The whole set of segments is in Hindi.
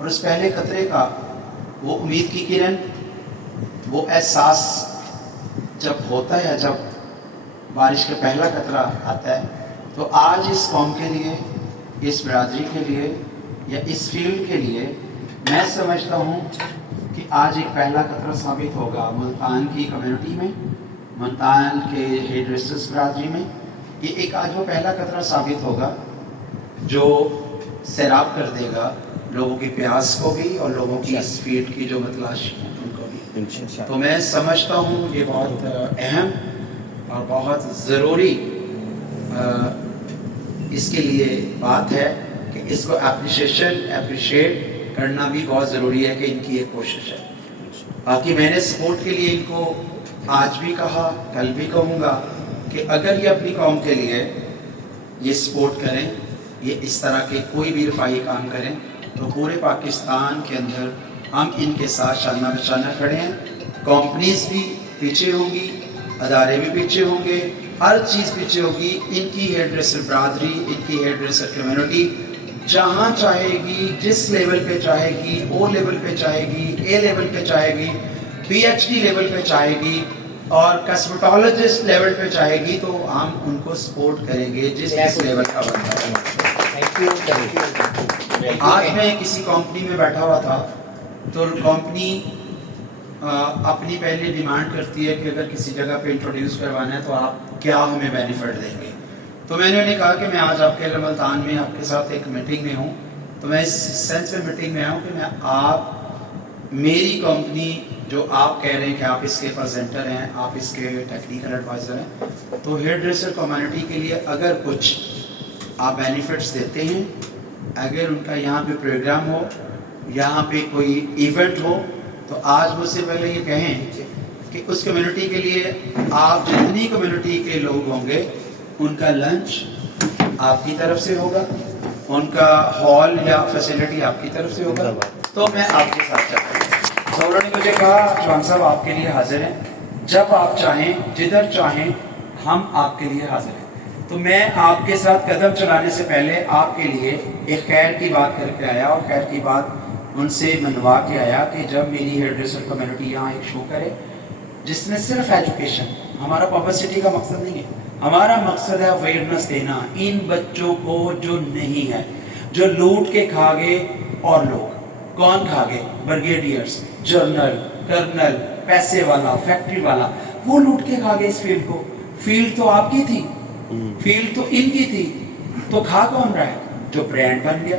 और उस पहले खतरे का वो उम्मीद की किरण, वो एहसास जब होता है, जब बारिश का पहला खतरा आता है, तो आज इस कौम के लिए, इस बरादरी के लिए या इस फील्ड के लिए मैं समझता हूँ कि आज एक पहला खतरा साबित होगा मुल्तान की कम्युनिटी में, मुल्तान के हेयर ड्रेसर्स बरादरी में। ये एक आज वो पहला खतरा साबित होगा जो सैराब कर देगा लोगों की प्यास को भी और लोगों की इस फील्ड की जो मतलाशी है उनको भी। तो मैं समझता हूँ ये बहुत अहम और बहुत ज़रूरी इसके लिए बात है कि इसको अप्रिशिएट करना भी बहुत ज़रूरी है कि इनकी एक कोशिश है। बाकी मैंने सपोर्ट के लिए इनको आज भी कहा, कल भी कहूँगा कि अगर ये अपनी कौम के लिए ये सपोर्ट करें, ये इस तरह के कोई भी रफाही काम करें, तो पूरे पाकिस्तान के अंदर हम इनके साथ शाना बशाना खड़े हैं। कंपनीज भी पीछे होंगी, अदारे भी पीछे होंगे, हर चीज़ पीछे होगी। इनकी हेयर ड्रेसर बरादरी, इनकी हेयर ड्रेसर कम्युनिटी जहाँ चाहेगी, जिस लेवल पे चाहेगी, ओ लेवल पे चाहेगी, ए लेवल पे चाहेगी, PhD लेवल पे चाहेगी और कॉस्मेटोलॉजिस्ट लेवल पे चाहेगी, तो हम उनको सपोर्ट करेंगे जिस लेवल का बनता है। आज मैं किसी कंपनी में बैठा हुआ था, तो कंपनी अपनी पहले डिमांड करती है कि अगर किसी जगह पे इंट्रोड्यूस करवाना है तो आप क्या हमें बेनिफिट देंगे। तो मैंने उन्हें कहा कि मैं आज आपके मुल्तान में आपके साथ एक मीटिंग में हूँ, तो मैं इस सेंस में मीटिंग में आया हूँ कि मैं आप मेरी कंपनी जो आप कह रहे हैं कि आप इसके प्रेजेंटर हैं, आप इसके टेक्निकल एडवाइज़र हैं, तो हेयर ड्रेसर कम्युनिटी के लिए अगर कुछ आप बेनिफिट्स देते हैं, अगर उनका यहाँ पे प्रोग्राम हो, यहाँ पे कोई इवेंट हो, तो आज मुझसे पहले ये कहें कि उस कम्युनिटी के लिए आप जितनी कम्युनिटी के लोग होंगे उनका लंच आपकी तरफ से होगा, उनका हॉल या फैसिलिटी आपकी तरफ से होगा। तो मैं आपके साथ चलता हूँ। तो उन्होंने मुझे कहा जवान साहब आपके लिए हाजिर हैं, जब आप चाहें, जिधर चाहें, हम आपके लिए हाजिर हैं। तो मैं आपके साथ कदम चलाने से पहले आपके लिए एक खैर की बात करके आया और खैर की बात उनसे मनवा के आया कि जब मेरी हेयर ड्रेसर कम्युनिटी यहाँ एक शो करे जिसमें सिर्फ एजुकेशन, हमारा पब्लिसिटी का मकसद नहीं है, हमारा मकसद है अवेयरनेस देना इन बच्चों को जो नहीं है, जो लूट के खा गए। और लोग कौन खा गए? ब्रिगेडियर्स, जनरल, कर्नल, पैसे वाला, फैक्ट्री वाला, वो लूट के खा गए इस फील्ड को। फील्ड तो आपकी थी, फील्ड तो इनकी थी, तो खा कौन रहा है? जो ब्रांड बन गया,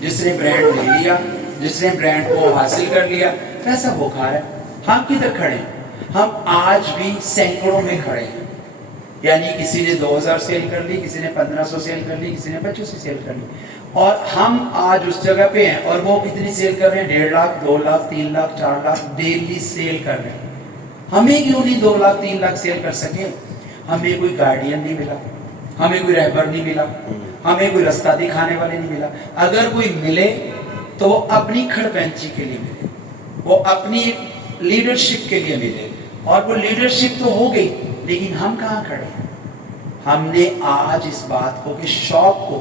जिसने ब्रांड ले लिया, जिसने ब्रांड को हासिल कर लिया, पैसा वो खा रहा है। हम किधर खड़े हैं? हम आज भी सैकड़ों में खड़े हैं। यानी किसी ने 2000 सेल कर ली, किसी ने 1500 सेल कर ली, किसी ने 2500 सेल कर ली, और हम आज उस जगह पे हैं। और वो कितनी सेल कर रहे हैं? 1.5 लाख, 2 लाख, 3 लाख, 4 लाख डेली सेल कर रहे हैं। हमें क्यों नहीं 2 लाख, 3 लाख सेल कर सके? हमें कोई गार्डियन नहीं मिला, हमें कोई रहबर नहीं मिला, हमें कोई रास्ता दिखाने वाले नहीं मिला। अगर कोई मिले तो वो अपनी खड़पैंची के लिए मिले, वो अपनी लीडरशिप के लिए मिले, और वो लीडरशिप तो हो गई, लेकिन हम कहाँ खड़े हैं? हमने आज इस बात को कि शौक को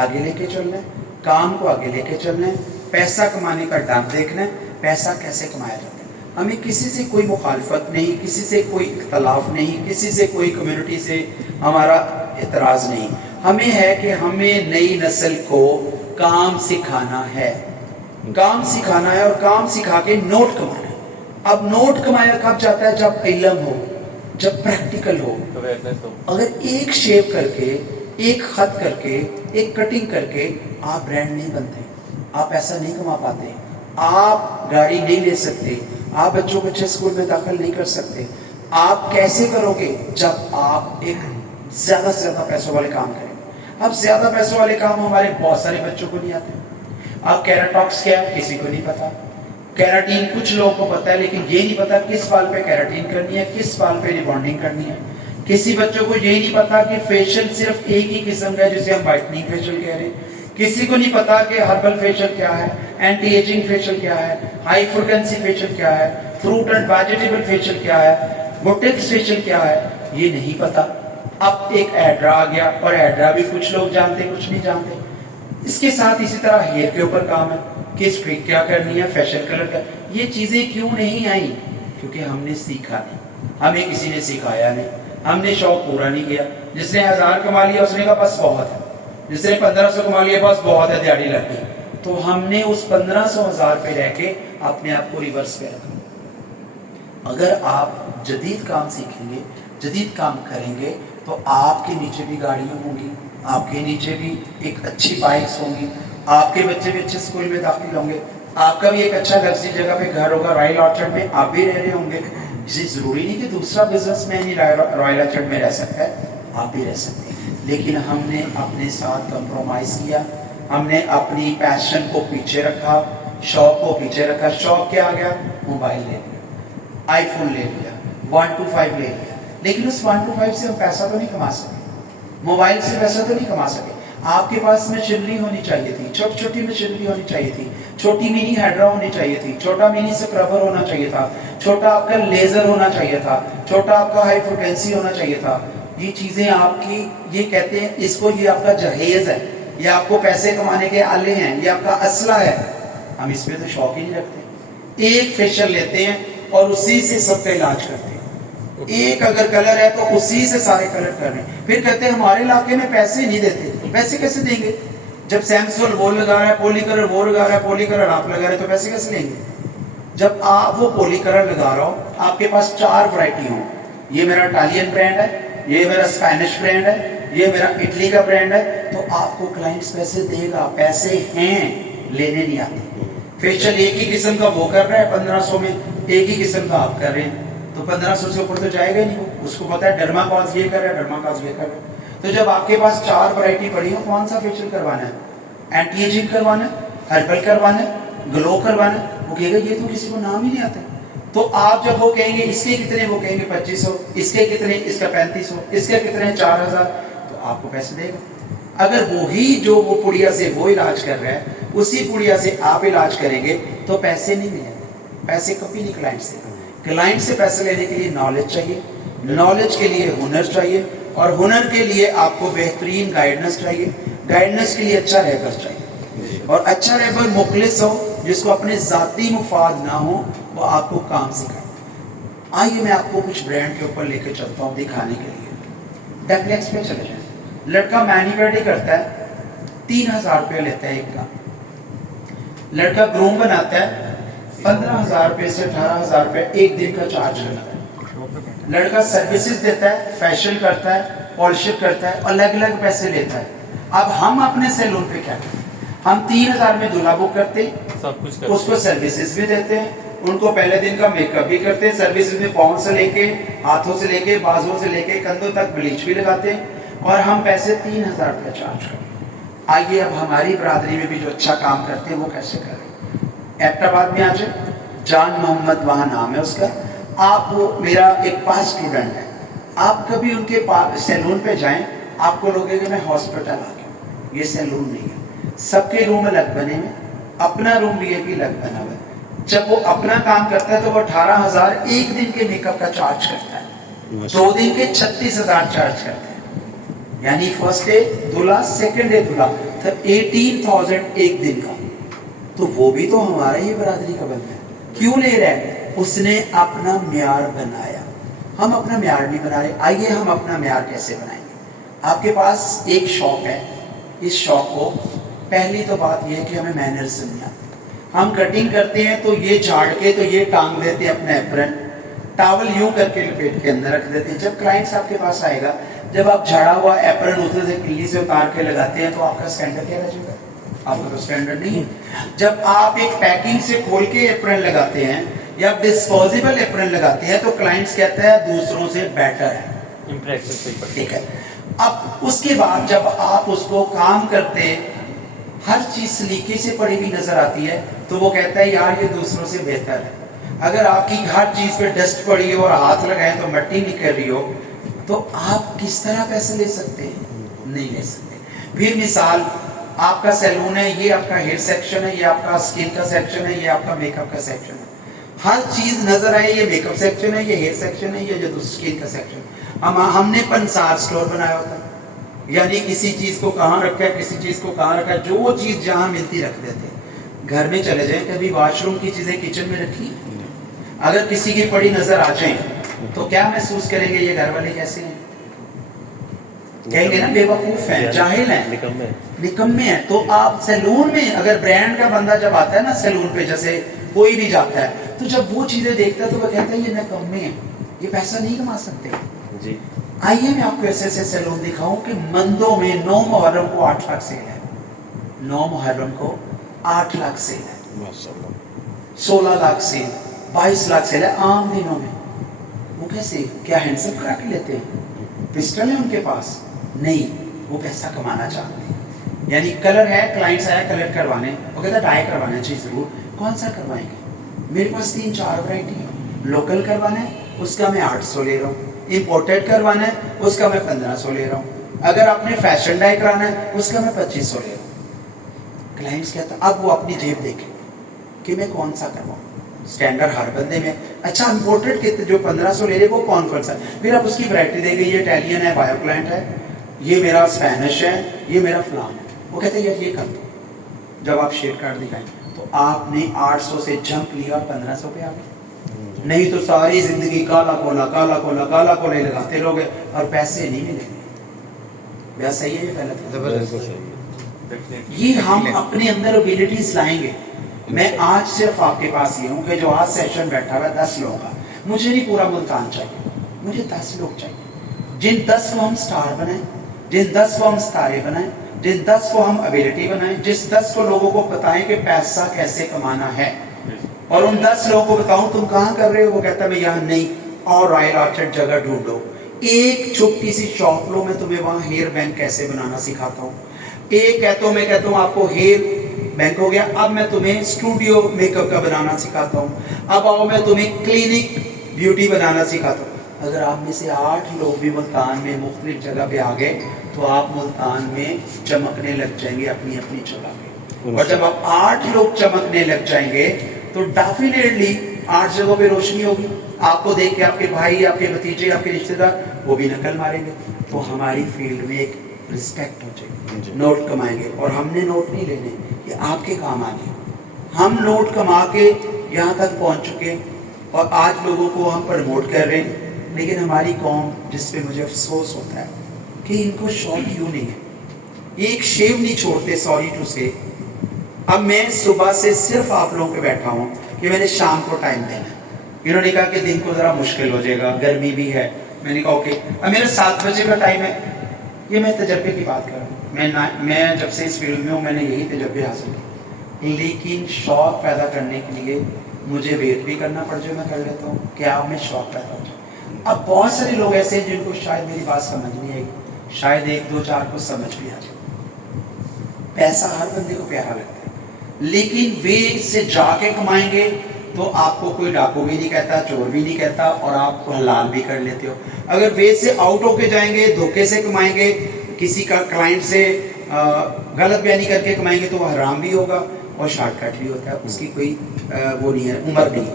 आगे लेके चलना है, काम को आगे लेके चलना है, पैसा कमाने का ढंग देखना है, पैसा कैसे कमाया जाता है। हमें किसी से कोई मुखालफत नहीं, किसी से कोई इख्तलाफ नहीं, किसी से कोई कम्युनिटी से हमारा एतराज़ नहीं। हमें है कि हमें नई नस्ल को काम सिखाना है, काम सिखाना है, और काम सिखा के नोट कमाना है। अब नोट कमाया कब जाता है? जब इल्म हो, जब प्रैक्टिकल हो। अगर एक शेव करके, एक खत करके, एक कटिंग करके आप ब्रांड नहीं बनते, आप पैसा नहीं कमा पाते, आप गाड़ी नहीं ले सकते, आप बच्चों को अच्छे स्कूल में दाखिल नहीं कर सकते। आप कैसे करोगे? जब आप एक ज्यादा से ज्यादा पैसों वाले काम करेंगे। अब ज्यादा पैसों वाले काम हमारे बहुत सारे बच्चों को नहीं आते। अब केराटॉक्स क्या है? किसी को नहीं पता। केराटीन कुछ लोगों को पता है, लेकिन ये नहीं पता किस बाल पे केराटीन करनी है, किस बाल पे रिबॉन्डिंग करनी है। किसी बच्चों को ये नहीं पता कि फेशियल सिर्फ एक ही किस्म का है जिसे हम वाइटनिंग फेशियल कह रहे हैं। किसी को नहीं पता कि हर्बल फेशियल क्या है, एंटी एजिंग फेशियल क्या है, हाई फ्रीक्वेंसी फेशियल क्या है, फ्रूट एंड वेजिटेबल फेशियल क्या है, बोटेक्स फेशियल क्या है, ये नहीं पता। अब एक एड्रा आ गया, और एड्रा भी कुछ लोग जानते कुछ नहीं जानते। इसके साथ इसी तरह हेयर के ऊपर काम है किस ट्रिक क्या करनी है, फैशन कलर का, ये चीजें क्यों नहीं आई? क्योंकि हमने सीखा नहीं, हमें किसी ने सिखाया नहीं, हमने शौक पूरा नहीं किया। जिसने 1000 कमा लिया उसने कहा बस बहुत है, जिसने 1500 कमा लिया बस बहुत है, दिहाड़ी लग गई। तो हमने उस 1500 1000 पे रह के अपने आप को रिवर्स पे रखा। अगर आप जदीद काम सीखेंगे, जदीद काम करेंगे, तो आपके नीचे भी गाड़ियां होंगी, आपके नीचे भी एक अच्छी बाइक्स होंगी, आपके बच्चे भी अच्छे स्कूल में दाखिल होंगे, आपका भी एक अच्छा लग्जरी जगह पे घर होगा, रॉयल ऑर्चर्ड में आप भी रह रहे होंगे। इसे जरूरी नहीं कि दूसरा बिजनेसमैन ही रॉयल ऑर्चर्ड में रह सकता है, आप भी रह सकते हैं। लेकिन हमने अपने साथ कंप्रोमाइज किया, हमने अपनी पैशन को पीछे रखा, शौक को पीछे रखा। शौक क्या आ गया? मोबाइल ले लिया, आईफोन ले लिया, 125 ले लिया। लेकिन उस 125 से हम पैसा तो नहीं कमा सके, मोबाइल से पैसा तो नहीं कमा सके। आपके पास मशीनरी होनी चाहिए थी, छोटी छोटी मशीनरी होनी चाहिए थी, छोटी मिनी हाइड्रा होनी चाहिए थी, छोटा मिनी स्क्रबर होना चाहिए था, छोटा आपका लेजर होना चाहिए था, छोटा आपका हाई फ्रिक्वेंसी होना चाहिए था। ये चीजें आपकी, ये कहते हैं इसको, ये आपका जहेज है, ये आपको पैसे कमाने के आले हैं, ये आपका असला है। हम इसमें तो शौक ही नहीं रखते। एक फेशियल लेते हैं और उसी से सबका इलाज करते हैं। एक अगर कलर है तो उसी से सारे कलर कर रहे हैं। फिर कहते हैं हमारे इलाके में पैसे नहीं देते। पैसे कैसे देंगे जब सैमसंग वो लगा रहा है, पॉली कलर वो लगा रहा है, पॉली कलर आप लगा रहे हैं, तो पैसे कैसे लेंगे? जब आप वो पॉली कलर लगा रहा हो, आपके पास 4 वैरायटी हो, ये मेरा इटालियन ब्रांड है, ये मेरा स्पेनिश ब्रांड है, ये मेरा इटली का ब्रांड है, तो आपको क्लाइंट्स पैसे देगा। पैसे हैं, लेने नहीं आते। फेशियल एक ही किस्म का वो कर रहा है 1500 में, एक ही किस्म का आप कर रहे हैं, तो 1500 से ऊपर तो जाएगा ही नहीं। उसको पता है डर्मा कॉज ये कर रहा है, डर्मा कॉज ये कर रहा है। तो जब आपके पास 4 वैरायटी पड़ी हो, कौन सा फेशियल करवाना है? एंटी एजिंग करवाना है, हर्बल करवाना है, ग्लो करवाना है? वो कहेगा ये तो किसी को नाम ही नहीं आता। तो आप जब वो कहेंगे इसके कितने, वो कहेंगे 2500, इसके कितने, इसका 3500, इसके कितने 4000, तो आपको पैसे देगा। अगर वही जो वो पुड़िया से वो इलाज कर रहा है, उसी पुड़िया से आप इलाज करेंगे तो पैसे नहीं मिलेंगे। पैसे कभी नहीं क्लाइंट से। क्लाइंट से पैसे लेने के लिए नॉलेज चाहिए, नॉलेज के लिए हुनर चाहिए, और हुनर के लिए आपको बेहतरीन गाइडेंस चाहिए, गाइडेंस के लिए अच्छा रहबर चाहिए, और अच्छा रहबर मुखलिस हो, जिसको अपने जाती मुफाद ना हो, वो आपको काम सिखाए। आइए मैं आपको कुछ ब्रांड के ऊपर लेके चलता हूँ दिखाने के लिए। डेप्लेक्स पे चले जाए। लड़का मैनिक्योर करता है, 3000 रुपये लेता है एक का। लड़का ग्रूम बनाता है, 15,000 रुपये से 18,000 रुपये एक दिन का चार्ज लगता है। लड़का सर्विसेज देता है, फैशियल करता है, पॉलिश करता है, अलग अलग पैसे लेता है। अब हम अपने सैलून पे क्या करते हैं? हम 3000 में दूल्हा बुक करते हैं, सब कुछ करते, उसको सर्विसेज भी देते हैं, उनको पहले दिन का मेकअप भी करते हैं, सर्विसेज में पाँव से लेके, हाथों से लेके, बाजुओं से लेके, कंधों तक ब्लीच भी लगाते हैं, और हम पैसे 3000 रुपये चार्ज करते हैं। आइए अब हमारी बरादरी में भी जो अच्छा काम करते हैं वो कैसे करें। एबटाबाद में आ जाए, जान मोहम्मद वहाँ नाम है उसका। आप वो मेरा एक पास स्टूडेंट है, आप कभी उनके सैलून पे जाएं, आपको लगेगा मैं हॉस्पिटल आ गया। ये सैलून नहीं है, सबके रूम अलग बने हुए, अपना रूम वीआईपी अलग बना हुआ है। जब वो अपना काम करता है तो वो 18,000 एक दिन के मेकअप का चार्ज करता है, 2 दिन के 36,000 चार्ज करते हैं। यानी फर्स्ट डे दूल्हा, सेकेंड डे दूल्हा, तो 18,000 एक दिन का। तो वो भी तो हमारा ही बरादरी का बंदा है, क्यों ले रहा है? उसने अपना म्यार बनाया, हम अपना म्यार नहीं बना रहे। आइए हम अपना म्यार कैसे बनाएंगे। आपके पास एक शॉप है, इस शॉप को पहली तो बात यह है कि हमें मैनर्स नहीं आते। हम कटिंग करते हैं तो ये झाड़ के तो ये टांग देते हैं अपना एप्रन, टावल यूं करके लपेट के अंदर रख देते हैं। जब क्लाइंट्स आपके पास आएगा, जब आप झाड़ा हुआ एप्रन उधर से किल्ली से उतार के लगाते हैं, तो आपका स्टैंडर्ड क्या रह जाएगा? आपका तो स्टैंडर्ड नहीं है। जब आप एक पैकिंग से खोल के एप्रन लगाते हैं या डिस्पोजेबल एप्रन लगाते हैं, तो क्लाइंट्स कहते हैं दूसरों से बेटर है, इंप्रेशन। ठीक है। अब उसके बाद जब आप उसको काम करते, हर चीज सलीके से पड़ी हुई नजर आती है, तो वो कहता है यार ये दूसरों से बेहतर है। अगर आपकी हर चीज पे डस्ट पड़ी हो और हाथ लगाए तो मिट्टी निकल रही हो, तो आप किस तरह पैसे ले सकते हैं? नहीं ले सकते। फिर मिसाल, आपका सैलून है, ये आपका हेयर सेक्शन है, ये आपका स्किन का सेक्शन है, ये आपका मेकअप का सेक्शन है। हर चीज नजर आए, ये मेकअप सेक्शन है, ये हेयर सेक्शन है, ये जो स्किन का सेक्शन। हमने पंसार स्टोर बनाया होता है, यानी किसी चीज को कहाँ रखा है, किसी चीज को कहाँ रखा है, जो चीज जहां मिलती रख देते हैं। घर में चले जाएं, कभी वॉशरूम की चीजें किचन में रखी? अगर किसी की पड़ी नजर आ जाए तो क्या महसूस करेंगे, ये घर वाले कैसे हैं? कहेंगे ना बेवकूफ है, जाहिल है, निकम्मे हैं। तो आप सैलून में अगर ब्रांड का बंदा जब आता है ना सैलून पे, जैसे कोई भी जाता है, तो जब वो चीजें देखता है तो वो कहता है ये निकम्मे हैं, ये पैसा नहीं कमा सकते जी। आइए मैं आपको ऐसे ऐसे सैलून दिखाऊं कि मंदों में 9 मुहर्रम को 8 लाख सेल है, 9 मुहर्रम को 8 लाख सेल है, माशाल्लाह, 16 लाख सेल, 22 लाख सेल है आम दिनों में। वो कैसे, क्या हैंडसम करा के लेते हैं? पिस्टल है उनके पास? नहीं, वो पैसा कमाना चाहते हैं। यानी कलर है, क्लाइंट्स आया कलर करवाने, वो कहता डाई करवाना चाहिए जरूर, कौन सा करवाएंगे? मेरे पास 3-4 वैरायटी है। लोकल करवाना है उसका मैं 800 ले रहा हूँ, इम्पोर्टेड करवाना है उसका मैं 1500 ले रहा हूँ, अगर आपने फैशन डाई कराना है उसका मैं 2500 ले रहा हूँ। क्लाइंट्स कहता, अब वो अपनी जेब देखे कि मैं कौन सा करवाऊँ। स्टैंडर्ड हर बंदे में, अच्छा इम्पोर्टेड कितने जो 1500 ले रहे वो कौन सा, फिर आप उसकी वैरायटी देंगे, ये इटालियन है, बायोक्लाइंट है, ये मेरा स्पेनिश है, ये मेरा फलान है। वो कहते हैं यार ये कर दो। जब आप शेड कार्ड दिखाएं तो आपने 800 से जंप लिया और 1500 पे आ गए, नहीं तो सारी जिंदगी काला कोला काला कोला काला कोला ही लगाते रहोगे और पैसे नहीं मिलेंगे। वैसा ही है ये गलत। ये हम अपने अंदर एबिलिटीज लाएंगे। मैं आज सिर्फ आपके पास ये हूँ कि जो आज सेशन बैठा हुआ है 10 लोगों का, मुझे नहीं पूरा मुल्तान चाहिए, मुझे 10 लोग चाहिए, जिन 10 को हम स्टार बनाएं, जिन 10 को हम सितारे बनाएं, जिन 10 को हम एबिलिटी बनाएं, जिस 10 को लोगों को बताएं कि पैसा कैसे कमाना है, और उन 10 लोगों को बताऊं तुम कहाँ कर रहे हो, वो कहता मैं यहाँ नहीं, और रॉयल ऑर्चर्ड जगह ढूंढो, एक छोटी सी शॉप लो, मैं तुम्हें वहाँ हेयर बैंक कैसे बनाना सिखाता हूँ। एक मैं कहता हूँ आपको हेयर बैंक हो गया, अब मैं तुम्हें स्टूडियो मेकअप का बनाना सिखाता हूँ, अब आओ मैं तुम्हें क्लिनिक ब्यूटी बनाना सिखाता हूँ। अगर आप में से 8 लोग भी मुल्तान में मुख्तलिफ जगह पे आ गए तो आप मुल्तान में चमकने लग जाएंगे अपनी अपनी जगह पे। और जब आप 8 लोग चमकने लग जाएंगे तो डेफिनेटली 8 जगहों पे रोशनी होगी। आपको देख के आपके भाई, आपके भतीजे, आपके रिश्तेदार वो भी नकल मारेंगे, तो हमारी फील्ड में एक रिस्पेक्ट हो जाएगी, नोट कमाएंगे। और हमने नोट नहीं लेने, ये आपके काम आने। हम नोट कमा के यहाँ तक पहुँच चुके और आज लोगों को हम प्रमोट कर रहे हैं, लेकिन हमारी कौम, जिस पे मुझे अफसोस होता है कि इनको शौक क्यों नहीं है, ये एक शेव नहीं छोड़ते, सॉरी टू से। अब मैं सुबह से सिर्फ आप लोगों पे बैठा हूँ कि मैंने शाम को टाइम देना है। इन्होंने कहा कि दिन को ज़रा मुश्किल हो जाएगा, गर्मी भी है, मैंने कहा ओके। अब मेरा 7 बजे का टाइम है, ये मैं तजर्बे की बात कर रहा हूँ। मैं जब से इस फील्ड में हूँ मैंने यही तजर्बे हासिल किए, लेकिन शौक पैदा करने के लिए मुझे वेट भी करना पड़ जाए, मैं कर लेता हूँ कि आप में शौक पैदा हो जाए। अब बहुत सारे लोग ऐसे हैं जिनको शायद मेरी बात समझ नहीं आएगी, शायद 1-2-4 को समझ भी आ जाए। पैसा हर बंदे को प्यारा लगता है, लेकिन वे से जाके कमाएंगे तो आपको कोई डाकू भी नहीं कहता, चोर भी नहीं कहता, और आप हलाल भी कर लेते हो। अगर वे से आउट होके जाएंगे, धोखे से कमाएंगे, किसी का क्लाइंट से गलत बयानी करके कमाएंगे तो वह हराम भी होगा और शॉर्टकट भी होता है, उसकी कोई वो नहीं है, उम्र नहीं।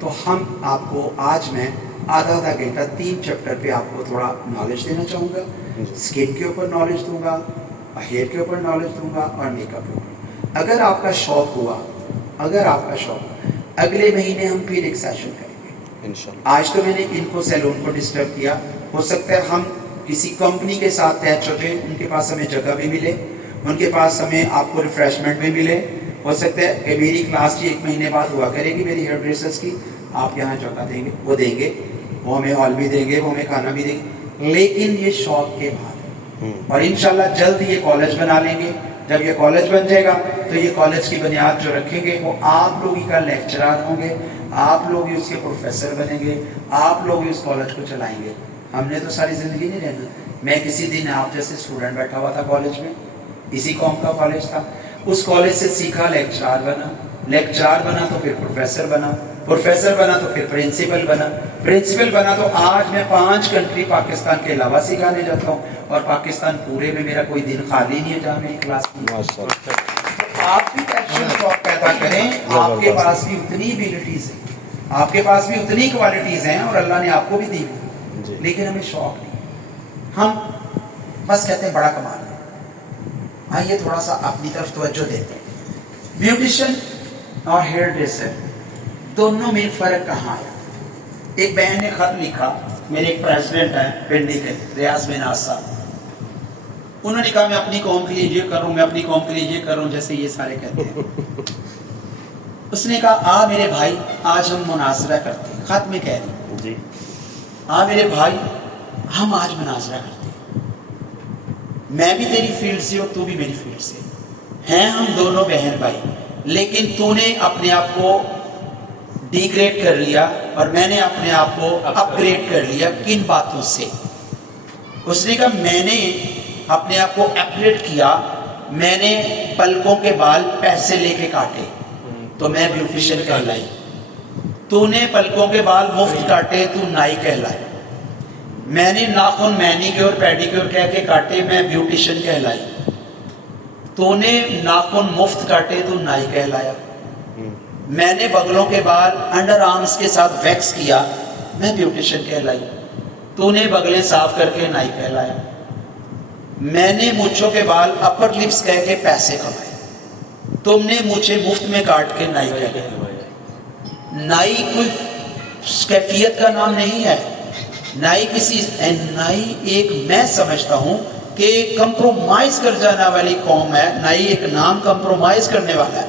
तो हम आपको आज मैं आधा घंटा 3 चैप्टर पे आपको थोड़ा नॉलेज देना चाहूँगा। स्किन के ऊपर नॉलेज दूंगा, हेयर के ऊपर नॉलेज दूंगा और मेकअप के ऊपर। अगर आपका शौक हुआ, अगर आपका शौक, अगले महीने हम फिर एक सेशन करेंगे इंशाल्लाह। आज तो मैंने इनको सैलून को डिस्टर्ब किया, हो सकता है हम किसी कंपनी के साथ अटैच होते, उनके पास हमें जगह भी मिले, उनके पास हमें आपको रिफ्रेशमेंट भी मिले। हो सकता है कि मेरी क्लास की 1 महीने बाद हुआ करेगी मेरी हेयर ड्रेसर्स की, आप यहाँ जगह देंगे, वो देंगे, वो हमें हॉल भी देंगे, वो हमें खाना भी देंगे, लेकिन ये शौक के बाद है। और इंशाल्लाह जल्द ये कॉलेज बना लेंगे। जब ये कॉलेज बन जाएगा तो ये कॉलेज की बुनियाद जो रखेंगे वो आप लोग ही का लेक्चरर होंगे, आप लोग ही उसके प्रोफेसर बनेंगे, आप लोग ही उस कॉलेज को चलाएंगे। हमने तो सारी ज़िंदगी नहीं रहना। मैं किसी दिन आप जैसे स्टूडेंट बैठा हुआ था कॉलेज में, इसी कौम का कॉलेज था, उस कॉलेज से सीखा, लेक्चरर बना, लेक्चरर बना तो फिर प्रोफेसर बना, प्रोफेसर बना तो फिर प्रिंसिपल बना, प्रिंसिपल बना तो आज मैं 5 कंट्री पाकिस्तान के अलावा सिखाने जाता हूँ, और पाकिस्तान पूरे में मेरा कोई दिन खाली नहीं है जहाँ मेरी क्लास की। आप भी पैशन शौक पैदा करें, आपके पास भी उतनी एबिलिटीज है, आपके पास भी उतनी क्वालिटीज हैं और अल्लाह ने आपको भी दी, लेकिन हमें शौक नहीं। हम बस कहते हैं बड़ा कमाल है। आइए थोड़ा सा अपनी तरफ तवज्जो देते हैं। ब्यूटिशियन और हेयर ड्रेसर, दोनों में फ़र्क कहाँ है? एक बहन ने खत लिखा, मेरे एक प्रेसिडेंट हैं पिंडी के, रियाज बिन आसा, उन्होंने कहा मैं अपनी कौम के लिए ये करूँ, मैं अपनी कौम के लिए ये करूँ, जैसे ये सारे कहते हैं। उसने कहा आ मेरे भाई, आज हम मुनाजरा करते हैं, खत में कह रही जी, आ मेरे भाई हम आज मुनाजरा करते हैं, मैं भी तेरी फील्ड से और तू भी मेरी फील्ड से हैं, हम दोनों बहन भाई, लेकिन तूने अपने आप को डिग्रेड कर लिया और मैंने अपने आप को अपग्रेड कर लिया। किन बातों से? उसने कहा मैंने अपने आप को अपग्रेड किया, मैंने पलकों के बाल पैसे लेके काटे तो मैं ब्यूटिशियन कहलाई, तूने पलकों के बाल मुफ्त काटे तू नाई कहलाए, मैंने नाखून मैनीक्योर पेडिक्योर कह के काटे मैं ब्यूटिशियन कहलाई, तूने नाखून मुफ्त काटे तू नाई कहलाया, मैंने बगलों के बाल अंडर आर्म्स के साथ वैक्स किया मैं ब्यूटिशियन कहलाई, तूने बगले साफ करके नाई कहलाया, मैंने मूंछों के बाल अपर लिप्स कह के पैसे कमाए, तुमने मुझे मुफ्त में काट के नाई कहलाया। नाई कोई कैफियत का नाम नहीं है, नाई नाई एक, मैं समझता हूं कि कंप्रोमाइज कर जाने वाली कौम है। नाई एक नाम कंप्रोमाइज करने वाला है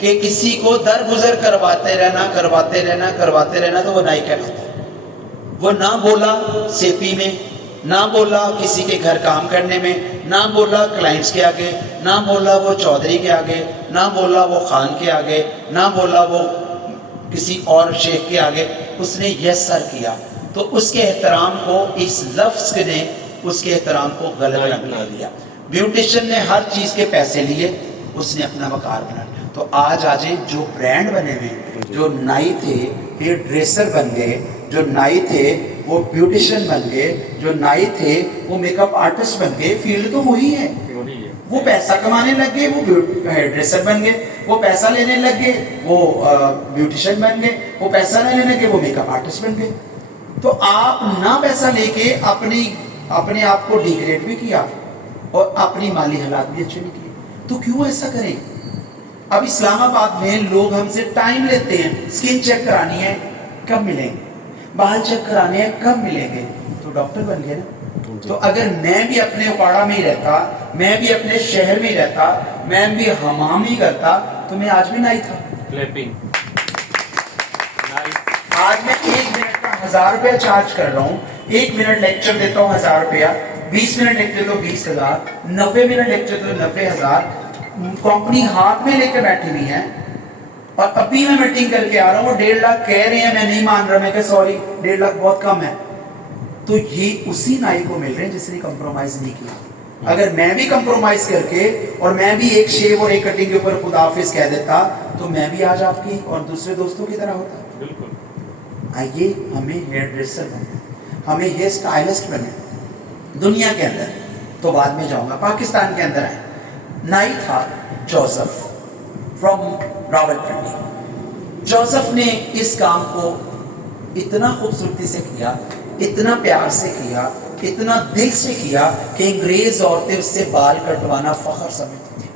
कि किसी को दरगुजर करवाते रहना तो वो नाई कहलाता है। वो ना बोला सेपी में, ना बोला किसी के घर काम करने में, ना बोला क्लाइंट्स के आगे, ना बोला वो चौधरी के आगे, ना बोला वो खान के आगे, ना बोला वो किसी और शेख के आगे, उसने यस सर किया तो उसके एहतराम को इस लफ्ज ने उसके एहतराम को गलत रंग बना दिया। ब्यूटिशियन ने हर चीज के पैसे लिए, उसने अपना वकार बना लिया। तो आज जो ब्रांड बने हुए, जो नाई थे हेयर ड्रेसर बन गए, जो नाई थे वो ब्यूटिशियन बन गए, जो नाई थे वो मेकअप आर्टिस्ट बन गए। फील्ड तो वही है, वो पैसा कमाने लग गए, वो हेयर ड्रेसर बन गए, वो पैसा लेने लग गए, वो ब्यूटिशियन बन गए, वो पैसा लेने लगे, वो मेकअप आर्टिस्ट बन गए। तो आप ना पैसा लेके अपने आप को डिग्रेड भी किया और अपनी माली हालात भी अच्छे नहीं किए, तो क्यों ऐसा करें? अब इस्लामाबाद में लोग हमसे टाइम लेते हैं, स्किन चेक करानी है कब मिलेंगे, बाल चेक कराने हैं कब मिलेंगे, तो डॉक्टर बन गए ना। तो अगर मैं भी अपने उपाड़ा में ही रहता, मैं भी अपने शहर में ही रहता, मैं भी हमाम ही करता, तो मैं आज भी नाई था। आज मैं 1 मिनट का 1000 रुपया चार्ज कर रहा हूँ, 1 मिनट लेक्चर देता हूँ 1000 रुपया, 20 मिनट लेक्चर तो 20,000, 90 मिनट लेक्चर तो 90,000। कंपनी हाथ में लेकर बैठी हुई है और अभी मैं मीटिंग करके आ रहा हूँ, वो 1.5 लाख कह रहे हैं, मैं नहीं मान रहा, मैं कह सॉरी 1.5 लाख बहुत कम है। तो ये उसी नाई को मिल रहे हैं जिसने कंप्रोमाइज नहीं किया। अगर मैं भी कंप्रोमाइज करके और मैं भी एक शेव और एक कटिंग के ऊपर खुदा हाफिज कह देता, तो मैं भी आज आपकी और दूसरे दोस्तों की तरह होता। बिल्कुल। आइए हमें हेयर ड्रेसर बने, हमें हेयर स्टाइलिस्ट बने दुनिया के अंदर। तो बाद में जाऊंगा, पाकिस्तान के अंदर आए, नाई था जोसेफ फ्रॉम रावलपिंडी। जोसेफ ने इस काम को इतना खूबसूरती से किया, इतना प्यार से किया, इतना दिल से किया कि अंग्रेज औरतें उससे बाल कटवाना फख्र समझती थी।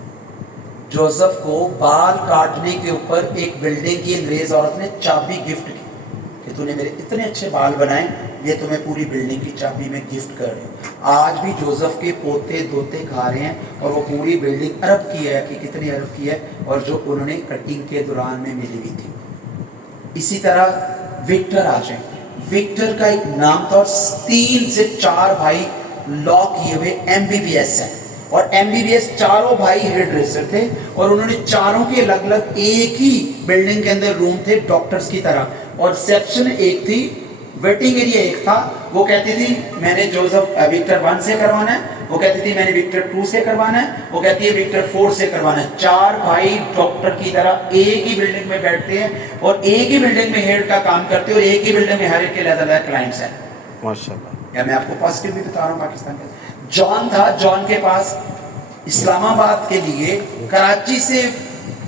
जोसेफ को बाल काटने के ऊपर एक बिल्डिंग की अंग्रेज औरत ने चाबी गिफ्ट की कि तूने मेरे इतने अच्छे बाल बनाए, ये तुम्हें पूरी बिल्डिंग की चाबी में गिफ्ट कर रही हूँ। आज भी जोसेफ के पोते दोते खा रहे हैं और वो पूरी बिल्डिंग अरब की है कि कितनी अरब की है, और जो उन्होंने कटिंग के दौरान में मिली हुई थी। इसी तरह विक्टर आ जाए, विक्टर का एक नाम था और 3 से 4 भाई लॉ किए हुए MBBS है, और MBBS चारों भाई हेयर ड्रेसर थे, और उन्होंने चारों के अलग अलग एक ही बिल्डिंग के अंदर रूम थे डॉक्टर्स की तरह, और रिसेप्शन एक थी, वेटिंग एरिया एक था। वो कहती थी मैंने जोसेफ विक्टर 1 से करवाना है, वो कहती थी मैंने विक्टर 2 से करवाना है, वो कहती है विक्टर 4 से करवाना है। 4 भाई डॉक्टर की तरह एक ही बिल्डिंग में बैठते हैं और एक ही बिल्डिंग में हेड का काम करते हैं, और एक ही बिल्डिंग में हर एक के अलग-अलग क्लाइंट्स हैं। माशाल्लाह। या मैं आपको पॉजिटिव भी बता रहा हूँ। पाकिस्तान के जॉन था, जॉन के पास इस्लामाबाद के लिए कराची से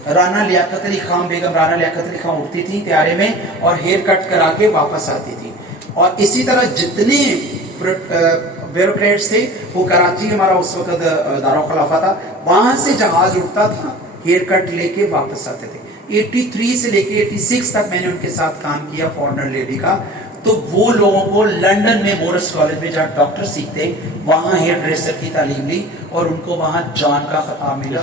राना लियाकत अली खान, बेगम राना लियाकत अली खान उठती थी त्यारे में और हेयर कट करा के वापस आती थी। और इसी तरह जितने ब्यूरोक्रेट्स थे वो कराची, हमारा उस वक्त दारुल खिलाफा था, वहां से जहाज उठता था, हेयर कट लेके वापस आते थे। 83 से लेके 86 तक मैंने उनके साथ काम किया, फॉरेनर लेडी का। तो वो लोगों को लंदन में मोरस कॉलेज में जहाँ डॉक्टर सीखते, वहाँ हेयर ड्रेसर की तालीम ली और उनको वहाँ जॉन का खिताब मिला।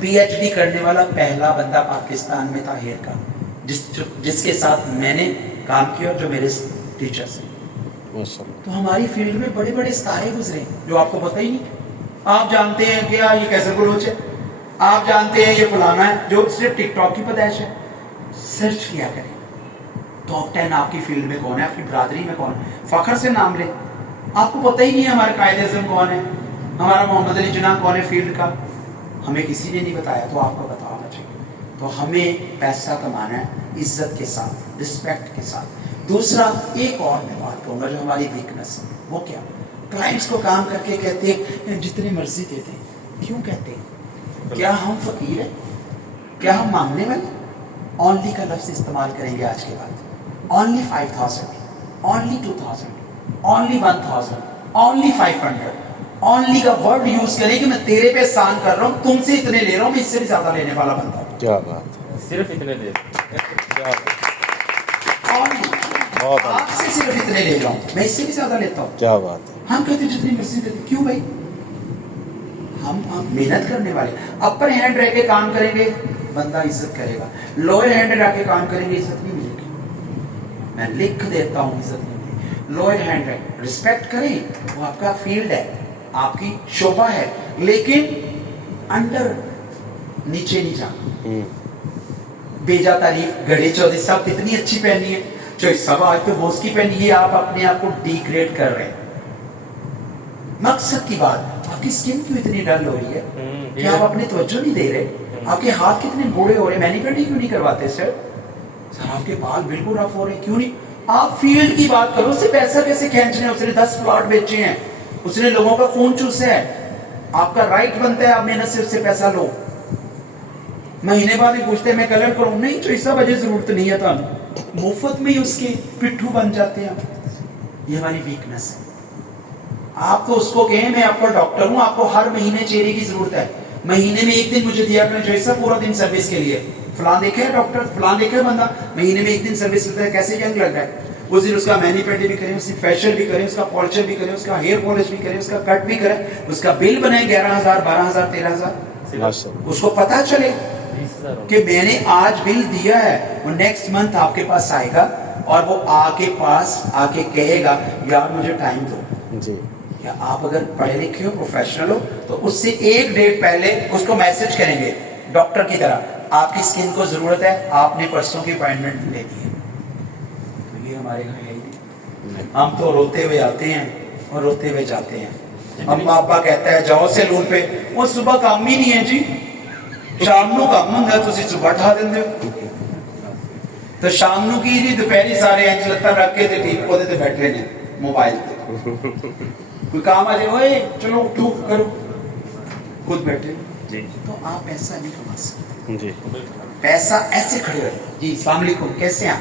पीएचडी करने वाला पहला बंदा पाकिस्तान में था हेयर का, जिसके साथ मैंने काम किया, जो मेरे टीचर्स हैं। तो हमारी फील्ड में बड़े बड़े सितारे गुजरे जो आपको पता ही नहीं। आप जानते हैं क्या ये कैसर बलोच है, आप जानते हैं ये फलाना है, जो सिर्फ टिकटॉक की पैदाइश है। सर्च किया करें, टॉप 10 आपकी फील्ड में कौन है, आपकी बरादरी में कौन है, फखर से नाम ले। आपको पता ही नहीं है हमारे कायदे आज़म कौन है, हमारा मोहम्मद अली जिन्ना कौन है फील्ड का, हमें किसी ने नहीं बताया, तो आपको पता होना चाहिए। तो हमें पैसा कमाना है इज्जत के साथ, रिस्पेक्ट के साथ। दूसरा, एक और मैं बात कहूँगा जो हमारी वीकनेस है, वो क्या, क्लाइंट्स को काम करके कहते हैं जितनी मर्जी देते हैं। क्यों कहते हैं? क्या हम फकीर हैं? क्या हम मांगने वाले? ओनली का लफ्ज इस्तेमाल करेंगे आज के बाद। Only 5000, only 2000, only 1000, only 500, only का वर्ड यूज करें कि मैं तेरे पे एहसान कर रहा हूँ, तुमसे इतने ले रहा हूँ, मैं इससे भी ज्यादा लेने वाला बंदा हूँ। क्या बात है, सिर्फ इतने ले, आपसे सिर्फ इतने ले रहा हूँ, मैं इससे भी ज्यादा लेता हूँ। क्या बात है। हम कहते जितनी मर्जी देते। क्यों भाई? हम मेहनत करने वाले, अपर हैंड रह के काम करेंगे बंदा इज्जत करेगा, लोअर हैंड रह के काम करेंगे इज्जत नहीं मिलेगी। मैं लिख देता हूँ इज्जत नहीं मिलेगी। लोअर हैंड रह, रिस्पेक्ट करें, वो आपका फील्ड है, आपकी शोभा है, लेकिन अंडर नीचे नहीं जाना। बेजा तारीफ, गड़े चौधरी साहब कितनी अच्छी पहनी है, जो सब आज तो बॉस की पहनी है, आप अपने आप को डिग्रेड कर रहे हैं। मकसद की बात, आपकी स्किन क्यों इतनी डल हो रही है? क्या आप अपनी तवज्जो नहीं दे रहे? आपके हाथ कितने बूढ़े हो रहे हैं, मैनिक्योर क्यों नहीं करवाते सर? सर आपके बाल बिल्कुल रफ हो रहे हैं, क्यों नहीं? आप फील्ड की बात करो, उससे पैसा कैसे खींचने? उसने 10 प्लॉट बेचे हैं, उसने लोगों का खून चूसा है, आपका राइट बनता है आप मेहनत से उससे पैसा लो। महीने बाद ही पूछते मैं कलर करूं, नहीं तो इसका वजह जरूरत नहीं है, था मुफ्त में ही उसके पिट्ठू बन जाते हैं। ये हमारी वीकनेस है। आप तो उसको कहें मैं आपका डॉक्टर हूं, आपको हर महीने चेहरे की जरूरत है, महीने में एक दिन मुझे दिया करें, जो ऐसा पूरा दिन सर्विस के लिए। फलां देखे है डॉक्टर, फलां देखे है बंदा, महीने में एक दिन सर्विस करता है, कैसे यंग लग रहा है। उस दिन उसका मैनिपेडी भी करें, उसकी फेशियल भी करें, उसका पॉलिशर भी करें, उसका हेयर पॉलिश भी करें, उसका कट भी करें, उसका बिल बनाए 11,000, 12,000, 13,000। उसको पता चले कि मैंने आज बिल दिया है, वो नेक्स्ट मंथ आपके पास आएगा और वो आके कहेगा यार मुझे टाइम दो जी। या आप अगर पढ़े लिखे हो, प्रोफेशनल हो, तो उससे एक डेट पहले उसको मैसेज करेंगे डॉक्टर की तरह, आपकी स्किन को जरूरत है, आपने परसों की अपॉइंटमेंट ले दी है। तो ये हमारे यहाँ है ही नहीं। हम तो रोते हुए आते हैं और रोते हुए जाते हैं। हम पापा कहता है जाओ सैलून पे, वो सुबह काम ही नहीं है जी, शाम ਨੂੰ ਕੰਮ ਹੁੰਦਾ, ਤੁਸੀਂ ਸੁਬਹ ਠਾ ਦਿੰਦੇ ਹੋ। ਤੇ ਸ਼ਾਮ ਨੂੰ ਕੀ ਜੀ, ਦੁਪਹਿਰੀ ਸਾਰੇ ਇੰਜ ਲੱਤਾਂ ਰੱਖ ਕੇ ਤੇ ਟੀਵੀ ਉਹਦੇ ਤੇ ਬੈਠੇ ਨੇ मोबाइल पे। कोई काम आ जाए, ओए चलो उठो करो, खुद बैठे जी। तो आप पैसा नहीं कमा सकते जी, पैसा ऐसे खड़े रहे जी। अस्सलाम वालेकुम, कैसे हैं?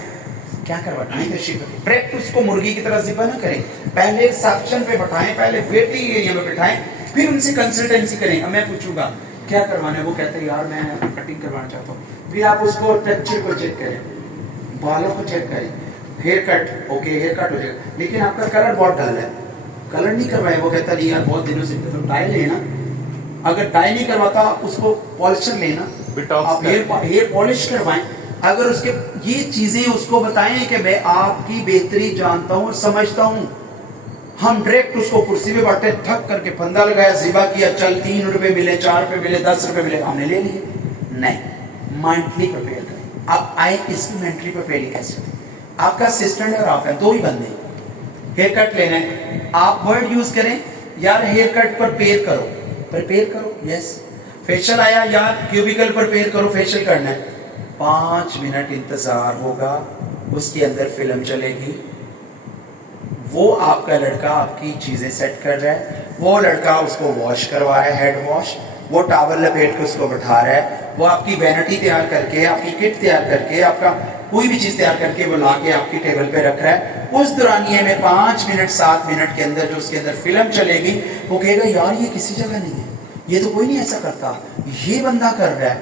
क्या करवाना है? डायरेक्ट उसको मुर्गी की तरह जिब्बा ना करें, पहले सक्शन पे बैठाएं, पहले वेटिंग एरिया में बैठाएं, फिर उनसे कंसल्टेंसी करें। अब मैं पूछूंगा क्या करवाना है, वो कहते हैं यार मैं कटिंग करवाना चाहता हूँ। फिर आप उसको टेक्सचर को चेक करें, बालों को चेक करें, hair cut, okay hair cut हो जाएगा, लेकिन आपका कलर बहुत डल है, कलर नहीं करवाए। वो कहता नहीं यार बहुत दिनों से, तो डाई लेना, अगर डाई नहीं करवाता आप उसको पॉलिशर लेना, आप हेयर पॉलिश करवाएं। अगर उसके ये चीजें उसको बताएं कि मैं आपकी बेहतरी जानता हूँ और समझता हूँ। हम डायरेक्ट उसको कुर्सी पे बैठे, ठक करके फंदा लगाया, जिबा किया, चल 3 रुपए मिले, 4 रुपए मिले, 10 रुपए मिले, हमने ले लिए। नहीं, मेंटली प्रिपेयर करें। आप आए इसकी मेंटली प्रिपेयर कैसे? आपका असिस्टेंट और आप है, 2 ही बंदे, हेयर कट लेना है, आप वर्ड यूज करें यार हेयर कट प्रिपेयर करो, यस। फेशियल आया यार क्यूबिकल प्रिपेयर करो, फेशियल करना है, 5 मिनट इंतजार होगा, उसके अंदर फिल्म चलेगी, वो आपका लड़का आपकी चीजें सेट कर रहा है, वो लड़का उसको वॉश करवा रहा है, हेड वॉश, वो टॉवल लपेट के उसको बैठा रहा है, वो आपकी वैनिटी तैयार करके, आपकी किट तैयार करके, आपका कोई भी चीज तैयार करके वो ला के आपकी टेबल पे रख रहा है। उस दौरानिए में 5 मिनट 7 मिनट के अंदर जो उसके अंदर फिल्म चलेगी, वो कहेगा यार ये किसी जगह नहीं है, ये तो कोई नहीं ऐसा करता, ये बंदा कर रहा है।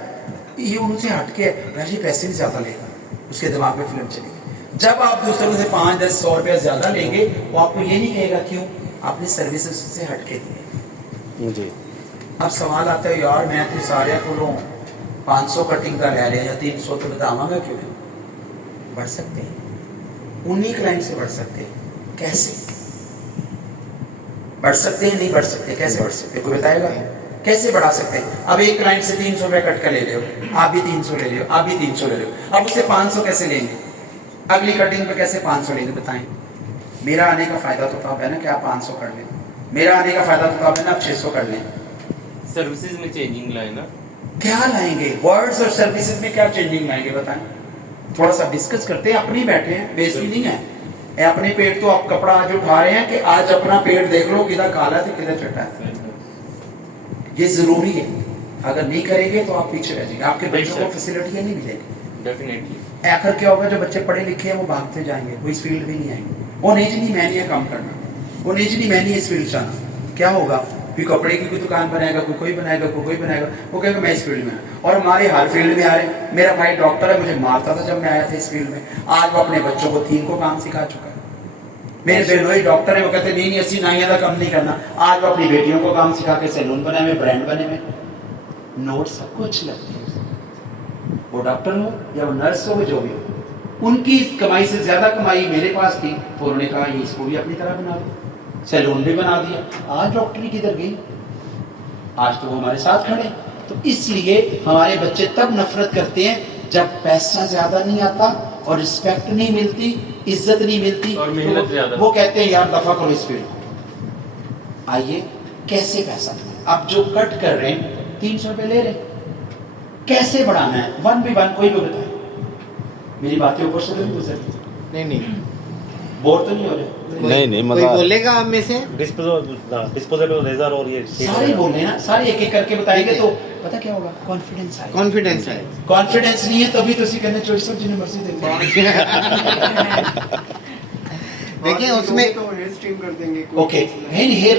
ये उनसे हटके वैसे पैसे भी ज़्यादा लेगा, उसके दिमाग में फिल्म चलेगी। जब आप दूसरों से 5-10-100 रुपया ज़्यादा लेंगे वो आपको ये नहीं कहेगा क्यों, आपने सर्विसेज से हटके दिए। जी। अब सवाल आता है यार मैं तो सारे को 500 कटिंग का ले लिया या 300 तो बतावांगा क्यों नहीं? बढ़ सकते हैं, उन्हीं क्लाइंट से बढ़ सकते हैं। कैसे बढ़ सकते हैं? नहीं बढ़ सकते। कैसे बढ़ सकते, कोई बताएगा? कैसे बढ़ा सकते हैं? अब एक क्लाइंट से 300 रुपये कट कर ले रहे हो, आप भी 300 ले रहे हो, आप भी 300 ले रहे हो, अब उससे 500 कैसे लेंगे? अगली कटिंग पे कैसे 500 लेंगे बताएं? मेरा आने का फायदा तो तब है ना कि आप 500 कर लें, मेरा आने का फायदा तो तब है ना आप 600 कर लें। सर्विसेज में चेंजिंग लाए ना, क्या लाएंगे? वर्ड्स और सर्विसेज में क्या चेंजिंग लाएंगे बताएं? थोड़ा सा डिस्कस करते हैं, अपनी बैठे हैं, बेइज्जती नहीं है। अपने पेट तो आप कपड़ा आज उठा रहे हैं कि आज अपना पेट देख लो किधर काला है किधर चट्टा है। ये जरूरी है, अगर नहीं करेंगे तो आप पीछे रह जाएंगे, आपके बच्चों को फैसिलिटी नहीं मिलेगी। डेफिनेटली। आखिर क्या होगा, जो बच्चे पढ़े लिखे हैं वो भागते जाएंगे, वो इस फील्ड में नहीं आएंगे। वो नहीं मैं नहीं है काम करना, वो नहीं मैं नहीं इस फील्ड जाना। क्या होगा, कोई कपड़े की कोई दुकान बनाएगा, कोई बनाएगा, कोई बनाएगा, वो कहेगा मैं इस फील्ड में। और हमारे हर फील्ड में आ रहे हैं। मेरा भाई डॉक्टर है, मुझे मारता था जब मैं आया था इस फील्ड में, आज वो अपने बच्चों को 3 को काम सिखा चुका है। मेरे बहनोई डॉक्टर है, वो कहते नहीं ऐसी नाइया का काम नहीं करना, आज वो अपनी बेटियों को काम सिखा के सैलून बनाए हुए, ब्रांड बने हुए, नोट सबको अच्छे लगते हैं। वो डॉक्टर हो या वो नर्स हो, जो भी हो, उनकी कमाई से ज्यादा कमाई मेरे पास थी, तो उन्होंने कहा ये इसको भी अपनी तरह बना दो, सैलून भी बना दिया। आज डॉक्टरी किधर गई, आज तो वो हमारे साथ खड़े। तो इसलिए हमारे बच्चे तब नफरत करते हैं जब पैसा ज्यादा नहीं आता और रिस्पेक्ट नहीं मिलती, इज्जत नहीं मिलती, और मेहनत ज्यादा। वो कहते हैं यार दफा करो इस फील्ड को। आइए कैसे पैसा, अब जो कट कर रहे हैं 300 रुपए ले रहे हैं, कैसे बढ़ाना है? 1 कोई भी बताए, मेरी बातें ऊपर से तो नहीं गुजरती, नहीं बोर तो नहीं हो रहे? नहीं कोई बोलेगा आप में से? डिस्पोजेबल रेजर और ये सारे बोल रहे हैं ना, सारे एक एक करके बताएंगे तो पता क्या होगा, कॉन्फिडेंस आएगा। कॉन्फिडेंस है। कॉन्फिडेंस नहीं है तभी तो उसी करने चॉइस ऑफ यूनिवर्सिटी देते हैं। देखिए उसमें तो हेयर स्ट्रीम कर देंगे। ओके, हेयर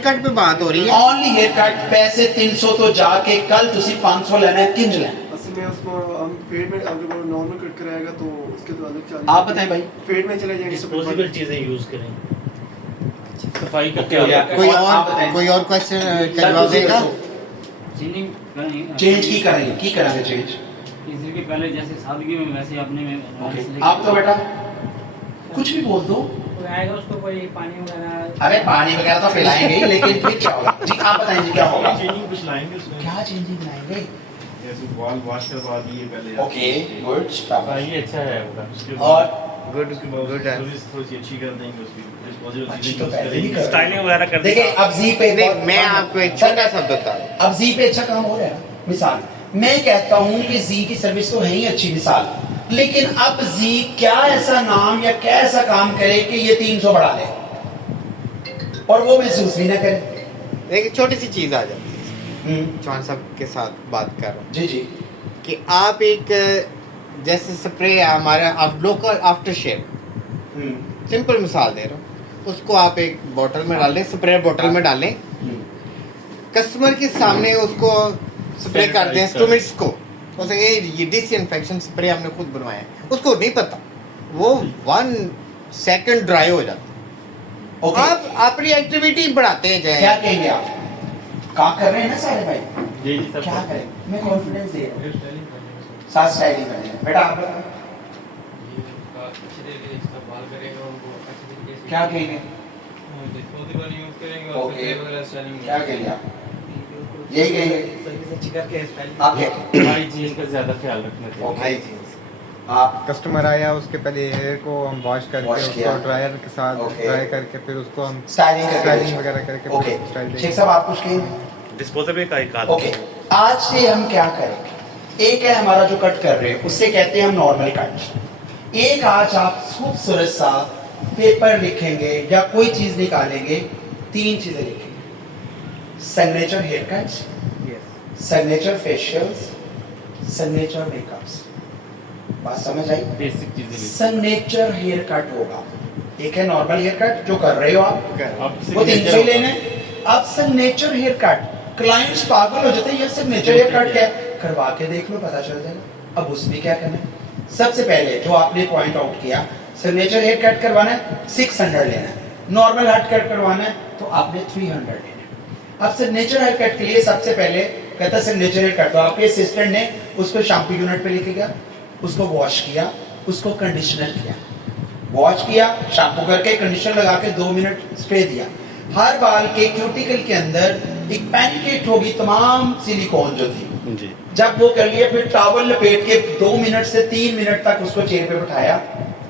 कट पे बात हो रही है। ओनली हेयर कट, पैसे 300 तो जाके कल तुसी 500 लेना है, किंज लेना? असल में उसको हम फेड में, अब जब नॉर्मल कट कराएगा तो उसके तो अलग चार्ज। आप बताएं भाई। फेड में चले जाएंगे डिस्पोजेबल चीजें यूज करें। सफाई का ओके हो गया। कोई और क्वेश्चन करवा देगा? चेंज की करेंगे चेंज। किसी के पहले जैसे सादगी में वैसे अपने में ओके, आप तो बेटा कुछ भी बोल दो, कोई आएगा उसको कोई पानी वगैरह। अरे पानी वगैरह तो पिलाएंगे ही, लेकिन फिर क्या होगा जी, आप बताएं जी क्या होगा? चेंजिंग कुछ लाएंगे उसमें। क्या चेंजिंग लाएंगे? जैसे वॉल वॉश करवा दिए पहले। ओके गुड, हाँ, ये अच्छा है आपका। उसके और बाद गुड सर्विस थोड़ी सी अच्छी कर देंगे उसकी। डिस्पोजेबल अच्छी चीजें तो यूज पहले भी करेंगे। कर रहे हैं। स्टाइलिंग वगैरह कर देखिए अब जी पे नहीं, मैं आपको एक छोटा सा बता दूं। अब जी पे अच्छा काम हो रहा है। मिसाल मैं कहता हूं कि जी की सर्विस तो है ही अच्छी, मिसाल, लेकिन अब जी क्या ऐसा नाम या क्या ऐसा काम करे कि ये 300 बढ़ा ले और वो महसूस भी ना करे। एक छोटी सी चीज आ जाती है, चौहान साहब के साथ बात कर रहा हूँ जी जी कि आप एक जैसे स्प्रे हमारा आप लोकल आफ्टर शेव, सिंपल मिसाल दे रहा हूँ, उसको आप एक बोतल में डालें, स्प्रे बोतल में डालें, कस्टमर के सामने उसको स्प्रे कर दें इंस्ट्रूमेंट्स को, उसे ये डिसइंफेक्शन स्प्रे हमने खुद बनवाया है, उसको नहीं पता, वो 1 सेकंड ड्राई हो जाता है। ओके, आप अपनी एक्टिविटी बढ़ाते हैं क्या जाए। कहेंगे आप? काम कर रहे हैं ना सारे भाई, जी जी सब क्या करें? मैं कॉन्फिडेंस दे रहा हूँ, साथ स्टाइलिंग करनी है। बेटा आप बताओ क्या कहेंगे? ओके, क्या कहेंगे आप? यही कहेंगे आप? हाइजीन का ज्यादा ख्याल रखना चाहिए। ओके, आप कस्टमर आया उसके पहले हेयर को हम वॉश करके Wash किया। उसको ड्रायर के साथ Okay. ड्राई करके फिर उसको हम स्टाइलिंग स्टाइलिंग वगैरह करके ओके, स्टाइल शेख साहब आप कुछ कहेंगे? डिस्पोजेबल का एक ओके, आज से हम क्या करेंगे? एक है हमारा जो कट कर रहे हैं, उससे कहते हैं हम नॉर्मल कट। एक आज आप खूबसूरत सा पेपर लिखेंगे या कोई चीज निकालेंगे, 3 चीजें लिखेंगे: signature hair cuts, signature facials, signature makeups. बात समझ आई? बेसिक चीजें सिग्नेचर हेयर कट होगा। एक है नॉर्मल हेयर कट जो कर रहे हो आप, आप वो 300 ही लेने। अब सिग्नेचर हेयर कट, क्लाइंट्स पागल हो जाते हैं, ये सिग्नेचर हेयर कट क्या है? करवा के देख लो, पता चल जाएगा। अब उसमें क्या करना है, सबसे पहले जो आपने पॉइंट आउट किया, सिग्नेचर हेयर कट करवाना है 600 लेना है, नॉर्मल हेयर कट करवाना है तो आपने 300 लेना है। अब सिग्नेचर हेयर कट के लिए सबसे पहले कहता है सिग्नेचर हेयर कट, तो आपके असिस्टेंट ने उसको शैम्पू यूनिट पे लेके गया, उसको वॉश किया, उसको कंडीशनर किया, वॉश किया, शैम्पू करके कंडीशनर लगा के 2 मिनट स्प्रे दिया। हर बाल के क्यूटिकल के अंदर एक पेनिट्रेट होगी तमाम सिलिकॉन जो थी, जी जब वो कर लिया फिर टॉवल लपेट के 2 मिनट से 3 मिनट तक उसको चेयर पे बिठाया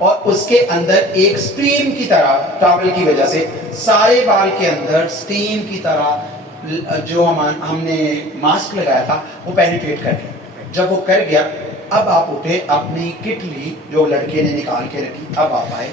और उसके अंदर एक स्टीम की तरह, टॉवल की वजह से सारे बाल के अंदर स्टीम की तरह जो हमने मास्क लगाया था वो पेनिट्रेट कर गया। जब वो कर गया, अब आप उठे, अपनी किट ली जो लड़के ने निकाल के रखी, अब आप आए,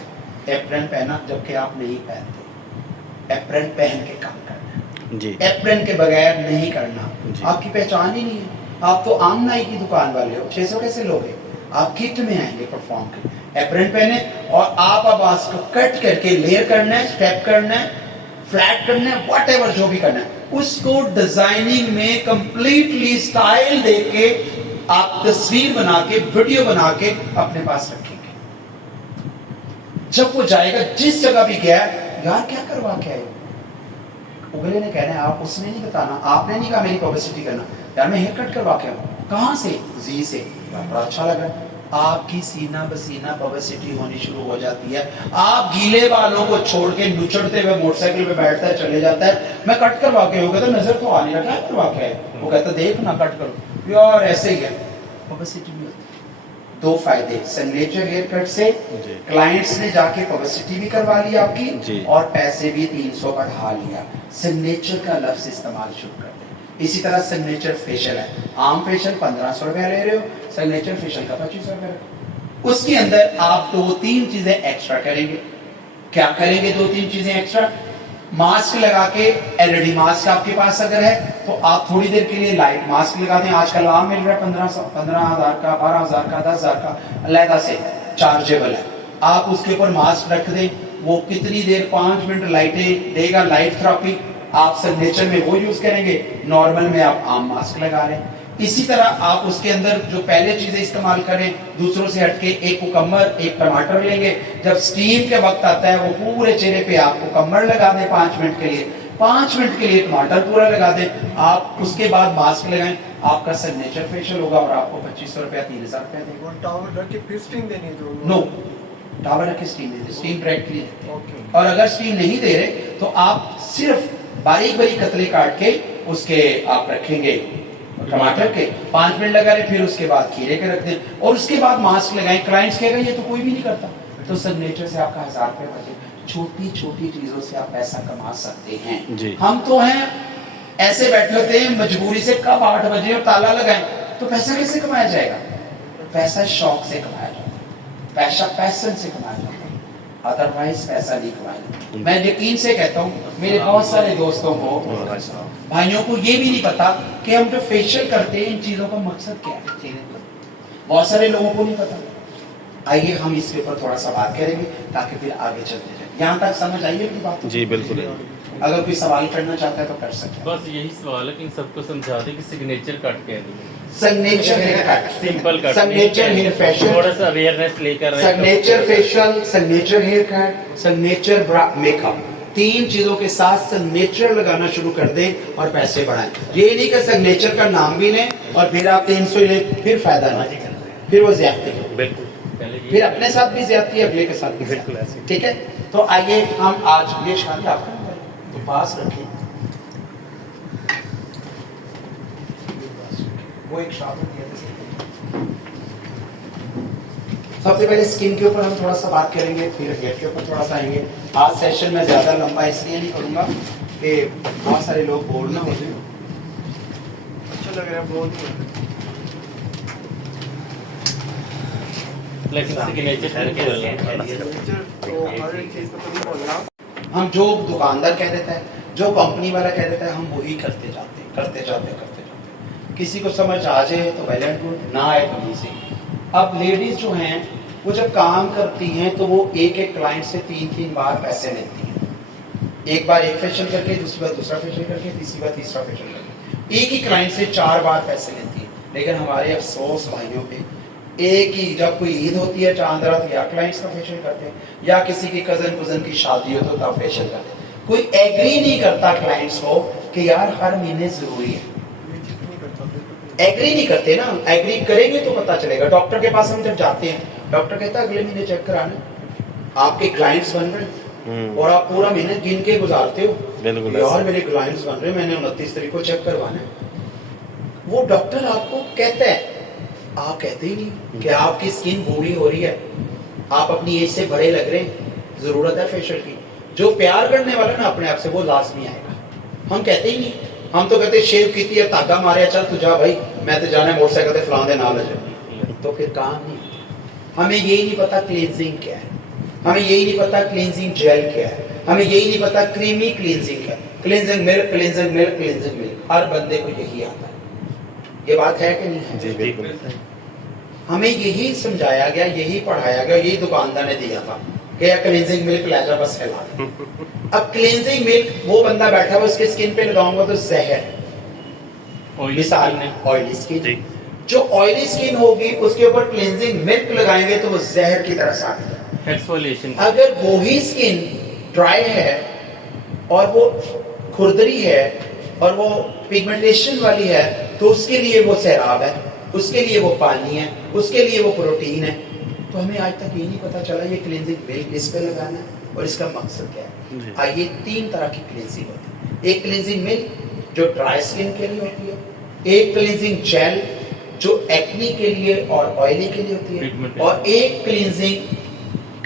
एप्रन पहना, जबकि आप नहीं पहनते, एप्रन पहन के काम करना, जी एप्रन के बगैर नहीं करना, जी। आपकी पहचान ही नहीं है। आप तो आम नाई की दुकान वाले हो, 600 कैसे लोगे? आप किट में आएंगे परफॉर्म कर, एप्रन पहने और आप अब को कट करके लेयर करना है, स्टेप करना है, फ्लैट करना है, व्हाटएवर जो भी करना है, उसको डिजाइनिंग में कंप्लीटली स्टाइल देके आप तस्वीर बना के, वीडियो बना के अपने पास रखेंगे। जब वो जाएगा, जिस जगह भी गया, यार क्या करवा के आए, उगले ने कहना है, आप उसने नहीं बताना, आपने नहीं कहा मेरी पब्लिसिटी करना, यार मैं हेयर कट करवा के आऊँ, कहाँ से? जी से। यार बड़ा अच्छा लगा। आपकी सीना बसीना पब्लिसिटी होनी शुरू हो जाती है। आप गीले बालों को छोड़ के नुचड़ते हुए मोटरसाइकिल पे बैठता है, चले जाता है, मैं कट करवा के हूँ, कहता नजर तो आने लगा, करवा के है, वो कहता देख ना कट करो, यार ऐसे ही है, पब्लिसिटी भी होती है। 2 फायदे सिग्नेचर हेयर कट से, क्लाइंट्स ने जाके पब्लिसिटी भी करवा ली आपकी और पैसे भी 300 बढ़ा लिया। सिग्नेचर का लफ्ज इस्तेमाल शुरू कर दें। इसी तरह सिग्नेचर फेशियल है, आम फेशियल 1500 रुपया ले रहे हो, सिग्नेचर फेशियल का 2500 रुपया। उसके अंदर आप 2-3 चीजें एक्स्ट्रा करेंगे। क्या करेंगे 2-3 चीजें एक्स्ट्रा? मास्क लगा के, एलईडी मास्क आपके पास अगर है तो आप थोड़ी देर के लिए लाइट मास्क लगा दें। आजकल आम मिल रहा है 15,000 का, 12,000 का, 10,000 का, अलहदा से चार्जेबल है। आप उसके ऊपर मास्क रख दें, वो कितनी देर 5 मिनट लाइटें देगा, लाइट थेरेपी। आप सिग्नेचर में वो यूज करेंगे, नॉर्मल में आप आम मास्क लगा रहे हैं। इसी तरह आप उसके अंदर जो पहले चीजें इस्तेमाल करें दूसरों से हटके, एक कुकम्बर, एक टमाटर लेंगे, जब स्टीम के वक्त आता है वो पूरे चेहरे पे आप कुकम्बर लगा दें 5 मिनट के लिए, 5 मिनट के लिए टमाटर पूरा लगा दें, आप उसके बाद मास्क लगाएं, आपका सिग्नेचर फेशियल होगा और आपको 2500 रुपया 3,000 रुपया देंगे। और टावल रख के फिर स्टीम देनी है तो नो, टावल रख के स्टीम नहीं दे, स्टीम डायरेक्टली देते हैं। ओके। और अगर स्टीम नहीं दे रहे तो आप सिर्फ बारीक बारीक कतले काट के उसके आप रखेंगे टमाटर के, 5 मिनट लगा रहे, फिर उसके बाद खीरे के रख दें और उसके बाद मास्क लगाएं। क्लाइंट्स कहेगा ये तो कोई भी नहीं करता, तो सिग्नेचर से आपका 1000 रुपये बचे। छोटी छोटी चीजों से आप पैसा कमा सकते हैं जी। हम तो हैं ऐसे बैठे होते हैं मजबूरी से, कब 8 बजे और ताला लगाएं, तो पैसा कैसे कमाया जाएगा? पैसा शौक से कमाया जाता है, पैसा पैशन से कमाया जाता है, अदरवाइज पैसा नहीं कमाया जाता। मैं यकीन से कहता हूँ, मेरे बहुत सारे दोस्तों को, भाइयों को ये भी नहीं पता कि हम जो फेशियल करते हैं इन चीजों का मकसद क्या है। बहुत सारे लोगों को नहीं पता। आइए हम इसके ऊपर थोड़ा सा बात करेंगे ताकि फिर आगे चलते जाए। यहाँ तक समझ आई है बात? जी बिल्कुल। अगर कोई सवाल करना चाहता है तो कर सकते हैं। बस यही सवाल है कि सबको समझा दे कि सिग्नेचर कट क्या है। Signature hair cut, simple cut, signature hair facial, थोड़ा सा अवेयरनेस लेकर signature facial, signature hair cut, signature makeup, 3 चीजों के साथ सिग्नेचर लगाना शुरू कर दें और पैसे बढ़ाएं। ये नहीं कि सिग्नेचर का नाम भी लें और फिर आप 300 ले, फिर फायदा नहीं, फिर वो ज्यादती है। बिल्कुल। फिर अपने साथ भी ज्यादती है, अगले के साथ भी बिल्कुल ज्यादती है। ठीक है, तो आइए हम आज ये शादी आपको तो पास रखें, वो एक शॉप होती है। सबसे पहले स्किन के ऊपर हम थोड़ा सा बात करेंगे, फिर हेयर के ऊपर थोड़ा सा आएंगे। आज सेशन में ज्यादा लंबा इसलिए नहीं करूंगा कि बहुत सारे लोग बोर ना हो जाए। अच्छा लग रहा है बहुत। लेकिन सिग्नेचर तो हर एक चीज को नहीं बोलना। हम जो दुकानदार कह देता है, जो कंपनी वाला कह देता है, हम वही करते जाते। किसी को समझ आ जाए तो वेल एंड गुड, ना आए तो नहीं सही। अब लेडीज जो हैं वो जब काम करती हैं तो वो एक एक क्लाइंट से 3-3 बार पैसे लेती हैं। एक बार एक फेशियल करके, दूसरी बार दूसरा फेशियल करके, तीसरी बार तीसरा फेशियल करके, एक ही क्लाइंट से 4 बार पैसे लेती हैं। लेकिन हमारे अफसोस भाइयों पे एक ही जब कोई ईद होती है चांद रात या क्लाइंट्स का फेशियल करते हैं या किसी की कजन की शादी हो तो तब फेशियल करते हैं। कोई एग्री नहीं करता क्लाइंट्स को कि यार हर महीने जरूरी है, एग्री नहीं करते ना। एग्री करेंगे तो पता चलेगा। डॉक्टर के पास हम जब जाते हैं डॉक्टर कहता है अगले महीने चेक कराना, आपके क्लाइंट्स बन रहे हैं और आप पूरा महीने गिन के गुजारते हो, बिल्कुल यार मेरे क्लाइंट्स बन रहे हैं, मैंने 29 तारीख को चेक करवाना है। वो डॉक्टर आपको कहता है, आप कहते ही नहीं कि आपकी स्किन बूढ़ी हो रही है, आप अपनी एज से बड़े लग रहे हैं, जरूरत है फेशियल की। जो प्यार करने वाला ना अपने आप से वो लाजमी आएगा। हम कहते ही नहीं, हम तो कहते शेव की है, धागा मारे, चल तू जा भाई, मैं तो जाना है मोटरसाइकिल से फलां दे नाल जा, तो फिर काम नहीं। हमें यही नहीं पता क्लींजिंग क्या है, हमें यही नहीं पता क्लींजिंग जेल क्या है, हमें यही नहीं पता क्रीमी क्लींजिंग क्या है, cleansing milk, cleansing milk, cleansing milk. हर बंदे को यही आता है। ये बात है कि नहीं है? जी बिल्कुल। हमें यही समझाया गया, यही पढ़ाया गया, यही दुकानदार ने दिया था कि क्लींजिंग मिल्क ले जा बस फैला दे। अब क्लींजिंग मिल्क वो बंदा बैठा हुआ उसके स्किन पे लगाऊंगा तो जहर है। मिसाल ऑयली स्किन, जो ऑयली स्किन होगी उसके ऊपर क्लींजिंग मिल्क लगाएंगे तो वो जहर की तरह साबित है। एक्सफोलिएशन। अगर वो ही स्किन ड्राई है और वो खुरदरी है और वो पिगमेंटेशन वाली है तो उसके लिए वो सैराब है, उसके लिए वो पानी है, उसके लिए वो प्रोटीन है। तो हमें आज तक ये नहीं पता चला ये क्लींजिंग मिल्क इस पे लगाना है और इसका मकसद क्या है। आइए 3 तरह की क्लींजिंग होती है। एक क्लींजिंग मिल्क जो ड्राई स्किन के लिए होती है, एक क्लींजिंग जेल जो एक्ने के लिए और ऑयली के लिए होती है, और एक क्लींजिंग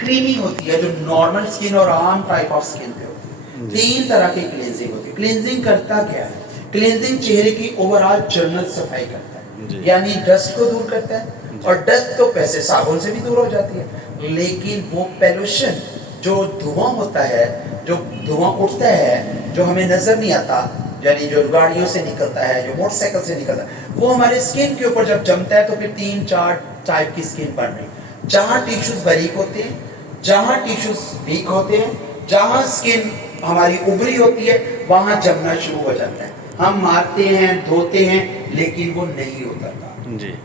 क्रीमी होती है जो नॉर्मल स्किन और आम टाइप ऑफ स्किन पे होती है। 3 तरह की क्लींजिंग होती है। क्लींजिंग करता क्या है? क्लींजिंग चेहरे की ओवरऑल जनरल सफाई करता है, यानी डस्ट को दूर करता है, और डस्ट तो पैसे साबुन से भी दूर हो जाती है, लेकिन वो पोल्यूशन जो धुआं होता है, जो धुआं उठता है जो हमें नजर नहीं आता, यानी जो गाड़ियों से निकलता है, जो मोटरसाइकिल से निकलता है, वो हमारे स्किन के ऊपर जब जमता है तो फिर 3-4 टाइप की स्किन बन रही। जहां टिश्यूज बारीक होते हैं, जहां टिश्यूज वीक होते हैं, जहां स्किन हमारी उभरी होती है वहां जमना शुरू हो जाता है। हम मारते हैं, धोते हैं, लेकिन वो नहीं उतरता।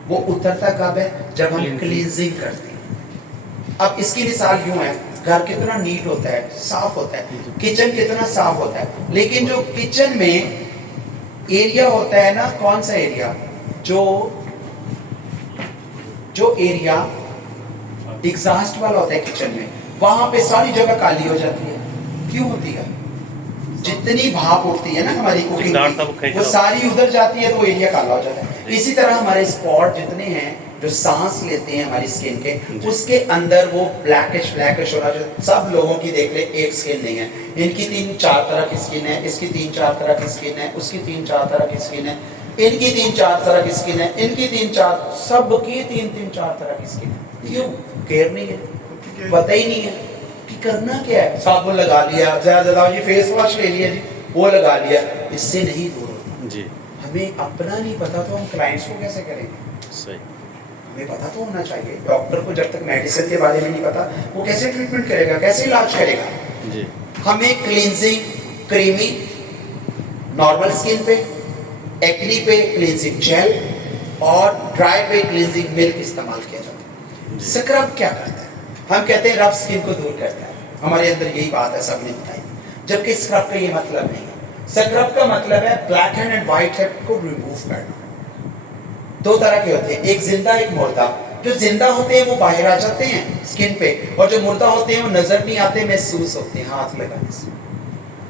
वो उतरता कब है? जब हम क्लींजिंग करते हैं। अब इसकी मिसाल यूं है, घर कितना नीट होता है, साफ होता है, किचन कितना साफ होता है, लेकिन जो किचन में एरिया होता है ना, कौन सा एरिया, जो एरिया एग्जॉस्ट वाला होता है किचन में, वहां पे सारी जगह काली हो जाती है। क्यों होती है? जितनी भाप उठती है ना हमारी कुकिंग की, वो सारी उधर जाती है तो वो एरिया काला हो जाता है। इसी तरह हमारे स्पॉट जितने हैं जो सांस लेते हैं हमारी स्किन के, उसके अंदर वो ब्लैकिश हो रहा है। सब लोगों की देख ले एक स्किन नहीं है, इनकी 3-4 तरह की स्किन है, इसकी 3-4 तरह की स्किन है, उसकी 3-4 तरह की स्किन है, इनकी 3-4 तरह की स्किन है, इनकी 3-4, सबकी 3-3-4 तरह की स्किन है। क्यों? केयर नहीं है, पता ही नहीं है कि करना क्या है। साबुन लगा लिया, ज्यादा ये फेस वॉश ले लिया जी, वो लगा लिया, इससे नहीं दूर होता जी। हमें अपना नहीं पता तो हम क्लाइंट्स को कैसे करेंगे? सही, हमें पता तो होना चाहिए। डॉक्टर को जब तक मेडिसिन के बारे में नहीं पता, वो कैसे ट्रीटमेंट करेगा, कैसे इलाज करेगा जी। हमें क्लींजिंग क्रीमी नॉर्मल स्किन पे, एक्ने पे क्लींजिंग जेल, और ड्राई पे क्लींजिंग मिल्क इस्तेमाल किया जाता है। स्क्रब क्या करता है? हम कहते हैं रफ स्किन को दूर करता है, हमारे अंदर यही बात है, सबने बताई, जबकि स्क्रब का ये मतलब नहीं है। स्क्रब का मतलब है black head and white head को रिमूव करना। 2 तरह के होते हैं, एक जिंदा एक मुर्दा। जो जिंदा होते हैं वो बाहर आ जाते हैं स्किन पे, और जो मुर्दा होते हैं वो नजर नहीं आते, महसूस होते हैं हाथ लगाने से।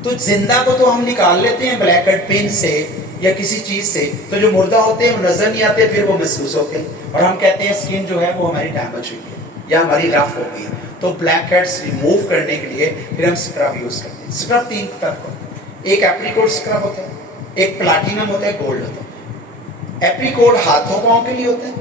तो जिंदा को तो हम निकाल लेते हैं ब्लैक हेड पिन से या किसी चीज से, तो जो मुर्दा होते हैं वो नजर नहीं आते, फिर वो महसूस होते हैं, और हम कहते हैं स्किन जो है वो हमारी डैमेज हुई है या हमारी रफ हो गई है। तो ब्लैक हेड्स रिमूव करने के लिए फिर हम स्क्रब यूज करते हैं। स्क्रब 3 तरह का होता है, एक एप्रिकॉट स्क्रब होता है, एक प्लैटिनम होता है, गोल्ड होता है। एप्रिकॉट हाथों पांव के लिए होता है,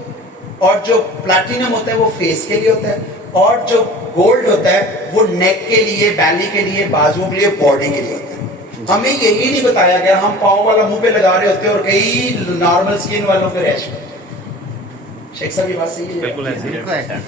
और जो प्लैटिनम होता है वो फेस के लिए होता है, और जो गोल्ड होता है वो नेक के लिए, बैली के लिए, बाजुओं के लिए, बॉडी के लिए होता है। हमें यही नहीं बताया गया, हम पाँव वाला मुंह पे लगा रहे होते हैं और कई नॉर्मल स्किन वालों पे रैश होते हैं। शेख साहब ये बात सही है? बिल्कुल ऐसे ही है।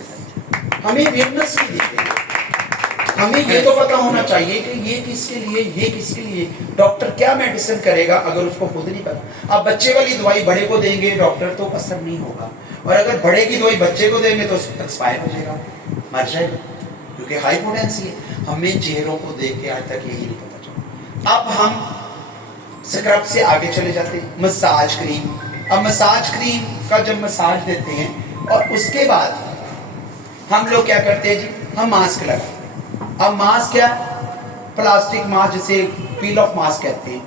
हमें अवेयरनेस नहीं दी गई। हमें ये तो पता होना चाहिए कि ये किसके लिए, ये किसके लिए, डॉक्टर क्या मेडिसिन करेगा अगर उसको खुद नहीं पता। अब बच्चे वाली दवाई बड़े को देंगे डॉक्टर तो असर नहीं होगा, और अगर बड़े की दवाई बच्चे को देंगे तो एक्सपायर हो जाएगा, मर जाएगा, क्योंकि हाइपोटेंसी है। हमें चेहरों को देख के आज तक यही नहीं पता चला। अब हम स्क्रब से आगे चले जाते हैं, मसाज क्रीम। अब मसाज क्रीम का जब मसाज देते हैं और उसके बाद हम लोग क्या करते हैं जी, हम मास्क लगाते हैं। अब मास्क क्या, प्लास्टिक मास्क जिसे पील ऑफ मास्क कहते हैं,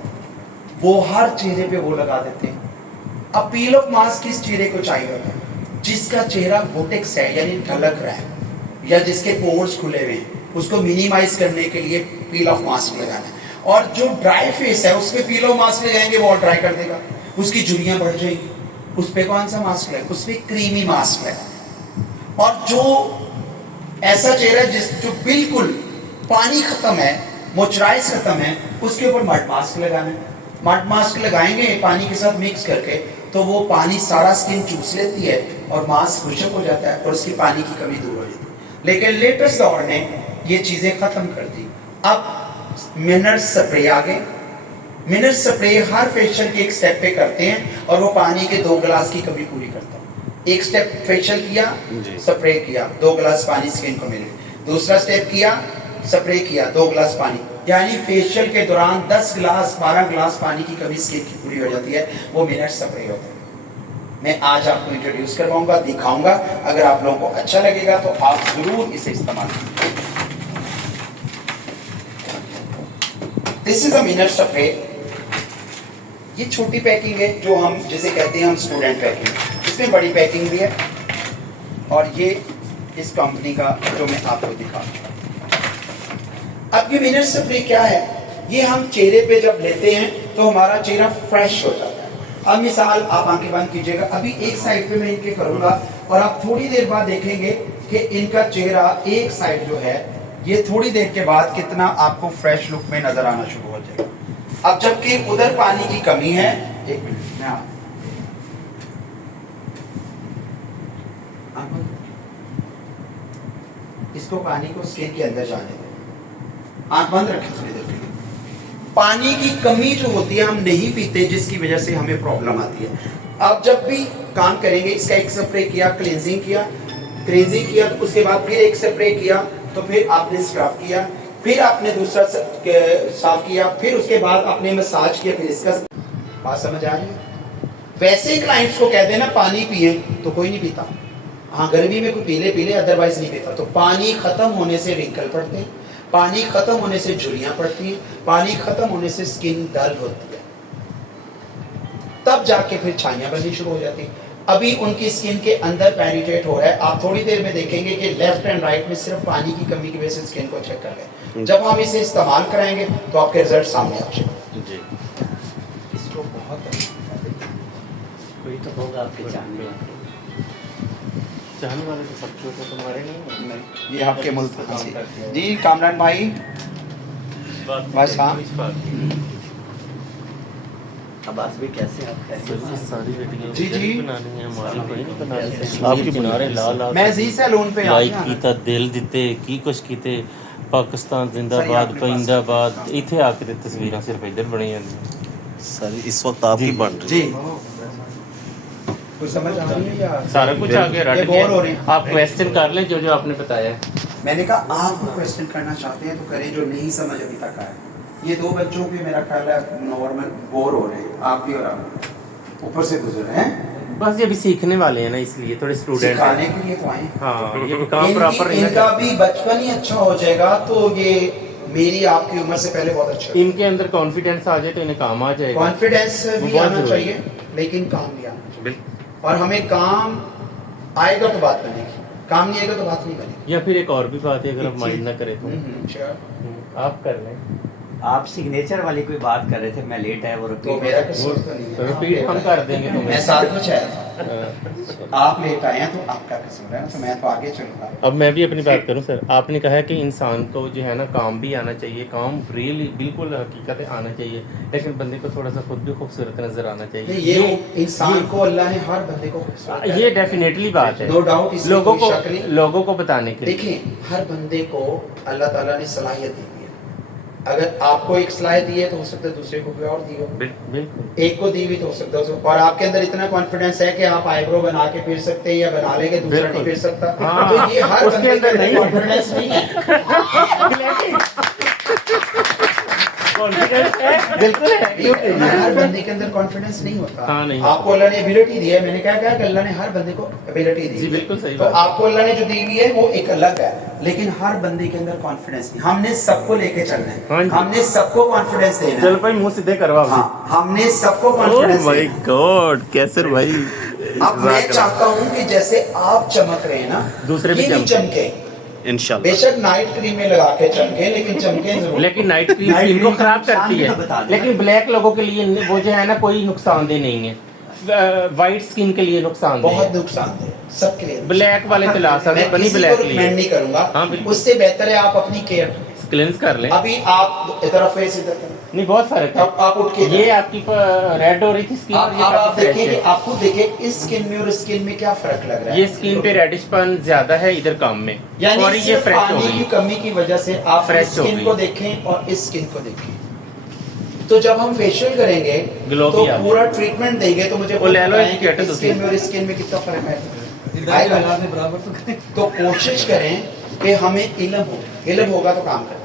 वो हर चेहरे पे वो लगा देते हैं। अब पील ऑफ मास्क किस चेहरे को चाहिए होता है, जिसका चेहरा बोटेक्स है यानी ढलक रहा है, या जिसके पोर्स खुले हुए हैं, उसको मिनिमाइज करने के लिए पील ऑफ मास्क लगाना है। और जो ड्राई फेस है उस पर पील ऑफ मास्क लगाएंगे वो और ड्राई कर देगा, उसकी झुर्रियां बढ़ जाएंगी। उस पर कौन सा मास्क लगाए, उस पर क्रीमी मास्क लगाए। और जो ऐसा चेहरा जो बिल्कुल पानी खत्म है, मॉइस्चराइज खत्म है, उसके ऊपर मड मास्क लगाना है। मड मास्क लगाएंगे पानी के साथ मिक्स करके तो वो पानी सारा स्किन चूस लेती है और मास्क खुशक हो जाता है और उसकी पानी की कमी दूर हो जाती है। लेकिन लेटेस्ट दौर ने ये चीजें खत्म कर दी। अब मिनरल स्प्रे आ गए। मिनरल स्प्रे हर फेशियल के एक स्टेप पे करते हैं और वो पानी के 2 गिलास की कमी पूरी करता है। एक स्टेप फेशियल किया, स्प्रे किया, 2 गिलास पानी स्किन को मिले। दूसरा स्टेप किया, स्प्रे किया, 2 गिलास पानी, यानी फेशियल के दौरान 10 गिलास 12 गिलास पानी की कमी स्किन की पूरी हो जाती है। वो मिनरल स्प्रे होता है। मैं आज आपको इंट्रोड्यूस करवाऊंगा, दिखाऊंगा। अगर आप लोगों को अच्छा लगेगा तो आप जरूर इसे इस्तेमाल करें। This is a mineral spray. ये छोटी पैकिंग है जो हम जिसे कहते हैं हम स्टूडेंट पैकिंग। इसमें बड़ी पैकिंग भी है और ये इस कंपनी का जो मैं आपको दिखाऊंगा। अब ये मिनरल स्प्रे क्या है, ये हम चेहरे पे जब लेते हैं तो हमारा चेहरा फ्रेश हो जाता है। अब मिसाल आप आंखें बंद कीजिएगा, अभी एक साइड पे मैं इनके करूंगा और आप थोड़ी देर बाद देखेंगे कि इनका चेहरा एक साइड जो है ये थोड़ी देर के बाद कितना आपको फ्रेश लुक में नजर आना शुरू हो जाएगा। अब जबकि उधर पानी की कमी है, एक मिनट मैं इसको पानी को स्किन के अंदर जाने दें, आंख बंद रखें थोड़ी देर के लिए। पानी की कमी जो होती है हम नहीं पीते, जिसकी वजह से हमें प्रॉब्लम आती है। अब जब भी काम करेंगे, इसका एक स्प्रे किया, क्लींजिंग किया, तो उसके बाद फिर एक स्प्रे किया, तो फिर आपने स्क्रब किया, फिर आपने दूसरा साफ किया, फिर उसके बाद आपने मसाज किया, फिर इसका बात समझ आ रही है। वैसे क्लाइंट्स को कह देना पानी पिए तो कोई नहीं पीता। हाँ, गर्मी में कोई पीले अदरवाइज नहीं पीता। तो पानी खत्म होने से रिंकल पड़ते हैं, पानी खत्म होने से झुर्रियां पड़ती हैं, पानी खत्म होने से स्किन डल होती है, तब जाके फिर छाइयां बननी शुरू हो जाती हैं। अभी उनकी स्किन के अंदर पेनिट्रेट हो रहा है। आप थोड़ी देर में देखेंगे कि लेफ्ट एंड राइट में सिर्फ पानी की कमी की वजह से स्किन को चेक कर रहे हैं। जब हम इसे इस्तेमाल कराएंगे तो आपके रिजल्ट सामने आ जाएंगे। जी, इसको बहुत कोई तो होगा आपके जानने चाहने वाले तो सब कुछ तो तुम्हारे नहीं है। ये आपके मुल्क से जी कामरान भाई बस हाँ। अब्बास भी कैसे आप कैसे सारी बेटियां जी, जी। बनानी है, हमारी कोई नहीं बनानी। आपकी किनारे लाल मैं जी सैलून पे ਲਾਈਕ ਆ ਕੀਤਾ, ਦਿਲ ਦਿੱਤੇ, ਕੀ ਕੁਛ ਕੀਤੇ। ਪਾਕਿਸਤਾਨ ਜ਼ਿੰਦਾਬਾਦ, ਪੈਂਦਾਬਾਦ। ਇੱਥੇ ਆ ਕੇ ਤੇ ਤਸਵੀਰਾਂ ਸਿਰਫ ਇੱਧਰ ਬਣੀ ਜਾਂਦੀਆਂ। सर इस वक्त आपकी बन रही जी कुछ समझ आ रही है या सारा कुछ आ गया, ये रट बोर हो रहे गया। हैं। आप क्वेश्चन कर लें जो जो आपने बताया है। मैंने कहा आप क्वेश्चन करना चाहते हैं तो करें, जो नहीं समझ अभी तक आया। ये 2 बच्चों भी मेरा ख्याल है नॉर्मल बोर हो रहे हैं, आप भी और आप ऊपर से गुजर रहे हैं। बस ये अभी सीखने वाले हैं ना, इसलिए थोड़े स्टूडेंट सिखाने के लिए तो आए हैं। हाँ, ये भी काम प्रॉपर नहीं इनका है। भी बचपन ही अच्छा हो जाएगा तो ये मेरी आपकी उम्र से पहले बहुत अच्छा। इनके अंदर कॉन्फिडेंस आ जाए तो इन्हें काम आ जाएगा। कॉन्फिडेंस वो भी बहुत आना जरूरी चाहिए, लेकिन काम भी आना चाहिए। और हमें काम आएगा तो बात बनेगी, काम नहीं आएगा तो बात नहीं बनेगी। या फिर एक और भी बात है, अगर आप एक माइंड चीज- ना करें तो sure। आप कर लें। आप सिग्नेचर वाली कोई बात कर रहे थे, मैं लेट आया वो तो रिपीट मेरा कसूर तो नहीं है। रिपीट हम कर देंगे मैं तुम्हें। 7 बजे आया था। आप लेट आए हैं तो आपका कसूर है ना, तो मैं तो आगे चलूंगा। अब मैं भी अपनी बात करूं सर, आपने कहा है कि इंसान को जो है ना काम भी आना चाहिए, काम रियली बिल्कुल हकीकत है आना चाहिए, लेकिन बंदे को थोड़ा सा खुद भी खूबसूरत नजर आना चाहिए। नहीं, ये इंसान को अल्लाह ने हर बंदे को खूबसूरत ये डेफिनेटली बात है, नो डाउट, इसमें लोगों कोई को शक नहीं। लोगों को बताने के लिए। देखिए, हर बंदे को अल्लाह ताला ने सलाहियत दी हुई है। अगर आपको एक सलाहियत दी है तो हो सकता है दूसरे को कोई और दी हो, बिल्कुल एक को दी हुई तो हो सकता है, और आपके अंदर इतना कॉन्फिडेंस है कि आप आईब्रो बना के फिर सकते हैं या बना लेंगे, दूसरा नहीं फिर सकता। हाँ, तो ये हर उसके बंदे के अंदर नहीं अंदर है। कॉन्फिडेंस नहीं है। कॉन्फिडेंस है, बिल्कुल है, क्यों नहीं? हर बंदे के अंदर कॉन्फिडेंस नहीं होता। हाँ, नहीं आपको अल्लाह ने एबिलिटी दी है, मैंने क्या कहा कि अल्लाह ने हर बंदे को एबिलिटी दी जी, है। बिल्कुल सही तो बात। आपको अल्लाह ने जो दी हुई है वो एक अलग है, लेकिन हर बंदे के अंदर कॉन्फिडेंस नहीं। हमने सबको लेके चलना हाँ है, जी। हमने सबको कॉन्फिडेंस देना चलो है। भाई मुंह सीधे करवा। हाँ, हमने सबको ओह कॉन्फिडेंस माय देना है। गॉड, कैसर भाई। अब मैं चाहता हूँ कि जैसे आप चमक रहे हैं ना, दूसरे भी ये चमके। चमके। इंशाल्लाह। बेशक नाइट क्रीम में लगा के चमके, लेकिन चमके जरूर। लेकिन नाइट क्रीम नाइट स्किन को क्रीम का खराब नुकसान करती भी है, तो बता देना। लेकिन ब्लैक लोगों के लिए वो जो है ना कोई नुकसानदेह नहीं है, वाइट स्किन के लिए नुकसानदेह बहुत है। नुकसानदेह सबके लिए। ब्लैक वाले तो ला सकते, मैं बनी किसी ब्लैक को लिए रिकमेंड नहीं करूंगा, हाँ, बिल्कुल। उससे बेहतर है आप अपनी केयर करें। क्लेंस कर लें। अभी आप इधर फेस इधर करें, नहीं बहुत फर्क है। अब आप उठ के ये आपकी रेड हो रही थी स्किन और ये आप काफी देखिए फ्रेश कि है। आपको देखिए इस स्किन में और इस स्किन में क्या फर्क लग रहा है। ये स्किन पे रेडिशपन ज्यादा है, इधर कम में, यानी और ये सिर्फ फ्रेश हो पानी की गई। कमी की वजह से आप Fresh इस हो स्किन गई। को देखें और इस स्किन को देखें। तो जब हम फेशियल करेंगे Glow तो भी आ जाए। पूरा ट्रीटमेंट देंगे तो मुझे वो ले लो, बताएं एक कि कैट इस तो स्किन सही। में और इस स्किन में कितना फर्क है। तो कोशिश करें कि हमें इल्म होगा तो काम कर पाएंगे।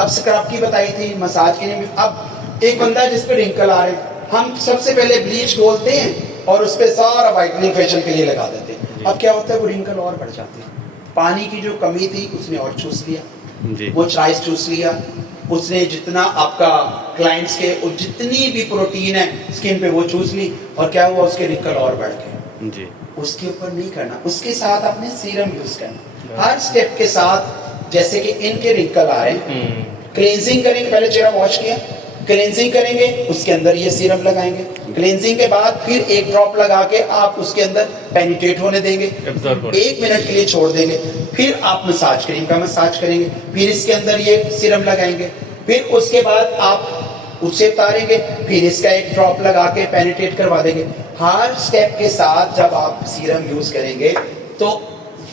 अब स्क्रब की बताई थी, मसाज के लिए। अब एक बंदा है जिस पे रिंकल आ रहे हैं, हम सबसे पहले ब्लीच घोलते हैं और उस पे सारा वाइटनिंग फेशियल के लिए लगा देते हैं। अब क्या होता है, वो रिंकल और बढ़ जाते हैं। पानी की जो कमी थी उसने और चूस लिया, जी। मॉइस्चराइज चूस लिया, उसने जितना आपका क्लाइंट्स के जितनी भी प्रोटीन है स्किन पे वो चूस ली, और क्या हुआ, उसके रिंकल और बढ़ गए। जी। उसके ऊपर नहीं करना, उसके साथ आपने सीरम यूज करना हर स्टेप के साथ। जैसे कि इनके रिंकल आ रहे हैं, क्लींजिंग करेंगे, पहले चेहरा वॉश किया, क्लींजिंग करेंगे, उसके अंदर ये सीरम लगाएंगे। क्लींजिंग के बाद फिर एक ड्रॉप लगा के आप उसके अंदर पेनिट्रेट होने देंगे, Absorb होने। 1 मिनट के लिए छोड़ देंगे, फिर आप मसाज क्रीम का मसाज करेंगे, फिर इसके अंदर ये सीरम लगाएंगे, फिर उसके बाद आप उसे उतारेंगे, फिर इसका एक ड्रॉप लगा के पेनिट्रेट करवा देंगे। हर स्टेप के साथ जब आप सीरम यूज करेंगे तो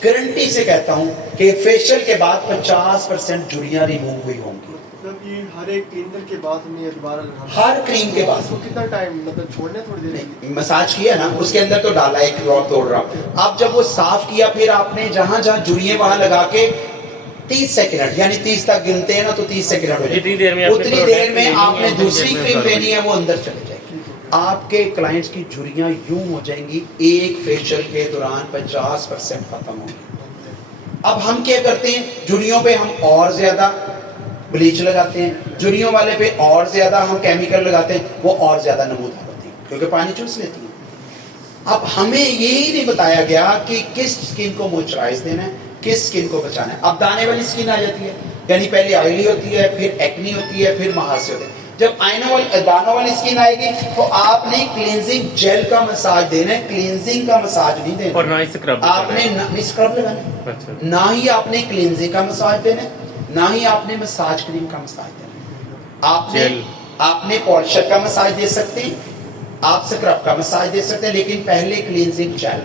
गारंटी से कहता हूं कि फेशियल के बाद 50% झुर्रियां रिमूव हुई होंगी। मतलब ये हर एक क्लीनर के बाद हमें ये दोबारा लगाना हर क्रीम के बाद। उसको कितना टाइम मतलब छोड़ना है, थोड़ी देर नहीं, मसाज किया ना, उसके अंदर तो डाला एक ड्रॉप तोड़ रहा हूं। आप जब वो साफ किया, फिर आपने जहां जहां झुर्रियां वहां लगा के 30 सेकंड, यानी 30 तक गिनते हैं ना, तो 30 सेकंड हो जितनी देर में जाए, आपने उतनी देर में प्रोडक्ट आपने लेनी है, दूसरी उतनी देर क्रीम में लेनी है, वो अंदर चले जाएगी। आपके क्लाइंट्स की झुर्रियां यूं हो जाएंगी, एक फेशियल के दौरान 50% खत्म होंगी। अब हम क्या करते हैं, झुर्रियों पे हम और ज्यादा ब्लीच लगाते हैं, झुर्रियों वाले पे और ज्यादा हम केमिकल लगाते हैं, वो और ज्यादा नमूदार होती है क्योंकि पानी चूस लेती है। अब हमें यही नहीं बताया गया कि किस स्किन को मॉइस्चराइज देना है, किस स्किन को बचाना है। अब दाने वाली स्किन आ जाती है, यानी पहले ऑयली होती है, फिर एक्नी होती है, फिर महासे होते हैं। जब दानों वाली स्किन आएगी तो आपने क्लींजिंग जेल का मसाज देना है, क्लींजिंग का मसाज नहीं देना। और ना ही स्क्रब आपने स्क्रब लगाना है, अच्छा। ना ही आपने क्लींजिंग का मसाज देना है, ना ही आपने मसाज क्रीम का मसाज देना है। जेल। आपने पॉलिशर का मसाज दे सकते हैं, आप स्क्रब का मसाज दे सकते हैं, लेकिन पहले क्लींजिंग जेल,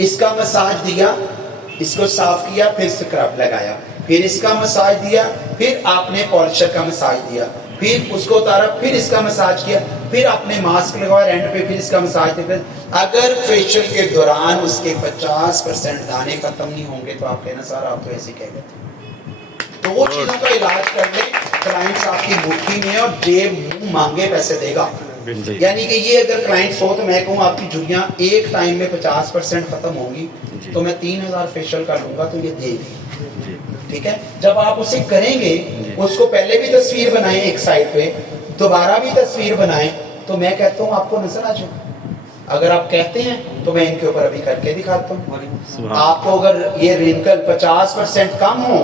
इसका मसाज दिया, इसको साफ किया, फिर स्क्रब लगाया, फिर इसका मसाज दिया, फिर आपने पॉलिशर का मसाज दिया, फिर उसको उतारा, फिर इसका मसाज किया, फिर आपने मास्क लगाया एंड पे, फिर इसका मसाज दिया। अगर फेशियल के दौरान उसके 50% दाने खत्म नहीं होंगे तो आप कहना सर आप तो ऐसे कह गए थे। तो वो चीजों का इलाज कर ले, क्लाइंट्स आपकी मुट्ठी में और जेब मुंह मांगे पैसे देगा। यानी कि ये अगर क्लाइंट्स हो तो मैं कहूँ आपकी झुर्रियां एक टाइम में 50% खत्म होंगी, तो मैं 3000 फेशियल का लूंगा तो ये देगी। ठीक है, जब आप उसे करेंगे, उसको पहले भी तस्वीर बनाएं एक साइड पे, दोबारा भी तस्वीर बनाएं, तो मैं कहता हूँ आपको नजर आ जाए। अगर आप कहते हैं तो मैं इनके ऊपर अभी करके दिखाता हूँ। आपको अगर ये रिंकल 50% कम हो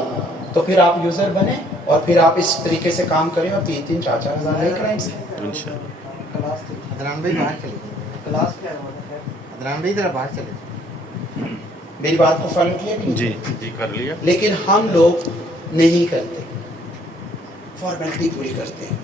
तो फिर आप यूजर बने और फिर आप इस तरीके से काम करें और 3-3, 4-4 हजार नए क्लाइंट्स हैं। अदनान भाई बाहर चले गए। क्लास क्या है? जरा हम इधर बाहर चले जाओ। मेरी बात को फॉलो किया कि नहीं? जी कर लिया। लेकिन हम लोग नहीं करते, फॉर्मेलिटी पूरी करते हैं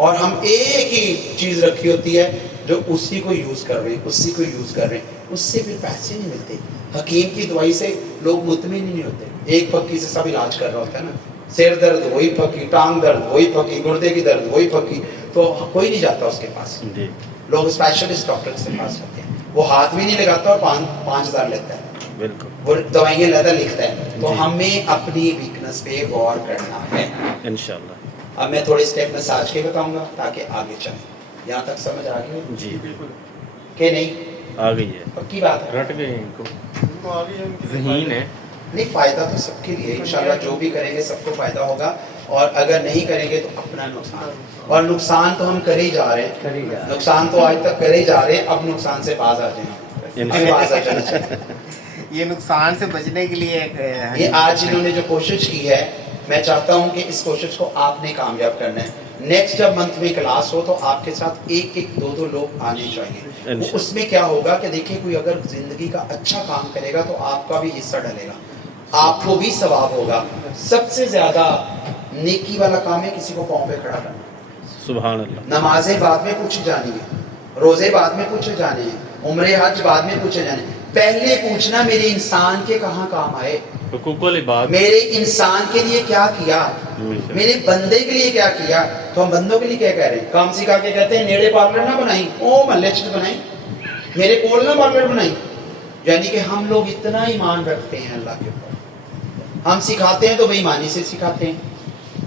और हम एक ही चीज रखी होती है जो उसी को यूज कर रहे हैं, उसी को यूज कर रहे हैं, उससे फिर पैसे नहीं मिलते। हकीम की दवाई से लोग मुतमिन नहीं होते। एक पक्की से सब इलाज कर रहा होता है ना, सिर दर्द वही पक्की, टांग दर्द वही पक्की, गुर्दे की दर्द वही पक्की, तो कोई नहीं जाता उसके पास। जी लोग स्पेशलिस्ट डॉक्टर के पास जाते हैं, वो हाथ भी नहीं लगाता और 5,000 लेता है, बिल्कुल वो दवाइयाँ लेता लिखता है। तो जी। हमें अपनी वीकनेस पे गौर करना है। इंशाल्लाह। अब मैं थोड़े स्टेप मसाज के बताऊंगा ताकि आगे चले। यहाँ तक समझ आ गई जी कि नहीं? आ गई है, पक्की बात है। रट गए इनको, तो आगे है उनके लिए ज़हीन है। नहीं, फायदा तो सबके लिए इंशाल्लाह, जो भी करेंगे सबको फायदा होगा, और अगर नहीं करेंगे तो अपना नुकसान, और नुकसान तो हम कर ही जा रहे कर ही जा रहे हैं, हैं। नुकसान तो आज तक कर ही जा रहे हैं, अब नुकसान से बाज आ जाए, हमें बाज आ जाना चाहिए। ये नुकसान से बचने के लिए एक ये आज इन्होंने जो कोशिश की है, मैं चाहता हूं कि इस कोशिश को आपने कामयाब करना है। नेक्स्ट जब मंथ में क्लास हो तो आपके साथ एक एक दो दो लोग आने चाहिए। वो उसमें क्या होगा कि देखिए, कोई अगर जिंदगी का अच्छा काम करेगा तो आपका भी हिस्सा डलेगा, आपको भी सवाब होगा। सबसे ज्यादा नेकी वाला काम है किसी को पाँव पे खड़ा करना। सुभान अल्लाह। नमाजें बाद में पूछी जानी है, रोजे बाद में पूछे जाने हैं, उम्रे हज बाद में पूछे जाने हैं। पहले पूछना मेरे इंसान के कहाँ काम आए, हुकूकुल इबाद। मेरे इंसान के लिए क्या किया, मेरे बंदे के लिए क्या किया। तो हम बंदों के लिए क्या कह रहे हैं? काम सिखा के कहते हैं नेड़े पार्लर ना बनाई, ओ महल्ले च बनाई, मेरे कोल ना पार्लर बनाई। यानी कि हम लोग इतना ईमान रखते हैं अल्लाह के ऊपर, हम सिखाते हैं तो बेईमानी से सिखाते हैं,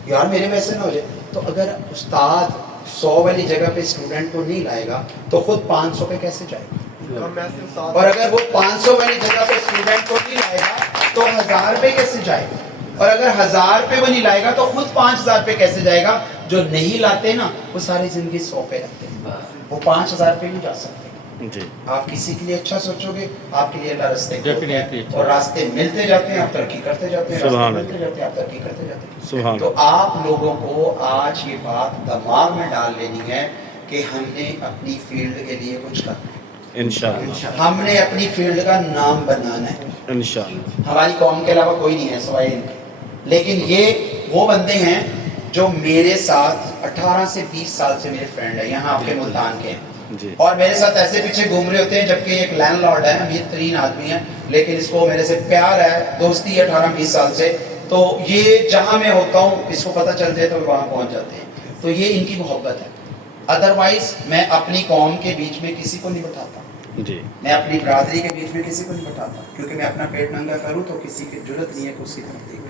यार मेरे वैसे ना हो जाए। तो अगर उस्ताद 100 वाली जगह पे स्टूडेंट को नहीं लाएगा तो खुद 500 पे कैसे जाएगा? हम ऐसे साथ और अगर वो 500 वाली जगह पे स्टूडेंट को नहीं लाएगा तो 1000 पे कैसे जाएगा? और अगर 1000 पे वो नहीं लाएगा तो खुद 5000 पे कैसे जाएगा? जो नहीं लाते ना वो सारी जिंदगी 100 पे रहते हैं, वो 5000 पे नहीं जा सकते। जी आप किसी के लिए अच्छा सोचोगे, आपके लिए अल्लाह रास्ते खोलते Definitely हैं, अच्छा। और रास्ते मिलते जाते हैं, आप तरक्की करते जाते हैं, सुभान रास्ते मिलते जाते हैं, आप तरक्की करते जाते हैं। सुभान तो आप लोगों को आज ये बात दिमाग में डाल लेनी है कि हमने अपनी फील्ड के लिए कुछ करना है, इंशाल्लाह हमने अपनी फील्ड का नाम बनाना है। इंशाल्लाह। हमारी कौम के अलावा कोई नहीं है सिवाय इनके, लेकिन ये वो बंदे हैं जो मेरे साथ 18 से 20 साल से मेरे फ्रेंड है, यहाँ आपके मुल्तान के हैं, जी और मेरे साथ ऐसे पीछे घूम रहे होते हैं, जबकि एक लैंडलॉर्ड है, अमीर तरीन आदमी है, लेकिन इसको मेरे से प्यार है, दोस्ती है 18-20 साल से। तो ये जहां मैं होता हूँ इसको पता चल जाए तो वहां पहुंच जाते हैं। तो ये इनकी मोहब्बत है। अदरवाइज मैं अपनी कौम के बीच में किसी को नहीं बैठाता, जी मैं अपनी बरादरी के बीच में किसी को नहीं बैठाता, क्योंकि मैं अपना पेट नंगा करूँ तो किसी की जरूरत नहीं है कि उसकी तरफ देखूं।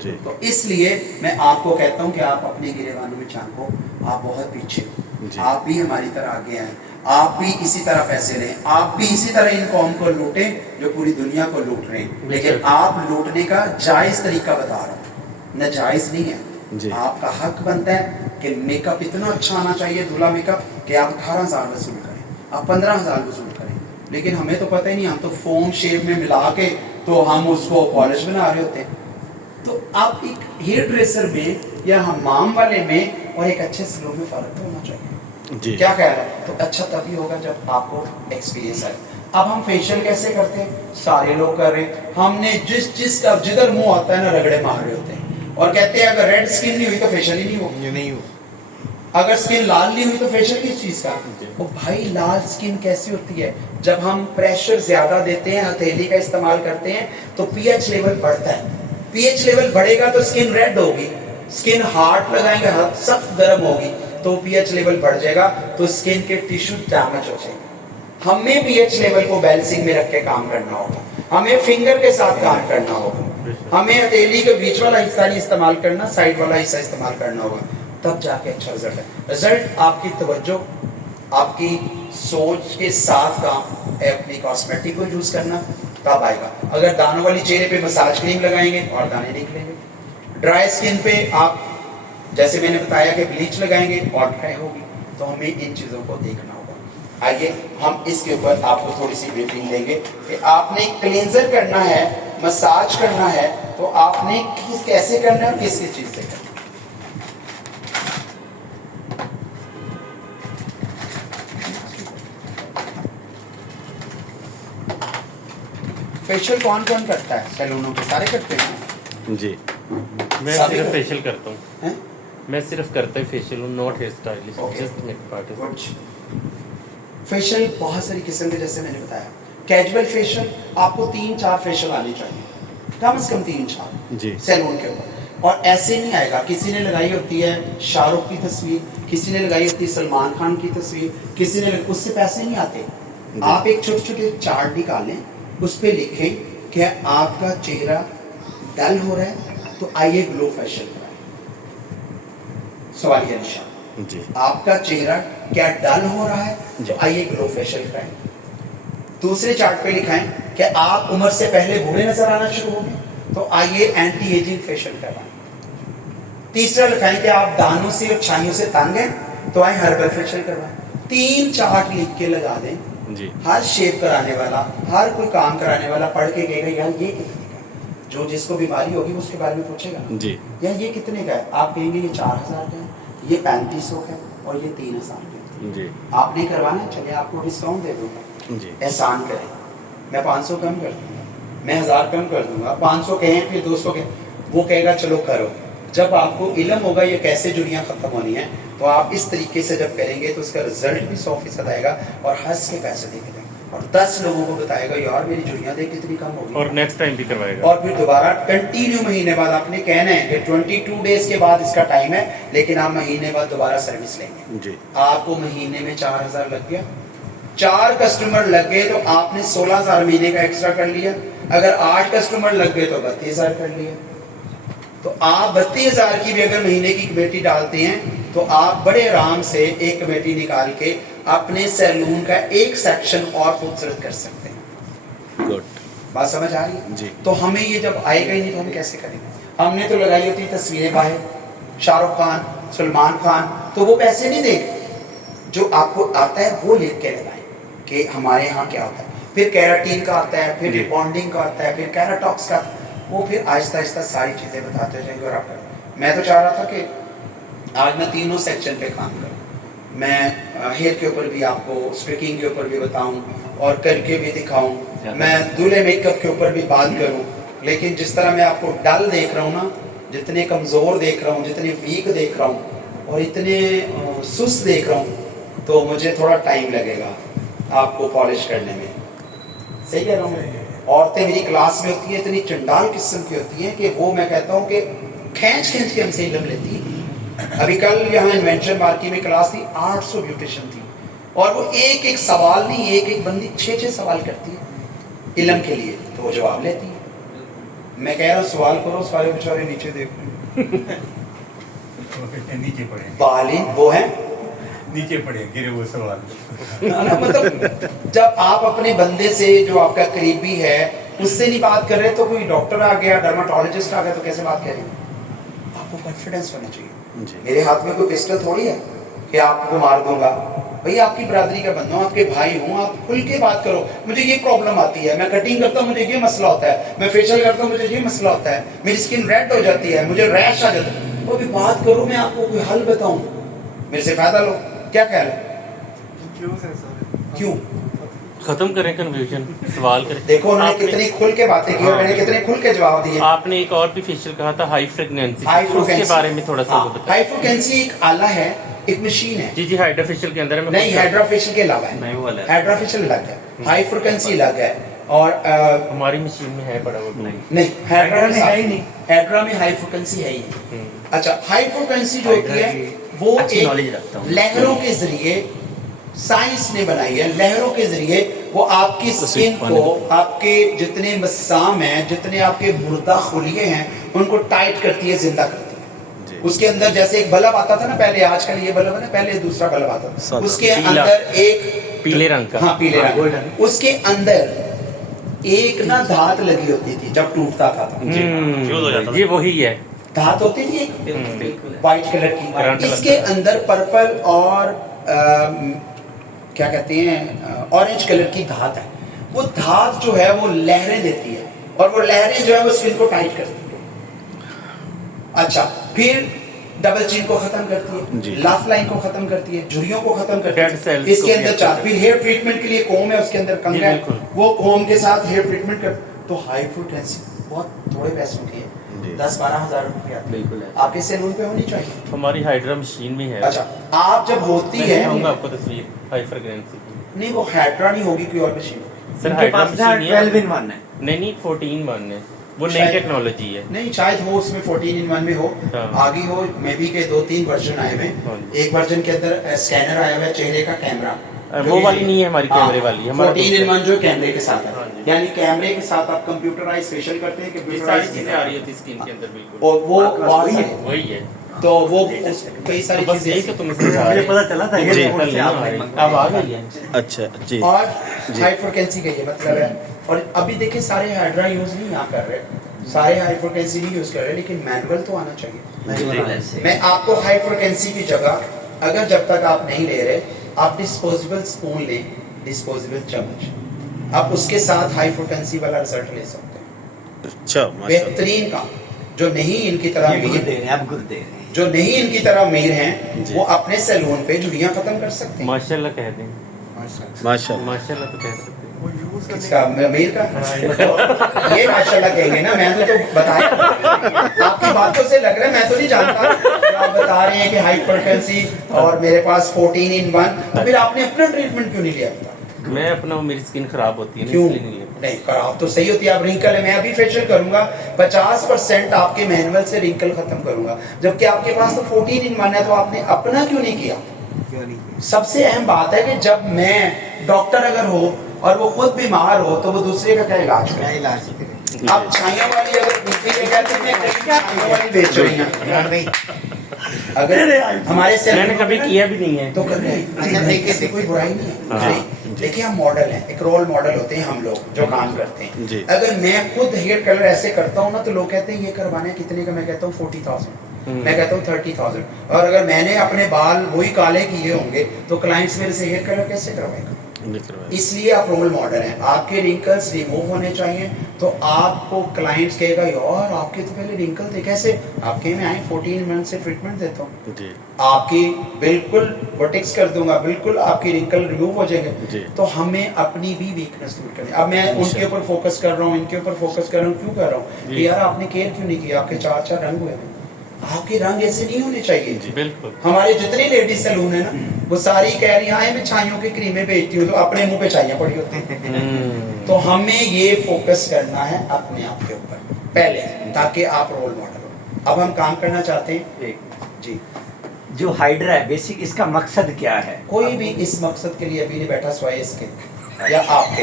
जी तो इसलिए मैं आपको कहता हूं कि आप अपने गिरेबानों में झांको, आप बहुत पीछे हो, जी। आप भी हमारी तरह आगे आए, आप भी इसी तरह पैसे लें, आप भी इसी तरह इन कौम को लूटें जो पूरी दुनिया को लूट रहे हैं। लेकिन आप लूटने का जायज तरीका बता रहा हूँ, नाजायज नहीं जी। है। आपका हक बनता है कि मेकअप इतना अच्छा आना चाहिए, दूल्हा मेकअप, कि आप 18,000 वसूल करें, आप 15,000 वसूल करें। लेकिन हमें तो पता ही नहीं, हम तो फोम शेप में मिला के तो हम उसको पॉलिश बना रहे होते हैं। तो आप एक हेयर ड्रेसर में या हमाम वाले में और एक अच्छे सलून में फर्क तो होना चाहिए। जी क्या कह रहा है? तो अच्छा तभी होगा जब आपको एक्सपीरियंस आए। अब हम फेशियल कैसे करते हैं? सारे लोग कर रहे हैं, हमने जिसका जिधर मुंह आता है ना रगड़े मार रहे होते हैं, और कहते हैं अगर रेड स्किन नहीं हुई तो फेशियल ही नहीं होगा, ये नहीं हो। अगर स्किन लाल नहीं हुई तो फेशियल किस चीज का? तो भाई लाल स्किन कैसी होती है? जब हम प्रेशर ज्यादा देते हैं, हथेली का इस्तेमाल करते हैं तो पीएच लेवल बढ़ता है, पीएच लेवल बढ़ेगा तो स्किन रेड होगी, स्किन हार्ड लगाएंगे हाथ सख्त गर्म होगी तो पीएच लेवल बढ़ जाएगा, तो स्किन के टिश्यू डैमेज हो जाएंगे। हमें पीएच लेवल को बैलेंसिंग में रख के काम करना होगा, हमें फिंगर के साथ काम करना होगा, हमें हथेली के बीच वाला हिस्सा नहीं इस्तेमाल करना, साइड वाला हिस्सा इस्तेमाल करना होगा, तब जाके अच्छा रिजल्ट है। रिजल्ट आपकी तवज्जो, आपकी सोच के साथ काम है, अपनी कॉस्मेटिक को यूज करना तब आएगा। अगर दानों वाली चेहरे पे मसाज क्रीम लगाएंगे और दाने निकलेंगे, ड्राई स्किन पे आप जैसे मैंने बताया कि ब्लीच लगाएंगे और ड्राई होगी। तो हमें इन चीज़ों को देखना होगा। आइए हम इसके ऊपर आपको थोड़ी सी ब्रीफिंग देंगे कि आपने क्लींजर करना है, मसाज करना है, तो आपने कैसे करना है और किस किस चीज़ से करना है। फेशियल कौन कौन करता है सैलूनों के? सारे करते हैं जी मैं सभी सिर्फ को- फेशियल करता हूँ, हैं? मैं सिर्फ करता ही फेशियल हूँ, not here stylist, Okay. Just makeup artist. Facial बहुत सारी किस्म के, जैसे मैंने बताया कैजुअल फेशियल, आपको 3-4 फेशियल आने चाहिए, कम से कम 3-4 जी सैलून के ऊपर। और ऐसे नहीं आएगा, किसी ने लगाई होती है शाहरुख की तस्वीर, किसी ने लगाई होती है सलमान खान की तस्वीर, किसी ने उससे पैसे नहीं आते। आप एक छोटे छोटे चार्ट निकालें, उस पर लिखें कि आपका चेहरा डल हो रहा है तो आइए ग्लो फेशियल कराएं, सवालिया निशान। जी आपका चेहरा क्या डल हो रहा है तो आइए ग्लो फेशियल कराएं। दूसरे चार्ट पे लिखाएं कि आप उम्र से पहले बूढ़े नजर आना शुरू हो गए तो आइए एंटी एजिंग फेशियल करवाएं। तीसरा लिखाएं कि आप दानों से और छाइयों से तंग हैं तो आए हर्बल फेशियल करवाएं। 3 चार्ट लिख के लगा दें। जी हर शेव कराने वाला, हर कोई काम कराने वाला पढ़ के कहेगा यार ये कितने का है? जो जिसको बीमारी होगी उसके बारे में पूछेगा ना, जी यार ये कितने का है? आप कहेंगे ये 4000 का है, ये 3500 का है और ये 3000 का है। जी आपने करवाना, चलिए आपको डिस्काउंट दे दूंगा, जी एहसान करें, मैं 500 कम कर दूंगा, मैं 1000 कम कर दूंगा। 500 कहें फिर 200 कहें, वो कहेगा चलो करो। जब आपको इल्म होगा ये कैसे जुड़ियाँ खत्म होनी है, तो आप इस तरीके से जब करेंगे तो उसका रिजल्ट भी 100% आएगा और हंस के पैसे दे के देंगे और 10 लोगों को बताएगा यार मेरी जुड़ियाँ देख कितनी कम होगी। और नेक्स्ट टाइम भी करवाएगा। और फिर दोबारा कंटिन्यू महीने बाद आपने कहना है कि 22 डेज के बाद इसका टाइम है, लेकिन आप महीने बाद दोबारा सर्विस लेंगे। जी आपको महीने में 4000 लग गया, 4 कस्टमर लग गए तो आपने 16000 महीने का एक्स्ट्रा कर लिया। अगर 8 कस्टमर लग गए तो 32000 कर लिया। तो आप 32000 की भी अगर महीने की कमेटी डालते हैं तो आप बड़े आराम से एक कमेटी निकाल के अपने सैलून का एक सेक्शन और खूबसूरत कर सकते हैं। गुड बात समझ आ रही है? जी तो हमें ये जब आएगा ही नहीं तो हम कैसे करेंगे? हमने तो लगाई होती तस्वीरें बाहर, शाहरुख खान, सलमान खान, तो वो पैसे नहीं देंगे। जो आपको आता है वो लिख के लगाएं कि हमारे यहाँ क्या होता है। फिर कैराटीन का आता है, फिर रिबॉन्डिंग का आता है, फिर कैराटॉक्स का, वो फिर आहिस्ता आहिस्ता सारी चीज़ें बताते जाएंगे और आप करें। मैं तो चाह रहा था कि आज मैं तीनों सेक्शन पे काम करूँ। मैं हेयर के ऊपर भी आपको, स्ट्रिकिंग के ऊपर भी बताऊँ और करके भी दिखाऊँ। मैं दूल्हे मेकअप के ऊपर भी बात करूँ। लेकिन जिस तरह मैं आपको डल देख रहा हूँ ना, जितने कमज़ोर देख रहा हूँ, जितने वीक देख रहा हूँ और इतने सुस्त देख रहा हूँ, तो मुझे थोड़ा टाइम लगेगा आपको पॉलिश करने में। सही कह रहा हूँ? औरतें मेरी क्लास में होती हैं, इतनी चंडाल किस्म की होती हैं कि वो मैं कहता हूँ कि खींच खींच के हमसे इल्म लेती है। अभी कल यहाँ इन्वेंशन मार्केट में क्लास थी, 800 ब्यूटिशियन थी और वो एक एक सवाल नहीं, एक एक बंदी 6-6 सवाल करती है इल्म के लिए, तो वो जवाब लेती है। मैं कह रहा हूँ सवाल करो, सारे बेचारे नीचे देख नीचे पड़े, बालिन वो है नीचे पड़े गिरे वो सवाल। ना, मतलब जब आप अपने बंदे से जो आपका करीबी है उससे नहीं बात कर रहे, तो कोई डॉक्टर आ गया, डर्माटोलॉजिस्ट आ गया, तो कैसे बात करेंगे? आपको कॉन्फिडेंस होना चाहिए। जी मेरे हाथ में कोई पिस्टल थोड़ी है कि आपको मार दूंगा। भाई आपकी बरादरी का बंदा हूँ, आपके भाई हूँ, आप खुल के बात करो। मुझे ये प्रॉब्लम आती है, मैं कटिंग करता हूँ मुझे ये मसला होता है, मैं फेशियल करता हूँ मुझे ये मसला होता है, मेरी स्किन रेड हो जाती है, मुझे रैश आ जाता है। तो अभी बात करो, मैं आपको कोई हल बताऊँ, मेरे से फायदा लो। क्या ख्याल है? क्यों है सर? क्यों? खत्म करें कन्फ्यूजन, सवाल करें। देखो उन्होंने आपने- कितनी खुल के बातें की और मैंने कितने खुल के जवाब दिए। आपने एक और भी फेशियल कहा था हाई फ्रिक्वेंसी, हाई उसके फ्रिक्वेंसी बारे में थोड़ा सा बताएं। हाई फ्रिक्वेंसी एक आला है, एक मशीन है। जी हाइड्रा फेशियल के अंदर है। मैं नहीं, हाइड्रा फेशियल के अलावा है। नहीं, वो अलग है। हाइड्रा फेशियल अलग है, हाई फ्रिक्वेंसी अलग है। और हमारी मशीन में है बड़ा वो नहीं, हाइड्रा में है ही नहीं। हाइड्रा में हाई फ्रिक्वेंसी है ही नहीं। अच्छा, हाई फ्रिक्वेंसी जो होती है वो अच्छी नॉलेज रखता एक हूँ। लहरों के जरिए साइंस ने बनाई है। लहरों के जरिए वो आपकी स्किन को, आपके जितने मसाम हैं, जितने आपके मुर्दा खुलिए हैं, उनको टाइट करती है, जिंदा करती है। उसके अंदर जैसे एक बल्ब आता था ना पहले, आजकल ये बल्ब है ना, पहले दूसरा बल्ब आता था, उसके अंदर एक पीले रंग का, हाँ पीले रंग, उसके अंदर एक ना धात लगी होती थी, जब टूटता था तो ये वही है, धात होती थी एक व्हाइट कलर करंट की, इसके अंदर पर्पल और क्या कहते हैं ऑरेंज कलर की धात है। वो धात जो है वो लहरें देती है और वो लहरें जो है वो स्किन को टाइट करती है। अच्छा, फिर डबल चिन को खत्म करती है, लाफ लाइन को खत्म करती है, झुर्रियों को खत्म करती है। इसके अंदर चार, फिर हेयर ट्रीटमेंट के लिए कोम है, उसके अंदर कंघा है, वो कोम के साथ हेयर ट्रीटमेंट कर, तो हाई फ्रिक्वेंसी बहुत थोड़े पैसों की जी। है, 10-12 हज़ार रुपये की आती है। बिल्कुल है। आपके सैलून पे होनी चाहिए। हमारी हाइड्रा मशीन भी है। अच्छा, आप जब होती मैं है दिखाऊंगा आपको तस्वीर हाई फ्रिक्वेंसी की। नहीं, वो हाइड्रा नहीं होगी, कोई और मशीन होगी। सर इनके हाइड्रा पास ना मशीन 12 in 1 है। नहीं 14 है, वो नई शायद- टेक्नोलॉजी है। नहीं, शायद हो उसमें 14-in-1 में हो, हाँ। आगे हो, मे बी के 2-3 वर्जन आए हुए हाँ हैं। जी। एक वर्जन के अंदर स्कैनर आया हुआ है, चेहरे का कैमरा। वो वाली नहीं है हमारी, कैमरे वाली, हमारा 14-in-1 जो कैमरे के साथ हाँ है, जी। यानी कैमरे के साथ आप कंप्यूटराइज फेशियल करते हैं, ये सारी कंप्यूटराइज चीजें आ रही होती स्किन के अंदर बिल्कुल। और वो वही है। वही है। तो वो कई सारी तो बस यही तो चीजें तुम्हें समझा मुझे रहे पता चला था ये जी। रिपोर्ट से आपने मंगवाया। अब आ गई है। अच्छा जी और जी। हाई फ्रिक्वेंसी का ये मतलब है। और अभी देखिए सारे हाइड्रा यूज नहीं यहाँ कर रहे, सारे हाई फ्रिक्वेंसी नहीं यूज कर रहे, लेकिन मैनुअल तो आना चाहिए। मैनुअल ऐसे। मैं आपको हाई फ्रिक्वेंसी की जगह, अगर जब तक आप नहीं ले रहे, आप डिस्पोजेबल स्पून लें, डिस्पोजेबल चम्मच, आप उसके साथ हाई फ्रिक्वेंसी वाला रिजल्ट ले सकते हैं। अच्छा माशाल्लाह। बेहतरीन काम। जो नहीं इनकी तरह ये गुड़ अमीर, दे रहे हैं, आप गुड़ दे रहे हैं। जो नहीं इनकी तरह अमीर हैं, जी। वो अपने सैलून पे झुर्रियां खत्म कर सकते हैं। माशाल्लाह कह दें, माशाल्लाह। माशाल्लाह तो कह सकते हैं। वो यूज किसका, करने अमीर का? ये माशाल्लाह कहेंगे ना, मैंने तो बताया। आपकी बातों से लग रहा है, मैं तो नहीं जानता। जो आप बता रहे हैं कि हाई फ्रिक्वेंसी और मेरे पास 14-in-1, तो फिर आपने अपना ट्रीटमेंट क्यों नहीं लिया था? मैं अपना, मेरी स्किन खराब होती है ना, क्यों इसलिए नहीं लेता। नहीं? खराब तो सही होती है, आप रिंकल है, मैं अभी फेशियल करूंगा, 50% आपके मैनुअल से रिंकल खत्म करूंगा, जबकि आपके पास तो 14-in-1 है, तो आपने अपना क्यों नहीं किया? क्यों नहीं? सबसे अहम बात है कि जब मैं डॉक्टर अगर हो और वो खुद बीमार हो, तो वो दूसरे का क्या इलाज क्या करे? इलाज करें? आप छाइयों वाली अगर कुर्ती लेकर तो मैं कहीं छाइयों वाली बेच रही हैं। अगर हमारे से मैंने कभी किया भी नहीं है। तो कर रहे हैं। अच्छा, देखिए से कोई बुराई नहीं है। हाँ। जी। देखिए हम मॉडल हैं, एक रोल मॉडल होते हैं हम लोग जो काम करते हैं। जी। अगर मैं खुद हेयर कलर ऐसे करता हूँ ना, तो लोग कहते हैं ये करवाना है कितने का, मैं कहता हूँ 40,000, मैं कहता हूँ 30,000। और अगर मैंने अपने बाल वही काले किए होंगे, तो क्लाइंट्स मेरे से हेयर कलर कैसे करवाएगा? इसलिए आप रोल मॉडल हैं। आपके रिंकल्स रिमूव होने चाहिए, तो आपको क्लाइंट्स कहेगा यार आपके तो पहले रिंकल थे, कैसे? आपके में आए 14 मंथ से ट्रीटमेंट देता हूँ, जी आपकी बिल्कुल बोटिक्स कर दूंगा, बिल्कुल आपकी रिंकल रिमूव हो जाएंगे। जी। तो हमें अपनी भी वीकनेस दूर करनी। अब मैं उनके ऊपर फोकस कर रहा हूँ, इनके ऊपर फोकस कर रहा हूँ, क्यों कर रहा हूँ कि यार आपने केयर क्यों नहीं किया? आपके 4 रंग हुए हैं, आपके रंग ऐसे नहीं होने चाहिए। बिल्कुल। हमारे जितनी लेडीज सैलून है ना, वो सारी कह रही हैं मैं छाइयों की क्रीमें बेचती हूँ, तो अपने मुंह पे छाइयां पड़ी होती हैं। तो हमें ये फोकस करना है अपने आप के ऊपर पहले, ताकि आप रोल मॉडल हो। अब हम काम करना चाहते हैं एक जी। जो हाइड्रा है बेसिक, इसका मकसद क्या है? कोई भी इस मकसद के लिए अभी नहीं बैठा स्वाय इसके या आपके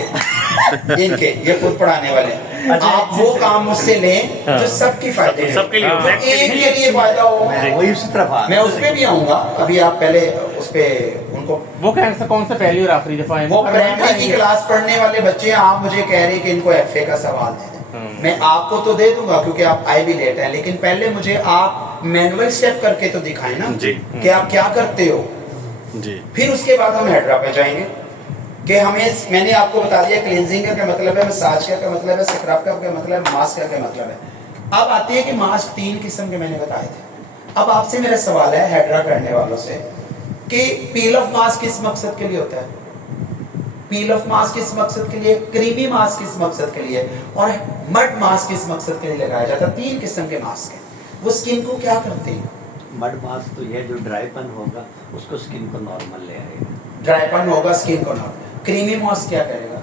इनके, ये खुद पढ़ाने वाले हैं। आप वो काम मुझसे लें जो सबके फायदे में, सबके लिए होगा। एक के लिए फायदा हो। मैं वही उसी तरफ आ मैं उस पे भी आऊंगा, अभी आप पहले उस पे उनको, वो कौन सा पहली और आखिरी दफा है? वो प्राइमरी की क्लास पढ़ने वाले बच्चे हैं, आप मुझे कह रहे हैं कि इनको एफए का सवाल दे दें। मैं आपको तो दे दूंगा क्योंकि आप आए भी लेट हैं, लेकिन पहले मुझे आप मैनुअल स्टेप करके तो दिखाएं ना जी। कि आप क्या करते हो। जी फिर उसके बाद हम हेड्रा पे जाएंगे कि हमें, मैंने आपको बता दिया क्लींजिंग का क्या मतलब है, मसाज का क्या मतलब है, स्क्रब का क्या मतलब है, मास्क का क्या मतलब है। अब आते हैं कि मास्क 3 किस्म के मैंने बताए थे। अब आपसे मेरा सवाल है हेड्रा करने वालों से कि पील ऑफ मास्क किस मकसद के लिए होता है? पील ऑफ मास्क किस मकसद के लिए, क्रीमी मास्क किस मकसद के लिए, और मड मास्क किस मकसद के लिए लगाया जाता है? 3 किस्म के मास्क हैं। वो स्किन को क्या करते हैं? मड मास्क तो ये जो ड्राईपन होगा उसको स्किन को नॉर्मल ले आएगा। ड्राईपन होगा, स्किन को नॉर्मल। क्रीमी मास्क क्या करेगा?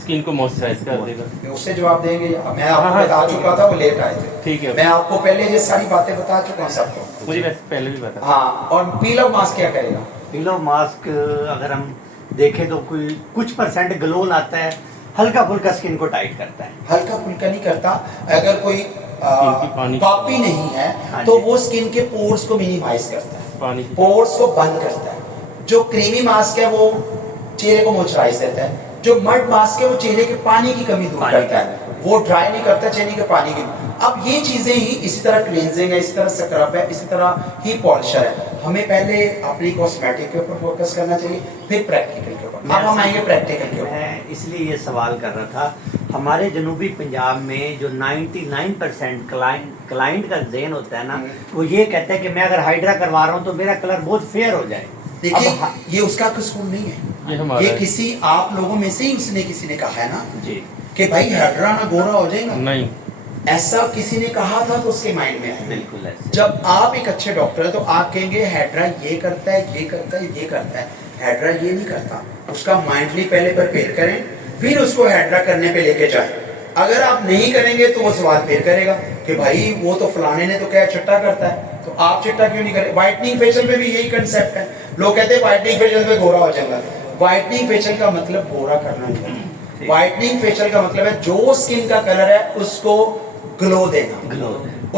स्किन को मॉइस्चराइज कर देगा। उससे जवाब देंगे। मैं आपको हाँ, बता चुका था, वो लेट आए थे। ठीक है। मैं आपको पहले ये सारी बातें बता चुका हूँ सबको। मुझे वैसे पहले भी पता। हाँ, और पील ऑफ मास्क क्या करेगा? पीलो मास्क अगर हम देखें तो कुछ परसेंट ग्लो लाता है, हल्का फुल्का स्किन को टाइट करता है। हल्का फुल्का नहीं करता। अगर कोई पानी- कॉपी नहीं है हाँ तो जी। वो स्किन के पोर्स को मिनिमाइज करता है, पानी पोर्स को बंद करता है। जो क्रीमी मास्क है वो चेहरे को मॉइस्चराइज देता है। जो मड मास्क है वो चेहरे के पानी की कमी दूर पानी करता है, वो ड्राई नहीं करता चेहरे के पानी की। अब ये चीजें ही, इसी तरह क्लींजिंग है, इसी तरह स्क्रब है, इसी तरह ही पॉलिशर है। हमें पहले अपनी कॉस्मेटिक के ऊपर फोकस करना चाहिए, फिर प्रैक्टिकल के ऊपर। अब हम आएंगे प्रैक्टिकल के ऊपर। मैं इसलिए ये सवाल कर रहा था, हमारे जनूबी पंजाब में जो 99% क्लाइंट का ज़हन होता है ना, वो ये कहता है कि मैं अगर हाइड्रा करवा रहा हूँ तो मेरा कलर बहुत फेयर हो जाए। देखिए अब ये उसका कसूर नहीं है, ये हमारा ये है। किसी आप लोगों में से ही उसने किसी ने कहा है ना जी कि भाई हाइड्रा ना गोरा हो जाएगा, नहीं, ऐसा किसी ने कहा था तो उसके माइंड में आया। बिल्कुल ऐसे। जब आप एक अच्छे डॉक्टर है तो आप कहेंगे हाइड्रा ये करता है, ये करता है, ये करता है, हाइड्रा ये नहीं करता। उसका माइंडली पहले प्रिपेयर करें, फिर उसको हाइड्रा करने पे लेके जाए। अगर आप नहीं करेंगे तो वो सवाल फिर करेगा कि भाई वो तो फलाने ने तो क्या चिट्टा करता है, तो आप चिट्टा क्यों नहीं करें। व्हाइटनिंग फेशियल में भी यही कंसेप्ट है। लोग कहते हैं व्हाइटनिंग फेशियल में गोरा हो जाएगा। व्हाइटनिंग फेशियल का मतलब गोरा करना नहीं है। व्हाइटनिंग फेशियल का मतलब है जो स्किन का कलर है उसको ग्लो देना, ग्लो।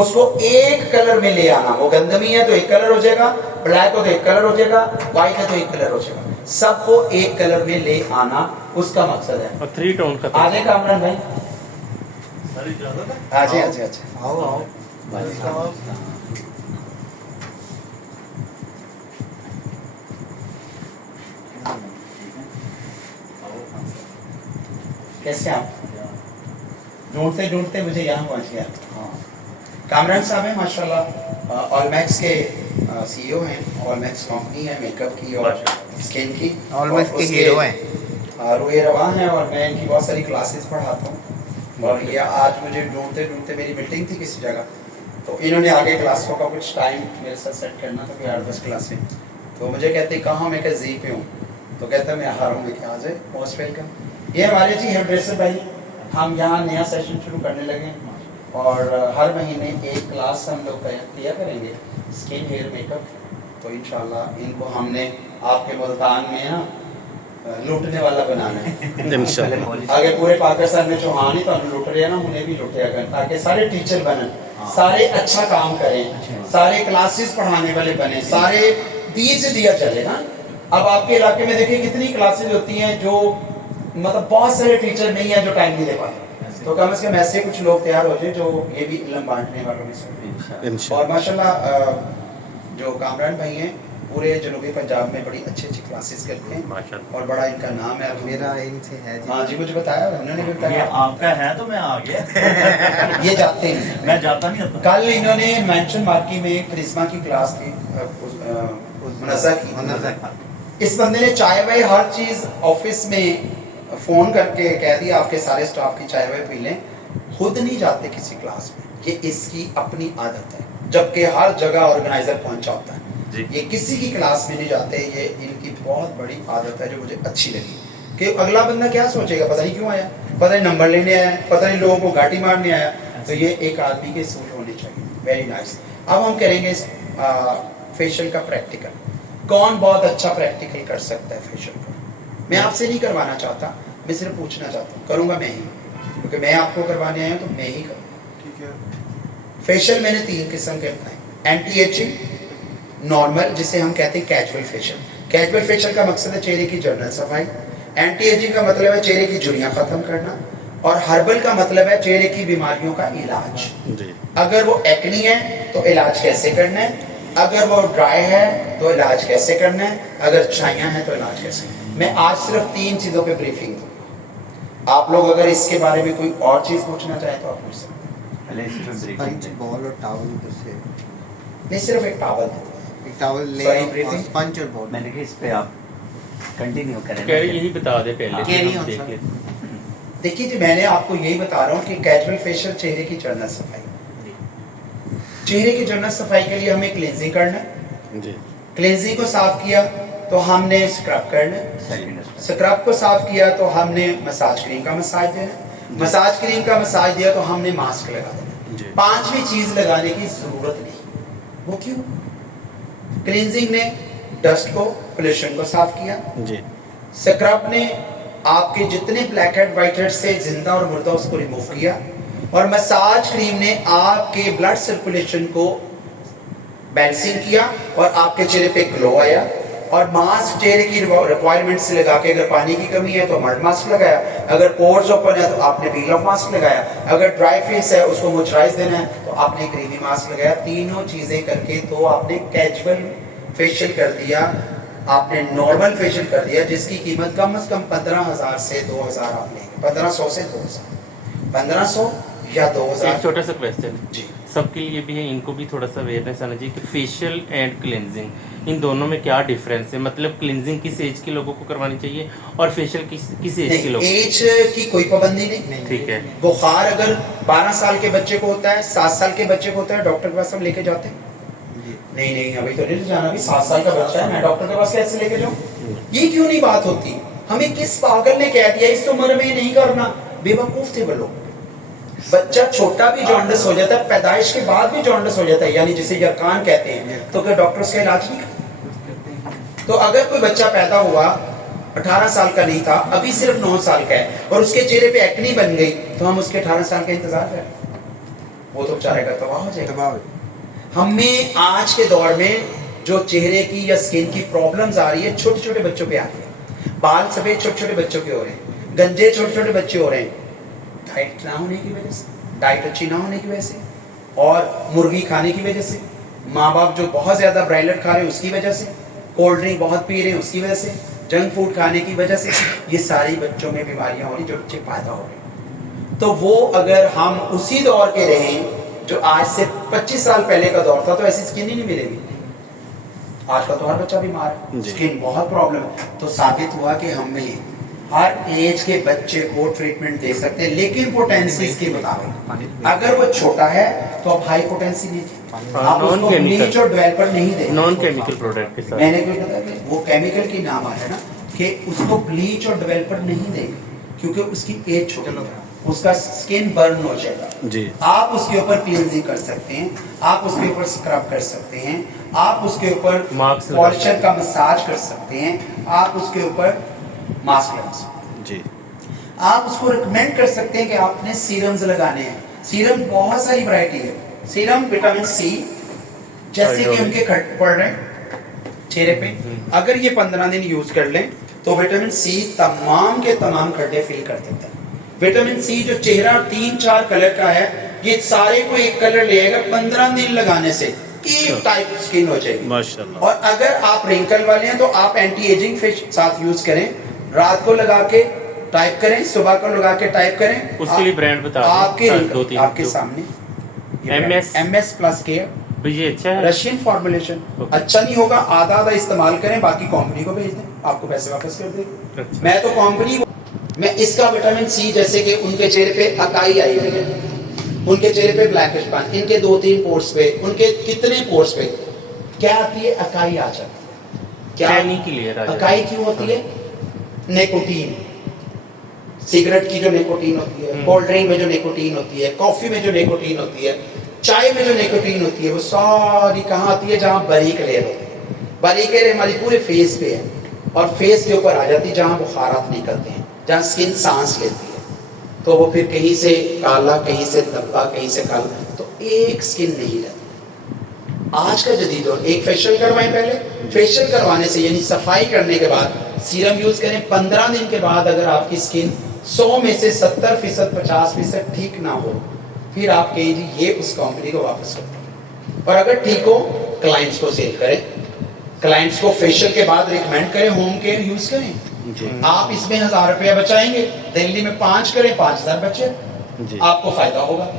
उसको एक कलर में ले आना। वो गंदमी है तो एक कलर हो जाएगा, ब्लैक हो तो एक कलर हो जाएगा, व्हाइट है तो एक कलर हो जाएगा, सबको एक कलर में ले आना उसका मकसद है। और 3 टोन का आगे कामरान भाई, आजे आजे आजे, आओ आओ। कैसे आप? ढूंढते ढूंढते मुझे यहाँ पहुँच गया। कामरान साहब हैं माशाल्लाह, ऑलमैक्स के सीईओ हैं। ऑलमैक्स कंपनी है मेकअप की और स्किन की। ऑलमैक्स के हीरो हैं। रुए रवा हैं और मैं इनकी बहुत सारी क्लासेस पढ़ाता हूँ। और ये आज मुझे ढूंढते ढूंढते, मेरी मीटिंग थी किसी जगह, तो इन्होंने आगे क्लासों का कुछ टाइम मेरे साथ सेट करना था, कोई 8-10 क्लासें। तो मुझे कहते कहाँ, मैं क्या जी पे हूँ, तो कहता मैं आ रहा हूँ। मैं क्या, आ जाए, मोस्ट वेलकम। ये हमारे जी हेयर ड्रेसर भाई, हम यहाँ नया सेशन शुरू करने लगे और हर महीने एक क्लास हम लोग किया करेंगे स्किन हेयर मेकअप। तो इंशाल्लाह इनको हमने आपके मुल्तान में ना लूटने वाला बनाना है। इंशाल्लाह। आगे पूरे पाकिस्तान में चौहान ही तो लुट रहे हैं ना, उन्हें भी लुटे अगर, ताकि सारे टीचर बने, सारे अच्छा काम करें, सारे क्लासेस पढ़ाने वाले बने, सारे दिए से दिया चले ना। अब आपके इलाके में देखिए कितनी क्लासेस होती हैं जो मतलब बहुत सारे टीचर नहीं है जो टाइम नहीं दे पाते। तो कम से कम ऐसे कुछ लोग तैयार हो जाए जो ये भी इल्म बांटने वालों में से। और माशाल्लाह जो कामरान भाई हैं पूरे जनूबी पंजाब में बड़ी अच्छी अच्छी क्लासेस करते हैं माशाल्लाह। और बड़ा इनका नाम है। मेरा इनसे है जी। हाँ जी, मुझे बताया उन्होंने भी ये बताया। आपका है तो मैं आ गया। ये जाते हैं, मैं जाता नहीं होता। कल इन्होंने मेंशन मार्की में करिश्मा की क्लास थी, मुनज़्ज़ा की। इस बंदे ने चाय वाय हर चीज ऑफिस में फोन करके कह दिया आपके सारे स्टाफ की चाय वाय पी लें, खुद नहीं जाते किसी क्लास में। ये इसकी अपनी आदत है, जबकि हर जगह ऑर्गेनाइजर पहुंचा होता है। ये किसी की क्लास में नहीं जाते। ये इनकी बहुत बड़ी आदत है जो मुझे अच्छी लगी कि अगला बंदा क्या सोचेगा, पता नहीं क्यों आया, पता नहीं नंबर लेने आया, पता नहीं लोगों को घाटी मारने आया। तो ये एक आदमी के सूट होने चाहिए। Very nice. अब हम करेंगे इस फेशियल का प्रैक्टिकल। कौन बहुत अच्छा प्रैक्टिकल कर सकता है फेशियल का? मैं आपसे नहीं करवाना चाहता, मैं सिर्फ पूछना चाहता हूँ। करूँगा मैं ही, क्योंकि मैं आपको करवाने आया हूँ तो मैं ही करूँगा। ठीक है। फेशियल मैंने 3 किस्म के बताए। एंटी एजिंग, नॉर्मल जिसे हम कहते हैं कैजुअल फेशियल। कैजुअल फेशियल का मकसद है चेहरे की जनरल सफाई। एंटी एजिंग का मतलब है चेहरे की झुर्रियां खत्म करना। और हर्बल का मतलब है चेहरे की बीमारियों का इलाज। जी। अगर वो एक्नी है तो इलाज कैसे करना है, अगर वो ड्राई है तो इलाज कैसे करना है, अगर छाइयाँ हैं तो इलाज कैसे। मैं आज सिर्फ 3 चीज़ों पे ब्रीफिंग दूँ। आप लोग अगर इसके बारे में कोई और चीज़ पूछना चाहें तो आप पूछ सकते हैं। पहले इस पे ब्रेक स्पंज बॉल और टॉवल उधर से नहीं, सिर्फ एक टावल दो। एक टॉवल ले Sorry, आओ और briefing? स्पंज और बॉल। मैंने कहा इस पे आप कंटिन्यू करें। कह रही यही बता दे पहले हाँ। कि हम Carry on, देख sir. लेते। देखिए जी, मैंने आपको यही बता रहा हूँ कि कैजुअल फेशियल चेहरे की जनरल सफाई। चेहरे की जनरल सफाई के लिए हमें क्लींजिंग करना है। जी। क्लींजिंग को साफ किया तो हमने स्क्रब करना है। सेकंड स्क्रब को साफ किया तो हमने मसाज क्रीम का मसाज देना। मसाज क्रीम का मसाज दिया तो हमने मास्क लगा देना। जी। 5वीं चीज लगाने की जरूरत नहीं। वो क्यों? क्लींजिंग ने डस्ट को, पोल्यूशन को साफ किया। जी। स्क्रब ने आपके जितने ब्लैक हेड व्हाइट हेड से जिंदा और मुर्दा उसको रिमूव किया। और मसाज क्रीम ने आपके ब्लड सर्कुलेशन को बैलेंसिंग किया और आपके चेहरे पे ग्लो आया। और मास्क चेहरे की रिक्वायरमेंट से लगा के, अगर पानी की कमी है तो मड मास्क लगाया, अगर पोर्स ओपन है तो आपने पील ऑफ मास्क लगाया, अगर ड्राई फेस है उसको मॉइस्चराइज देना है तो आपने क्रीमी मास्क लगाया। तीनों चीजें करके तो आपने कैजुअल फेशियल कर दिया, आपने नॉर्मल फेशियल कर दिया, जिसकी कीमत कम से कम 15,000 से 2,000 आप लेंगे। 1500 से 2,000, 1500 या 2000। एक छोटा सा क्वेश्चन जी। सबके लिए भी है, इनको भी थोड़ा सा अवेयरनेस आना चाहिए कि फेशियल एंड क्लिनजिंग इन दोनों में क्या डिफरेंस है, मतलब क्लिनजिंग किस एज के लोगों को करवानी चाहिए और फेशियल किस एज के लोगों एज की कोई पाबंदी नहीं। को? ठीक है। बुखार अगर 12 साल के बच्चे को होता है, 7 साल के बच्चे को होता है, डॉक्टर के पास हम लेके जाते हैं? नहीं अभी तो नहीं जाना, अभी 7 साल का बच्चा है, मैं डॉक्टर के पास कैसे लेके जाऊँ? ये क्यों नहीं बात होती? हमें किस पागल ने कह दिया इस उम्र में नहीं करना? बेवकूफ थे वो लोग। बच्चा छोटा भी जॉन्डिस हो जाता है, पैदाइश के बाद भी जॉन्डिस हो जाता है, यानी जिसे यरकान कहते हैं, तो क्या डॉक्टर उसका इलाज नहीं करते? तो अगर कोई बच्चा पैदा हुआ 18 साल का नहीं था, अभी सिर्फ 9 साल का है और उसके चेहरे पे एक्नी बन गई, तो हम उसके 18 साल का इंतजार करें? वो तो बेचारे का तबाह हो जाएगा। हमें आज के दौर में जो चेहरे की या स्किन की प्रॉब्लम्स आ रही है, छोटे छोटे बच्चों पे आ रही है। बाल सफेद छोटे छोटे बच्चों के हो रहे हैं, गंजे छोटे छोटे बच्चे हो रहे हैं, डाइट ना होने की वजह से, डाइट अच्छी ना होने की वजह से, और मुर्गी खाने की वजह से, माँ बाप जो बहुत ज्यादा ब्रायलर खा रहे हैं उसकी वजह से, कोल्ड ड्रिंक बहुत पी रहे हैं उसकी वजह से, जंक फूड खाने की वजह से, ये सारी बच्चों में बीमारियां हो रही जो बच्चे पैदा हो रहे हैं। तो वो अगर हम उसी दौर के रहें जो आज से 25 साल पहले का दौर था, तो ऐसी स्किन ही नहीं मिलेगी। आज का तो हर बच्चा बीमार है, स्किन बहुत प्रॉब्लम है। तो साबित हुआ कि हमें हर एज के बच्चे को ट्रीटमेंट दे सकते हैं, लेकिन पोटेंसी के मुताबिक। अगर वो छोटा है तो अब हाई पोटेंसी नहीं थी, आप उसको ब्लीच और डेवलपर नहीं दे, नॉन केमिकल प्रोडक्ट के साथ। मैंने कोई बताया वो केमिकल की नाम है ना, कि उसको ब्लीच और डेवलपर नहीं देंगे क्योंकि उसकी एज छोटी है, उसका स्किन बर्न हो जाएगा जी। आप उसके ऊपर क्लींजिंग कर सकते हैं, आप उसके ऊपर स्क्रब कर सकते हैं, आप उसके ऊपर पॉलिशर का मसाज कर सकते हैं, आप उसके ऊपर मास्क लगा सकते हैं जी। आप उसको रिकमेंड कर सकते हैं कि आपने सीरम्स लगाने हैं। सीरम बहुत सारी वैरायटी है। सीरम विटामिन सी, जैसे कि उनके खट पड़ रहे हैं चेहरे पे, अगर ये 15 दिन यूज कर लें तो विटामिन सी तमाम के तमाम खड्डे फिल कर देता है। विटामिन सी जो चेहरा 3-4 कलर का है, ये सारे को एक कलर ले आएगा। 15 दिन लगाने से एक टाइप स्किन हो जाएगी माशाल्लाह। और अगर आप रिंकल वाले हैं तो आप एंटी एजिंग फेस साथ यूज करें, रात को लगा के टाइप करें, सुबह को लगा के टाइप करें। उसके लिए ब्रांड बता दें। आपके दो तीन आपके सामने MS प्लस केयर, ये अच्छा है, रशियन फॉर्मुलेशन। अच्छा नहीं होगा आधा आधा इस्तेमाल करें, बाकी कंपनी को भेज दें, आपको पैसे वापस कर देंगे। अच्छा। मैं तो कंपनी मैं इसका विटामिन सी, जैसे कि उनके चेहरे पे अकाई आई हुई है, उनके चेहरे पे ब्लैकिश पान, इनके 2-3 पोर्स पे, उनके कितने पोर्स पे क्या आती है? अकाई आ जाती है। क्या के लिए अकाई क्यों होती है? निकोटीन, सिगरेट की जो निकोटीन होती है, कोल्ड ड्रिंक में जो निकोटीन होती है, कॉफी में जो निकोटीन होती है, चाय में जो निकोटीन होती है, वो सारी कहाँ आती है? जहाँ बारीक लेयर होती है। बारीक लेयर हमारी पूरे फेस पे है और फेस के ऊपर आ जाती है जहाँ बुखारात निकलते हैं, जहाँ स्किन सांस लेती है। तो वो फिर कहीं से काला, कहीं से धब्बा, कहीं से काला, तो एक स्किन नहीं रहती। आज का जदीद दौर, एक फेशियल करवाएं पहले, फेशियल करवाने से यानी सफाई करने के बाद सीरम यूज करें। 15 दिन के बाद अगर आपकी स्किन 100 में से 70%, 50% ठीक ना हो, फिर आप कहें जी ये उस कंपनी को वापस कर दें। और अगर ठीक हो, क्लाइंट्स को सेल करें, क्लाइंट्स को फेशियल के बाद रिकमेंड करें, होम केयर यूज करें। आप इसमें 1000 रुपया बचाएंगे, दिल्ली में 5 करें, 5000 बचे, आपको फायदा होगा।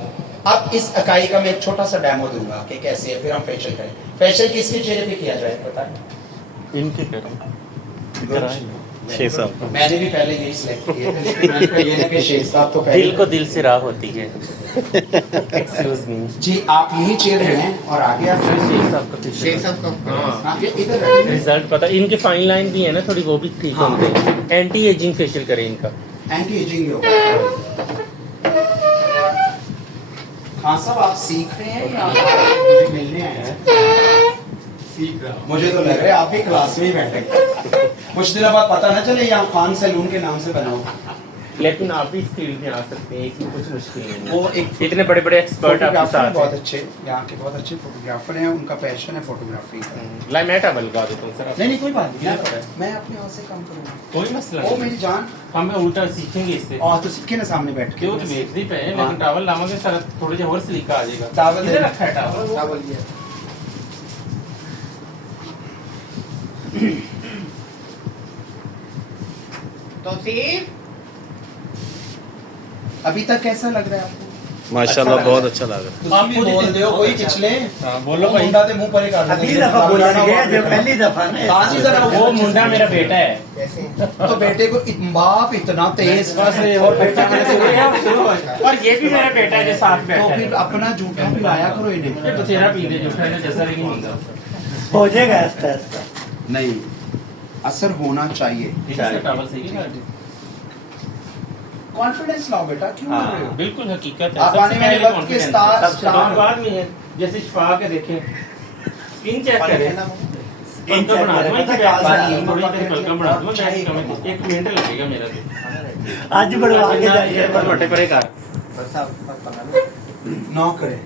अब इस अकाई का मैं एक छोटा सा डेमो दूंगा कि कैसे है, फिर हम फेशियल करें। फेशियल किसके चेहरे पे किया जाए बताएं? इनके करें शेख साहब, मैंने भी पहले यही सिलेक्ट किए थे, लेकिन मैंने कहा ये ना कि शेख साहब तो पहले दिल को दिल से राह होती है। एक्सक्यूज मी जी, आप यही चेयर में हैं और आगे आप शेख साहब का शेख साहब का हाँ, ये इधर बैठिए। रिजल्ट पता, इनके फाइन लाइन भी है ना थोड़ी, वो भी ठीक हाँ। होते हैं। एंटी एजिंग फेशियल करें इनका। एंटी एजिंग होगा। हाँ साहब, आप सीख रहे हैं या मुझे मिलने आए हैं? सीख रहा हूं। मुझे तो लग रहा है आप भी क्लास में ही बैठे, कुछ दिन बाद पता ना चले यहाँ खान सैलून के नाम से बना हो। लेकिन आप भी इस फील्ड में आ सकते हैं, इसमें कुछ मुश्किल नहीं है। वो एक इतने बड़े बड़े एक्सपर्ट आपके फोटोग्राफर साथ बहुत हैं। अच्छे, यहाँ के बहुत अच्छे फोटोग्राफर हैं, उनका पैशन है फोटोग्राफी का। लाइमेटा लगा देता हूँ सर। नहीं नहीं कोई बात नहीं, क्या पता है? मैं अपने हाथ से काम करूँगा। कोई मसला ओ नहीं, मेरी जान, हम उल्टा सीखेंगे इससे। और तो सीखे ना सामने बैठ के। क्यों तो बेच दी पे है, हाँ। लेकिन टावल लावांगे सर थोड़े जो और सलीका आ जाएगा। टावल किधर रखा है टावल? क्या बोलिए? तौसीफ, अभी तक कैसा लग रहा है आपको? माशाल्लाह बहुत अच्छा लग रहा आप भी बोल दो कोई पिछले बोलो वो भाई। मुंडा ते मुंह परे कर अगली दफा बोला गया जो पहली दफा ना ताजी जरा वो मुंडा मेरा बेटा है। कैसे तो बेटे को बाप इतना तेज और बेटा और ये भी मेरा बेटा है जो साथ तो बैठा फिर है। अपना झूठा पिलाया करो इन्हें। ये बथेरा पीते जो है जैसा लेकिन होगा। हो जाएगा आस्ता आस्ता। नहीं असर होना चाहिए। इससे टावल सही है। कॉन्फिडेंस लाओ बेटा, क्यों कर रहे हो? बिल्कुल हकीकत है। आप आने वाले वक्त के स्टार बाद में है जैसे शिफा के देखें स्किन चेक करें। पलका बना दूं मैं थोड़ी देर पलका बना दूं मैं 1 मिनट लगेगा मेरा तो। आज बढ़वा के जाइए। मोटे परे कर। बस आप बना लो। नौ करे।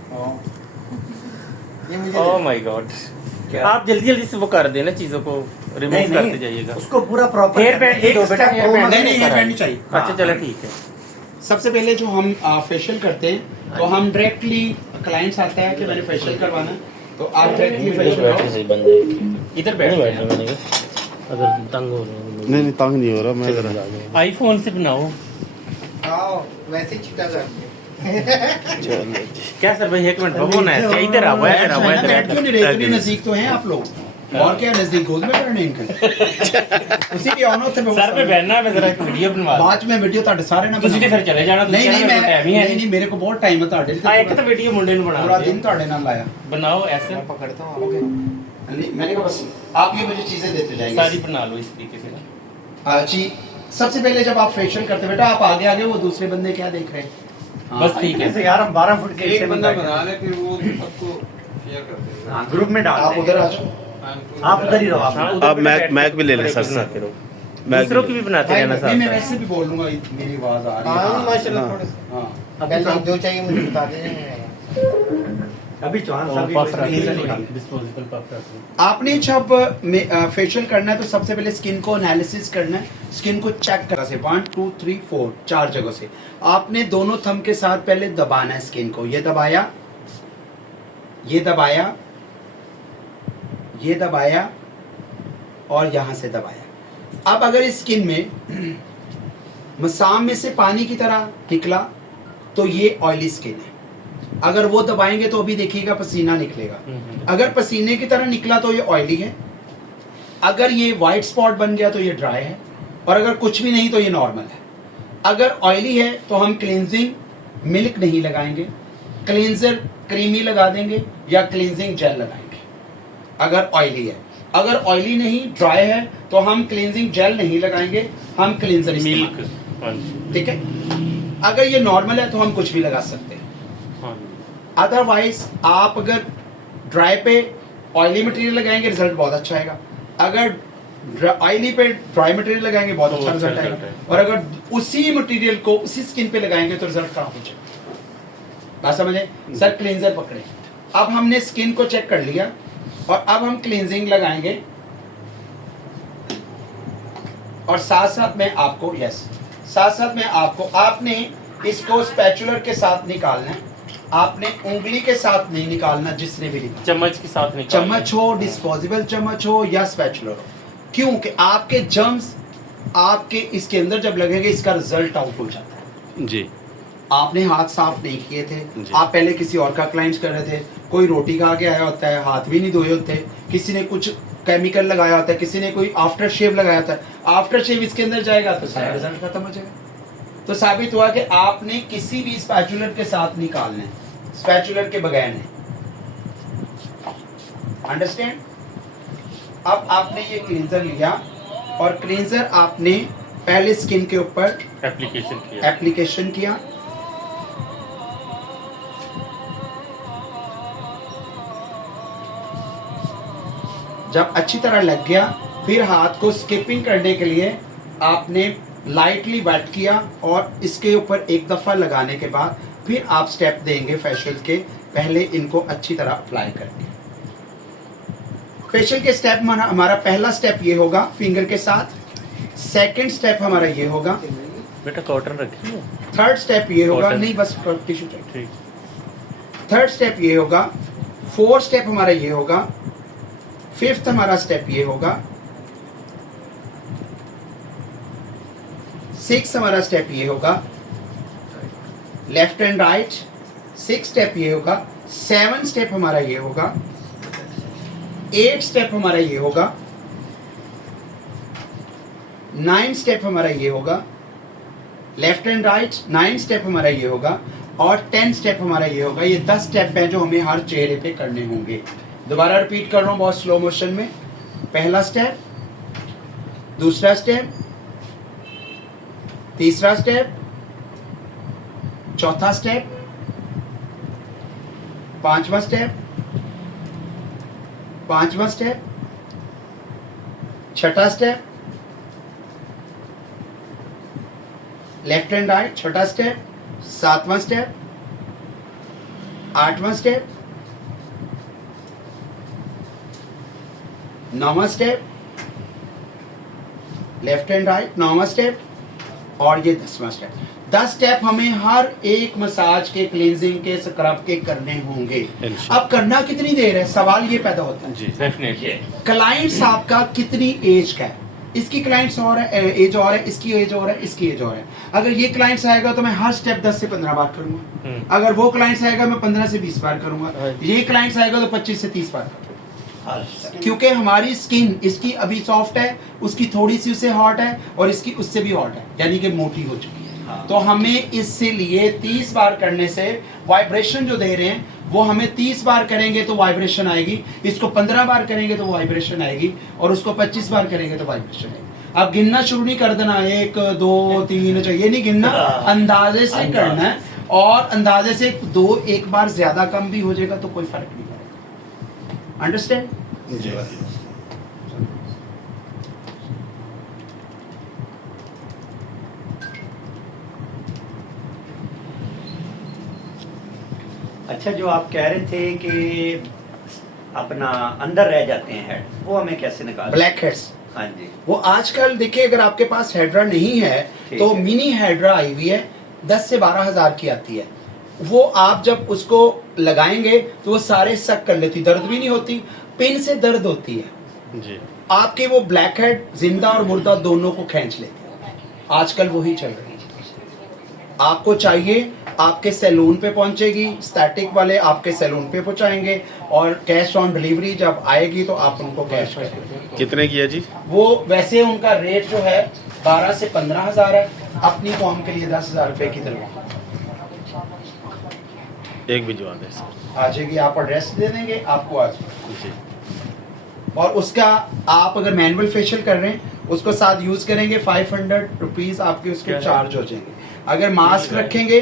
ये मुझे ओह माय गॉड। आप जल्दी जल्दी से वो कर देना चीजों को रिमूव करते जाइएगा। उसको पूरा प्रॉपर हेयर बैंड एक बेटा हेयर बैंड नहीं हेयर बैंड नहीं चाहिए। अच्छा चलो ठीक है। सबसे पहले जो हम फेशियल करते हैं तो हम डायरेक्टली क्लाइंट्स आता है कि मैंने फेशियल करवाना है, तो आप डायरेक्टली फेशियल बन जाएगी। इधर बैठ अगर तंग हो रहे नहीं तंग नहीं हो रहा मैं जरा आईफोन से बनाओ। आओ वैसे ही चिटा कर दो। चलो क्या सर भाई 1 मिनट बबू ना है इधर आओ इधर आओ बैठ क्यों नहीं रहे? इतने इधर नजदीक तो हैं आप लोग, और क्या नजदीक गोद में बैठने इनके उसी की ऑन होते सर पे बैठना है मैं जरा एक वीडियो बनवा दूं। बाद में वीडियो ਤੁਹਾਡੇ ਸਾਰੇ ਨਾਲ ਤੁਸੀਂ ਤੇ ਫਿਰ ਚਲੇ ਜਾਣਾ नहीं नहीं मैं टाइम ही है नहीं ਮੇਰੇ ਕੋਲ ਬਹੁਤ ਟਾਈਮ ਹੈ ਤੁਹਾਡੇ ਲਈ ਆ ਇੱਕ ਤਾਂ ਵੀਡੀਓ ਮੁੰਡੇ ਨੂੰ ਬਣਾ पूरा ਦਿਓ। दिन ਤੁਹਾਡੇ ਨਾਲ ਲਾਇਆ। बनाओ ऐसे मैं पकड़ता हूँ ओके मैंने कहा बस आप ये मुझे चीजें देते सारी जाएंगे। बना लो इस तरीके से ना। जी सबसे पहले जब आप फेशियल करते बेटा आप आगे आगे, वो दूसरे बंदे क्या देख रहे हैं? हाँ, बस ठीक है। ऐसे यार हम 12 फुट के एक हिस्से में बंदा बैठे बना हैं। ले फिर वो सबको शेयर कर देगा। हाँ ग्रुप में डाल आप देंगे। उधर आ जाओ। आप उधर ही रहो आप। हाँ, उधर आप पे मैक बैठ मैक भी ले लें के सर बना से के रहो। मैक दूसरों की भी बनाते रहना नहीं मैं साथ वैसे भी बोल लूंगा, मेरी आवाज आ रही हाँ है। माशाल्लाह हाँ। थोड़े से हाँ पहले जो चाहिए मुझे बता दीजिए। अभी चौहान साहब पफ भी रख लेजर निकाल। डिस्पोजेबल पफ रख आपने जब फेशियल करना है तो सबसे पहले स्किन को एनालिसिस करना है, स्किन को चेक करना से 1 2 3 4 4 जगह से आपने दोनों थंब के साथ पहले दबाना है स्किन को। ये दबाया, ये दबाया, ये दबाया और यहां से दबाया। अब अगर इस स्किन में मसाम में से पानी की तरह निकला तो ये ऑयली स्किन है। अगर वो दबाएंगे तो अभी देखिएगा पसीना निकलेगा। अगर पसीने की तरह निकला तो ये ऑयली है, अगर ये वाइट स्पॉट बन गया तो ये ड्राई है, और अगर कुछ भी नहीं तो ये नॉर्मल है। अगर ऑयली है तो हम क्लींजिंग मिल्क नहीं लगाएंगे, क्लींजर क्रीमी लगा देंगे या क्लींजिंग जेल लगाएंगे अगर ऑयली है। अगर ऑयली नहीं ड्राई है तो हम क्लींजिंग जेल नहीं लगाएंगे, हम क्लींजर इस्तेमाल करेंगे। ठीक है। अगर ये नॉर्मल है तो हम कुछ भी लगा सकते हैं। अदरवाइज आप अगर ड्राई पे ऑयली मटेरियल लगाएंगे रिजल्ट बहुत अच्छा आएगा, अगर ऑयली पे ड्राई मटेरियल लगाएंगे बहुत अच्छा रिजल्ट आएगा, और अगर उसी मटेरियल को उसी स्किन पे लगाएंगे तो रिजल्ट खराब हो जाएगा। बात समझे? सर क्लींजर पकड़े। अब हमने स्किन को चेक कर लिया और अब हम क्लींजिंग लगाएंगे, और साथ साथ में आपको आपने इसको स्पैचुलर के साथ निकालना है, आपने उंगली के साथ नहीं निकालना। जिसने भी निकाला चम्मच के साथ निकाल चम्मच हो, डिस्पोजेबल चम्मच हो या स्पैचुलर हो, क्योंकि आपके जर्म्स आपके इसके अंदर जब लगेंगे इसका रिजल्ट आउट हो जाता है। जी आपने हाथ साफ नहीं किए थे, जी। आप पहले किसी और का क्लाइंट्स कर रहे थे, कोई रोटी खा के आया होता है हाथ भी नहीं धोए होते, किसी ने कुछ केमिकल लगाया होता है, किसी ने कोई आफ्टर शेव लगाया होता है, आफ्टर शेव इसके अंदर जाएगा तो सारा रिजल्ट खत्म हो जाएगा। तो साबित हुआ कि आपने किसी भी स्पैचुलर के साथ निकालना है, स्पैचुलर के बगैर नहीं। अंडरस्टैंड? अब आपने ये क्लींजर लिया और क्लींजर आपने पहले स्किन के ऊपर एप्लीकेशन किया, जब अच्छी तरह लग गया फिर हाथ को स्किपिंग करने के लिए आपने लाइटली वेट किया, और इसके ऊपर एक दफ़ा लगाने के बाद फिर आप स्टेप देंगे फेशियल के, पहले इनको अच्छी तरह अप्लाई करके। फेशियल के स्टेप हमारा पहला स्टेप ये होगा फिंगर के साथ, सेकंड स्टेप हमारा ये होगा, बेटा कॉटन रखिए, थर्ड स्टेप ये होगा, Cotton। नहीं बस टिश्यू चाहिए, ठीक थर्ड स्टेप ये होगा, फोर्थ स्टेप हमारा ये होगा, फिफ्थ हमारा स्टेप ये होगा, सिक्स हमारा स्टेप ये होगा, लेफ्ट एंड राइट, 6 स्टेप ये होगा, 7 स्टेप हमारा ये होगा, 8 स्टेप हमारा ये होगा, 9 स्टेप हमारा ये होगा, लेफ्ट एंड राइट 9 स्टेप हमारा ये होगा, और 10 स्टेप हमारा ये होगा। ये 10 स्टेप हैं जो हमें हर चेहरे पे करने होंगे। दोबारा रिपीट कर रहा हूँ बहुत स्लो मोशन में। पहला स्टेप, दूसरा स्टेप, तीसरा स्टेप, चौथा स्टेप, पांचवा स्टेप, पांचवा स्टेप, छठा स्टेप, लेफ्ट एंड राइट छठा स्टेप, सातवां स्टेप, आठवां स्टेप, नौवां स्टेप, लेफ्ट एंड राइट नौवां स्टेप, और ये 10वां स्टेप। 10 स्टेप हमें हर एक मसाज के, क्लींजिंग के, स्क्रब के करने होंगे। अब करना कितनी देर है, सवाल ये पैदा होता है। जी डेफिनेटली। क्लाइंट्स आपका कितनी एज का है, इसकी क्लाइंट्स और है, एज और है, इसकी एज और है, इसकी एज और है। अगर ये क्लाइंट्स आएगा तो मैं हर स्टेप 10 से 15 बार करूंगा। अगर वो क्लाइंट्स आएगा मैं 15 से 20 बार करूंगा। ये क्लाइंट्स आएगा तो 25 से 30 बार करूंगा। क्योंकि हमारी स्किन, इसकी अभी सॉफ्ट है, उसकी थोड़ी सी उससे हॉट है, और इसकी उससे भी हॉट है, यानी कि मोटी हो चुकी है। तो हमें इससे लिए 30 बार करने से वाइब्रेशन जो दे रहे हैं वो हमें 30 बार करेंगे तो वाइब्रेशन आएगी, इसको 15 बार करेंगे तो वाइब्रेशन आएगी, और उसको 25 बार करेंगे तो वाइब्रेशन आएगी। अब गिनना शुरू नहीं कर देना, 1 2 3 ये नहीं गिनना, अंदाजे से करना है, और अंदाजे से 2 एक बार ज्यादा कम भी हो जाएगा तो कोई फर्क नहीं पड़ेगा। अंडरस्टैंड? अच्छा, जो आप कह रहे थे कि अपना अंदर रह जाते हैं हेड, वो हमें कैसे निकाल? ब्लैक हेड्स, हाँ जी, वो आजकल देखिए, अगर आपके पास हेड्रा नहीं है तो है। मिनी हेड्रा आई हुई है, 10 से 12 हजार की आती है। वो आप जब उसको लगाएंगे तो वो सारे सक कर लेती, दर्द भी नहीं होती, पिन से दर्द होती है जी। आपके। वो ब्लैक हेड जिंदा और मुर्दा दोनों को खींच लेते हैं, आजकल वही चल रही है। आपको चाहिए, आपके सैलून पे पहुंचेगी, स्टैटिक वाले आपके सैलून पे पहुंचाएंगे, और कैश ऑन डिलीवरी जब आएगी तो आप उनको कैश करेंगे। कितने किया जी? वो वैसे उनका रेट जो है 12 से 15 हजार है, अपनी कौम के लिए 10,000 रुपए की दरगाह एक भिजवा दें सर। आ जाएगी। आप एड्रेस दे देंगे, आपको आ जाएगी। जी। और उसका आप अगर मैनुअल फेशियल कर रहे हैं उसको साथ यूज करेंगे, 500 रुपीज आपके उसके चार्ज हो जाएंगे। अगर मास्क रखेंगे,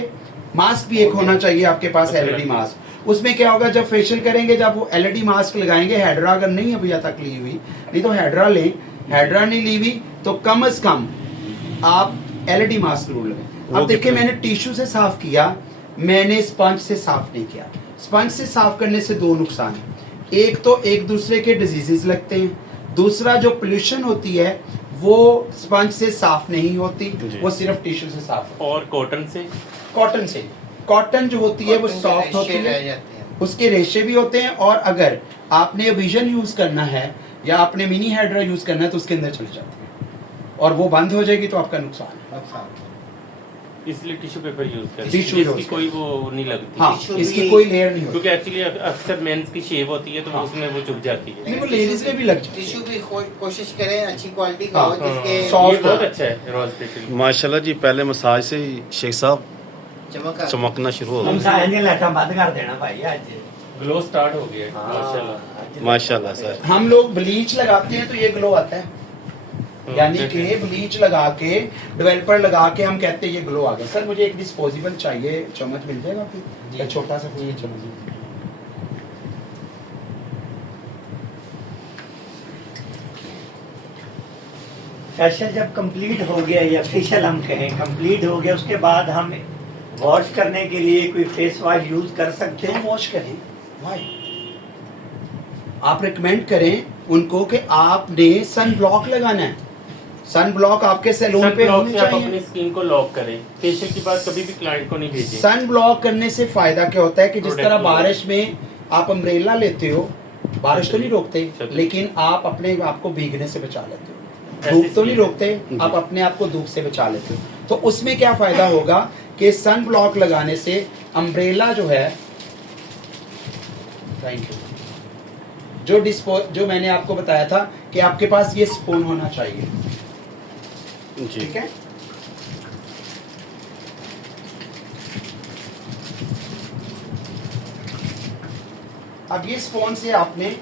मास्क भी एक होना चाहिए आपके पास, एलईडी मास्क। उसमें क्या होगा, जब फेशियल करेंगे, जब वो एलईडी मास्क लगाएंगे, हेड्रा अगर नहीं अभी तक ली हुई, नहीं तो हेड्रा लें, हेड्रा नहीं ली हुई तो कम से कम आप एलईडी मास्क जरूर लगाएं। अब देखिए, मैंने टिश्यू से साफ किया, मैंने स्पंज से साफ नहीं किया। स्पंज से साफ करने से 2 नुकसान है, एक तो एक दूसरे के डिजीजेस लगते हैं, दूसरा जो पोल्यूशन होती है वो स्पंज से साफ नहीं होती, वो सिर्फ टिश्यू से साफ। और कॉटन से, कॉटन से, कॉटन जो होती है वो सॉफ्ट होती है, उसके रेशे भी होते हैं। और अगर आपने विजन यूज करना है या आपने मिनी हेड्रा यूज करना है तो उसके अंदर चले जाते हैं, और वो बंद हो जाएगी तो आपका नुकसान है। इसलिए टिश्यू पेपर यूज करें, टिश्यू इसकी कोई वो नहीं लगती। हाँ, इसकी कोई लेयर नहीं होती, क्योंकि एक्चुअली अक्सर मेंस की शेव होती है तो वो उसमें वो चुभ जाती है। नहीं, वो लेडीज में भी लग जाती है। टिश्यू भी कोशिश करें अच्छी क्वालिटी का हो, जिसके ये बहुत अच्छा है रॉ स्पेशल। माशाल्लाह जी, पहले मसाज से ही शेख साहब चमकना शुरू हो हम गए। सारे लाइटां बंद कर देना भाई आज। ग्लो स्टार्ट हो गया माशाल्लाह। माशाल्लाह सर। हम लोग ब्लीच लगाते हैं तो ये ग्लो आता है, यानी कि ब्लीच लगा के, डेवलपर लगा के हम कहते हैं ये ग्लो आ गया। सर मुझे एक डिस्पोजेबल चाहिए, चम्मच मिल जाएगा फिर, या छोटा सा कोई चम्मच? फेशियल जब कंप्लीट हो गया, या फेशियल हम कहें कंप्लीट हो गया, उसके बाद हम वॉश करने के लिए कोई फेस वॉश यूज कर सकते हैं? वॉश करें, वाई आप रिकमेंड करें उनको कि आपने सन ब्लॉक लगाना है। सन ब्लॉक आपके सैलून पे होने से आप चाहिए। अपनी स्किन को लॉक करें, फेशियल के बाद कभी भी क्लाइंट को नहीं भेजें। सन ब्लॉक करने से फायदा क्या होता है कि जिस तरह बारिश में आप अम्ब्रेला लेते हो, बारिश तो नहीं रोकते, लेकिन आप अपने आप को भीगने से बचा लेते हो। धूप तो नहीं रोकते, आप अपने आप को धूप से बचा लेते हो। तो उसमें क्या फायदा होगा कि सन ब्लॉक लगाने से अम्ब्रेला जो है, थैंक यू, जो मैंने आपको बताया था कि आपके पास ये स्पून होना चाहिए, जी ठीक है। अब ये स्पून से आपने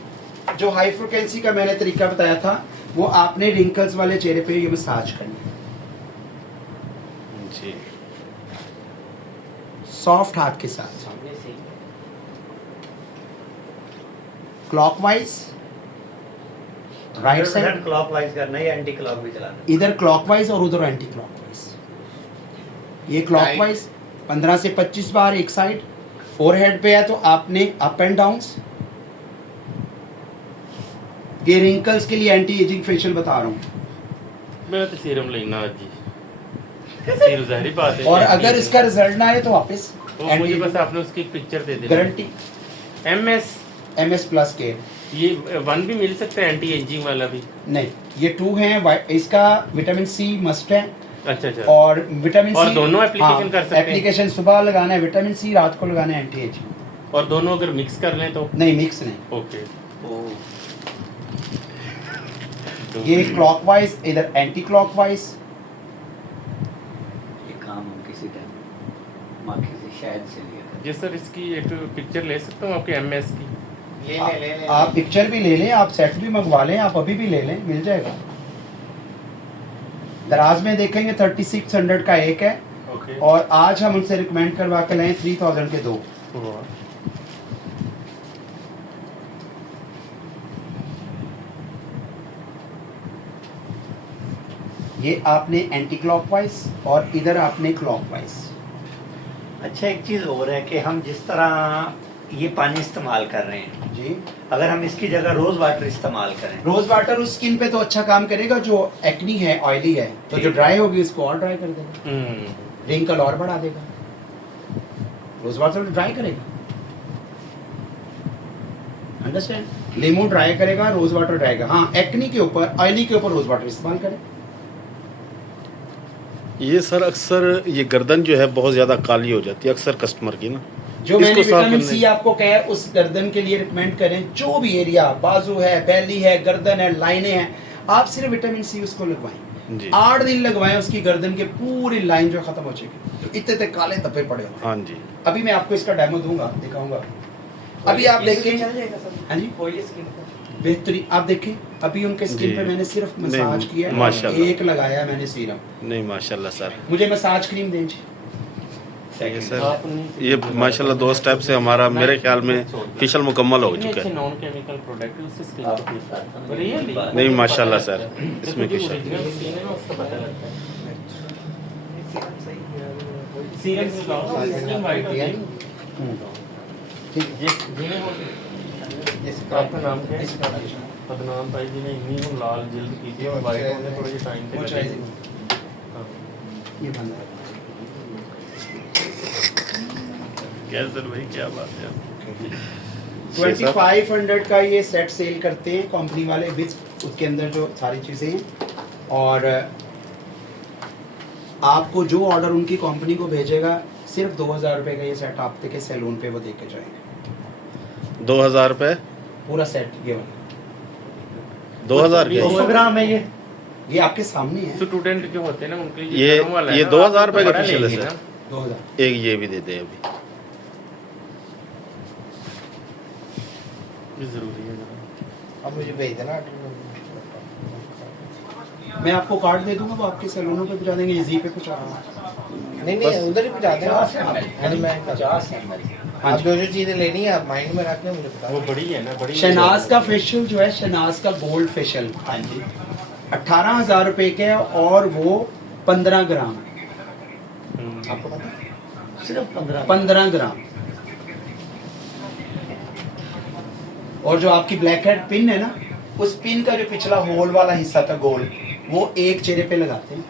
जो हाई फ्रिक्वेंसी का मैंने तरीका बताया था वो आपने रिंकल्स वाले चेहरे पे ये मसाज करनी है, जी सॉफ्ट हाथ के साथ, क्लॉकवाइज, राइट साइड, क्लॉकवाइज करना है या एंटी क्लॉक भी चलाना है? इधर क्लॉकवाइज और उधर एंटी क्लॉकवाइज। ये क्लॉकवाइज 15 से 25 बार एक साइड, फोरहेड पे है तो आपने अप एंड डाउन्स। ये रिंकल्स के लिए एंटी एजिंग फेशियल बता रहा हूँ। मैं तो सीरम लेना आज जी, सीरम ज़ाहिरी बात है। और अगर इसका रिजल्ट ना आए तो वापस तो मुझे बस आपने उसकी पिक्चर दे देना। गारंटी MS प्लस के। ये 1 भी मिल सकता है एंटी एजिंग वाला भी? नहीं, ये 2 है, इसका विटामिन C मस्ट है। अच्छा अच्छा। और विटामिन और C दोनों एप्लीकेशन कर सकते हैं? एप्लीकेशन सुबह लगाना है विटामिन C, रात को लगाना है एंटी एजिंग। और दोनों अगर मिक्स कर लें तो? नहीं, मिक्स नहीं। ओके। ये क्लॉकवाइज, इधर एंटी क्लॉकवाइज। ये काम हम किसी टाइम माँ किसी शायद से लिया जी सर, इसकी एक पिक्चर ले सकता हूँ आपके MS की? ले आप पिक्चर भी ले लें, आप सेट भी मंगवा लें, आप अभी भी ले लें, मिल जाएगा। दराज में देखेंगे 3600 का एक है। ओके। और आज हम उनसे रिकमेंड करवा के लाए 3000 के 2। ये आपने एंटी क्लॉकवाइज और इधर आपने क्लॉकवाइज। अच्छा, एक चीज और है कि हम जिस तरह ये पानी इस्तेमाल कर रहे हैं जी, अगर हम इसकी जगह रोज वाटर इस्तेमाल करें, रोज वाटर उस स्किन पे तो अच्छा काम करेगा जो एक्नी है, ऑयली है, तो जो ड्राई होगी उसको और ड्राई कर देगा, रिंकल और बढ़ा देगा। रोज वाटर ड्राई करेगा, अंडरस्टैंड। लीमू ड्राई करेगा, रोज वाटर ड्राई करेगा। हाँ, एक्नी के ऊपर, ऑयली के ऊपर रोज वाटर इस्तेमाल करें। ये सर अक्सर ये गर्दन जो है बहुत ज़्यादा काली हो जाती है अक्सर कस्टमर की ना, जो मैंने इसको साफ विटामिन करने- C आपको कहा उस गर्दन के लिए रिकमेंड करें। जो भी एरिया, बाजू है, बैली है, गर्दन है, लाइनें हैं, आप सिर्फ विटामिन C उसको लगवाएं। जी 8 दिन लगवाएं, उसकी गर्दन के पूरी लाइन जो खत्म हो जाएगी। जो इतने काले धब्बे पड़े होते हैं। हाँ जी। अभी मैं आपको इसका डेमो दूंगा, दिखाऊंगा। अभी आप देखें। हाँ जी, बेहतरीन। आप देखें, अभी उनके स्किन जी। पे मैंने सिर्फ नहीं, मसाज किया, माशाल्लाह। एक लगाया मैंने सीरम। नहीं माशाल्लाह सर, मुझे मसाज क्रीम दें जी। ये सर ये माशाल्लाह 2 स्टेप से हमारा मेरे ख्याल में फेशियल मुकम्मल हो चुका है। नॉन केमिकल प्रोडक्ट उससे स्किन रियली नहीं माशाल्लाह सर, इसमें कुछ ओरिजिनल स्किन है ना, उसका पता लगता है। सीरम से लगाओ, स्किन वाइट हो जाएगी। आपका नाम क्या है? अदनान भाई जी ने इतनी वो लाल जल्द की थी, वाइट होने थोड़ा सा टाइम पे लगेगा। हाँ। ये बंद है। क्या सर भाई, क्या बात है। 2500 का ये सेट सेल करते हैं कंपनी वाले, विद उसके अंदर जो सारी चीज़ें हैं। और आपको जो ऑर्डर उनकी कंपनी को भेजेगा, सिर्फ 2000 रुपये का ये सेट आप के सैलून पे वो दे के जाएंगे। 2000 रुपये पूरा सेट ये वाला 2000 के 200 ग्राम है ये आपके सामने है। स्टूडेंट जो होते हैं ना उनके ये गरम वाला है ये ना, 2000 रुपये का बड़ा फेशियल है लेंगे सर। ना। 2000। एक ये भी दे दे अभी। ये जरूरी है जरा। अब मुझे भेज देना। मैं आपको कार्ड दे दूंगा, वो आपके सैलूनों पे पहुंचा देंगे, इजी पे पहुंचा दूंगा। नहीं नहीं, उधर ही पहुंचा देना। आप जो जो चीजें लेनी है आप माइंड में रख लें, मुझे बता वो बड़ी है ना, बड़ी शहनाज का फेशियल जो है, शहनाज का गोल्ड फेशियल, हाँ जी, 18,000 रुपए के है और वो 15 ग्राम है। आपको पता है? सिर्फ 15 ग्राम। और जो आपकी ब्लैक हेड पिन है ना, उस पिन का जो पिछला होल वाला हिस्सा था गोल, वो एक चेहरे पे लगाते हैं।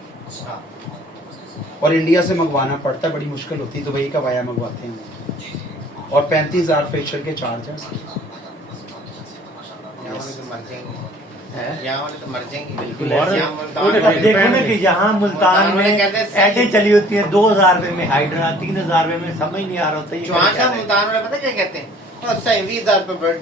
और इंडिया से मंगवाना पड़ता है, बड़ी मुश्किल होती है, दुबई का वाया मंगवाते हैं। और 35,000 फेशियल के चार्जेस। यहाँ वाले तो मर जाएंगे बिल्कुल और यहाँ वो मुल्तान देखो अब देखो ना कि यहाँ मुल्तान मुल्तान में में कहते हैं ऐडें चली होती हैं 2000 रुपए में हाइड्रा, 3000 रुपए में, समझ नहीं आ रहा होता ये चुहान क्या साहब है। मुल्तान वाले पता क्या कहते हैं और सही 20,000 रुपए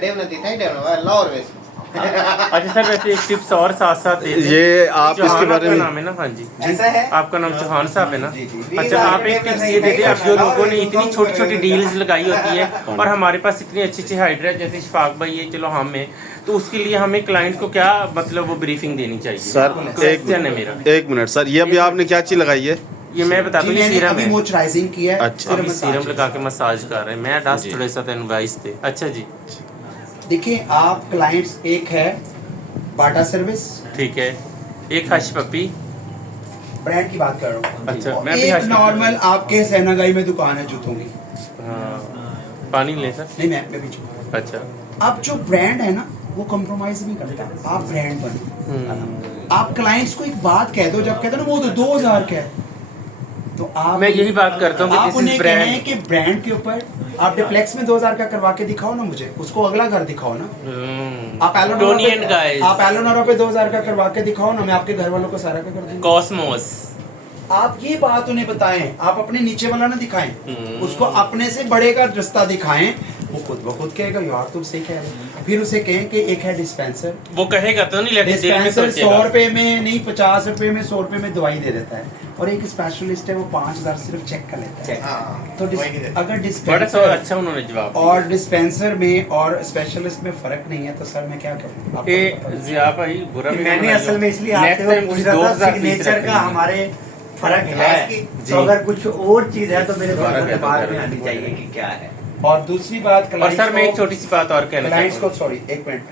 डेवना दी था डेवना लाहौर वैसे अच्छा सर, वैसे एक टिप्स और साथ साथ दे दें। ये आप चौहान इसके बारे आपका में नाम है ना? हाँ जी, ऐसा है आपका नाम चौहान साहब है ना? जी, जी। अच्छा, आप एक टिप्स ये देते हैं, अब जो लोगों ने इतनी छोटी छोटी डील्स लगाई होती है और हमारे पास इतनी अच्छी अच्छी हाइड्रा जैसे शफाक भाई है, चलो हम है, तो उसके लिए हमें क्लाइंट को क्या मतलब वो ब्रीफिंग देनी चाहिए? सर क्वेश्चन है मेरा। एक मिनट सर, ये अभी आपने क्या चीज लगाई है? ये मैं बता दूं, जी, ये मैंने सीरम अभी है। मॉइस्चराइजिंग किया है। अच्छा। अभी सीरम लगा के मसाज कर रहे हैं, मैं डस्ट जी। थोड़े सा एडवाइस थे। अच्छा जी, देखिए आप क्लाइंट्स, एक है बाटा सर्विस, ठीक है। एक हश पप्पी, ब्रांड की बात कर रहा हूँ, अच्छा, और मैं भी एक हश- नॉर्मल आपके सेनागाई में दुकान है जूतों की। हाँ, पानी ले सर। नहीं, मैं भी छूट। अच्छा, अब जो ब्रांड है ना वो कॉम्प्रोमाइज नहीं करता, आप ब्रांड बनो। आप क्लाइंट्स को एक बात कह दो, जब कहते हो ना वो तो 2000 का है, तो आप मैं यही बात करता हूँ कि आप दिस उन्हें इज कहें ब्रांड। कि ब्रांड के ऊपर आप डिप्लेक्स में 2000 का करवा के दिखाओ ना मुझे, उसको अगला घर दिखाओ ना। आप टोनी एंड एलोनोरा गाइस, आप एलोनोरा पे 2000 का करवा के दिखाओ ना, मैं आपके घर वालों को सारा का कर दूंगा। कॉस्मोस, आप ये बात उन्हें बताएं, आप अपने नीचे वाला ना दिखाएं, उसको अपने से बड़े का रास्ता दिखाएं, वो खुद ब खुद कहेगा यार तुम सही कह रहे हो। फिर उसे कहें कि एक है डिस्पेंसर, वो कहेगा तो नहीं, लेकिन दिल में डिस्पेंसर 100 सोचेगा। रुपए में नहीं, 50 रुपए में, 100 रुपए में दवाई दे देता है, और एक स्पेशलिस्ट है वो 5000 सिर्फ चेक कर लेता है। हाँ, तो वही नहीं देता। अगर बड़ा डिस्पेंसर अच्छा उन्होंने जवाब दिया। और डिस्पेंसर में और स्पेशलिस्ट में फर्क नहीं है तो सर मैं क्या करूं? आपको ए, पता है। जिया भाई बुरा भी मैंने ना असल में इसलिए Next आपसे वो time पूछ कुछ रहा था 2000 फीस सिग्नेचर रखेंगे। का हमारे फर्क है, जी। तो अगर कुछ और चीज है तो मेरे दोबारा को कहता दिमाग हूँ, में आनी दोबारा। चाहिए कि क्या है। और दूसरी बात, और सर मैं एक छोटी सी बात और कहना क्लाइंट्स चाहता को, सॉरी एक मिनट,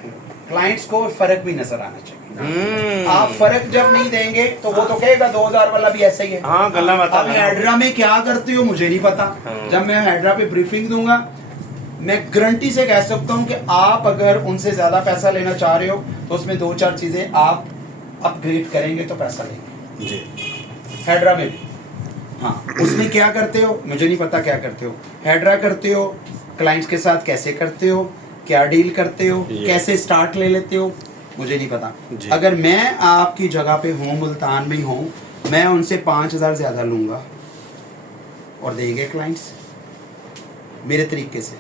क्लाइंट्स को फर्क भी नजर आना चाहिए। हूँ। आप फर्क जब नहीं देंगे तो वो तो कहेगा 2000 वाला भी ऐसा ही है। हाँ, गला बता अब हैड्रा में क्या करते हो मुझे नहीं पता। हाँ। जब मैं हैड्रा पे ब्रीफिंग दूंगा, मैं गारंटी से कह सकता हूँ कि आप अगर उनसे ज्यादा पैसा लेना चाह रहे हो तो उसमें 2-4 चीजें आप अपग्रेड करेंगे तो पैसा लेंगे। जी। हैड्रा में भी, हाँ, उसमें क्या करते हो मुझे नहीं पता क्या करते हो। हैड्रा करते हो, क्लाइंट्स के साथ कैसे करते हो, क्या डील करते हो, ये। कैसे स्टार्ट ले लेते हो, मुझे नहीं पता। जी। अगर मैं आपकी जगह पे हूँ, मुल्तान में हूँ, मैं उनसे 5000 ज्यादा लूंगा और देंगे क्लाइंट्स मेरे तरीके से,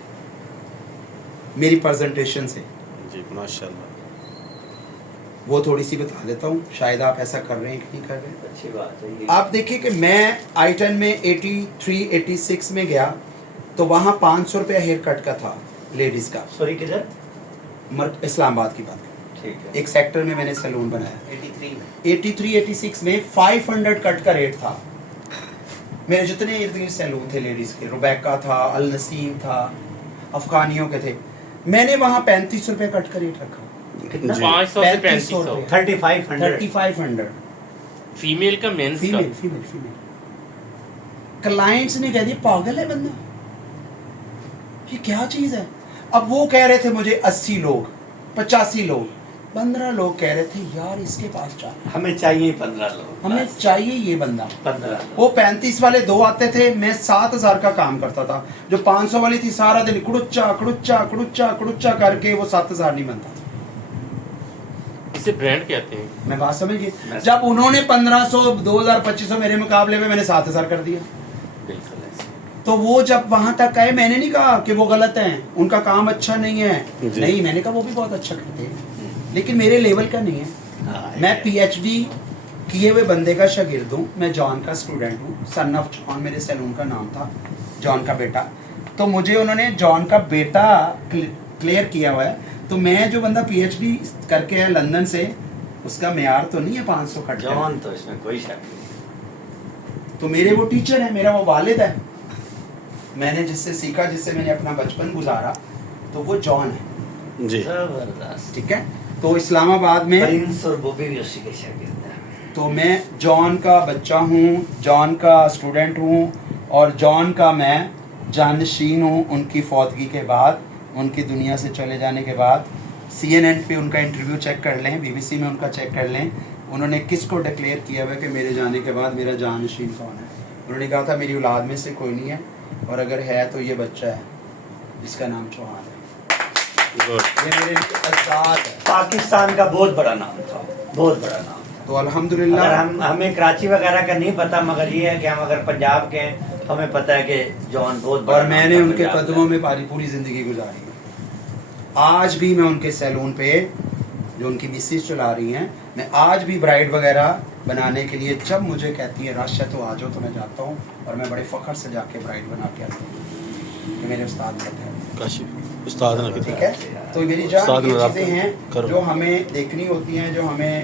मेरी प्रेजेंटेशन से। जी माशाल्लाह। वो थोड़ी सी बता देता हूँ, शायद आप ऐसा कर रहे हैं कि नहीं कर रहे हैं। अच्छी बात है ये। आप देखिए कि मैं I10 में 83-86 में गया तो वहाँ 500 रुपया हेयर कट का था लेडीज का, सॉरी किधर? इस्लामाबाद की बात, ठीक है। एक सेक्टर में मैंने सैलून बनाया। 83 में 83-86 में 500 कट का रेट था। मेरे जितने इर्द गिर्द सैलून थे लेडीज के, रुबैका था, अल नसीम था, अफगानियों के थे, मैंने वहाँ 35 रुपये कट का रेट रखा। कितना? जी। 500 से 3500 3500। 3500। 3500 फीमेल का मेंस का फीमेल फीमेल फीमेल। क्लाइंट्स ने कह दिया पागल है बंदा, ये क्या चीज है। अब वो कह रहे थे मुझे 80 लोग, 85 लोग, 15 लोग कह रहे थे यार इसके पास जाना, हमें चाहिए 15 लोग, हमें बस। चाहिए ये बंदा। 15 वो 35 वाले 2 आते थे, मैं 7000 का काम करता था। जो 500 वाली थी सारा दिन कुड़ुच्चा कुड़ुच्चा कुड़ुच्चा कुड़ुच्चा करके वो 7000 नहीं बनता था। इसे ब्रांड कहते हैं। मैं बात समझ गई। जब उन्होंने 1500 2000 2500 मेरे मुकाबले में, मैंने 7000 कर दिया। बिल्कुल ऐसे। तो वो जब वहां तक आए, मैंने नहीं कहा कि वो गलत हैं, उनका काम अच्छा नहीं है, जी। नहीं, मैंने कहा वो भी बहुत अच्छा करते हैं लेकिन मेरे लेवल का नहीं है। हाँ, मैं PhD किए हुए बंदे का शागिर्द हूँ, मैं जॉन का स्टूडेंट हूँ, सन ऑफ जॉन मेरे सैलून का नाम था, जॉन का बेटा। तो मुझे उन्होंने जॉन का बेटा क्लियर किया हुआ है, तो मैं जो बंदा PhD करके है लंदन से, उसका मेयार तो नहीं है 500 कट का। जवान तो इसमें कोई शक नहीं। तो मेरे वो टीचर है, मेरा वो वालिद है, मैंने जिससे सीखा, जिससे मैंने अपना बचपन गुजारा, तो वो जॉन है। जी। जबरदस्त। ठीक है, तो इस्लामाबाद में, प्रिंस और वो भी उसी के शागिर्द हैं। तो मैं जॉन का बच्चा हूँ, जॉन का स्टूडेंट हूँ, और जॉन का मैं जानशीन हूँ। उनकी फौतगी के बाद, उनकी दुनिया से चले जाने के बाद, CNN पे उनका इंटरव्यू चेक कर लें, BBC में उनका चेक कर लें, उन्होंने किसको डिक्लेयर किया हुआ है कि मेरे जाने के बाद मेरा जानशीन कौन है। उन्होंने कहा था मेरी औलाद में से कोई नहीं है, और अगर है तो ये बच्चा है जिसका नाम चौहान है। गुड। ये मेरे लिए आजाद है। पाकिस्तान का बहुत बड़ा नाम था, बहुत बड़ा नाम। तो अल्हम्दुलिल्लाह अगर हमें कराची वगैरह का नहीं पता, मगर ये है कि हम अगर पंजाब के हैं तो हमें पता है कि जॉन बहुत बड़ा और नाम मैंने था उनके पंजाब कदमों का। में पूरी जिंदगी गुजारी है। आज भी मैं उनके सैलून पे, जो उनकी मिसेज चला रही हैं, मैं आज भी ब्राइड वगैरह बनाने के लिए जब मुझे कहती है रश है तो आ जाओ, तो मैं जाता हूँ और मैं बड़े फख्र से जाके ब्राइड बना के आता हूँ। ये मेरे उस्ताद कहते हैं, काशी उस्ताद ने ठीक है। तो मेरी जान उस्ताद ये ने आप चीज़ें हैं करो। जो हमें देखनी होती हैं, जो हमें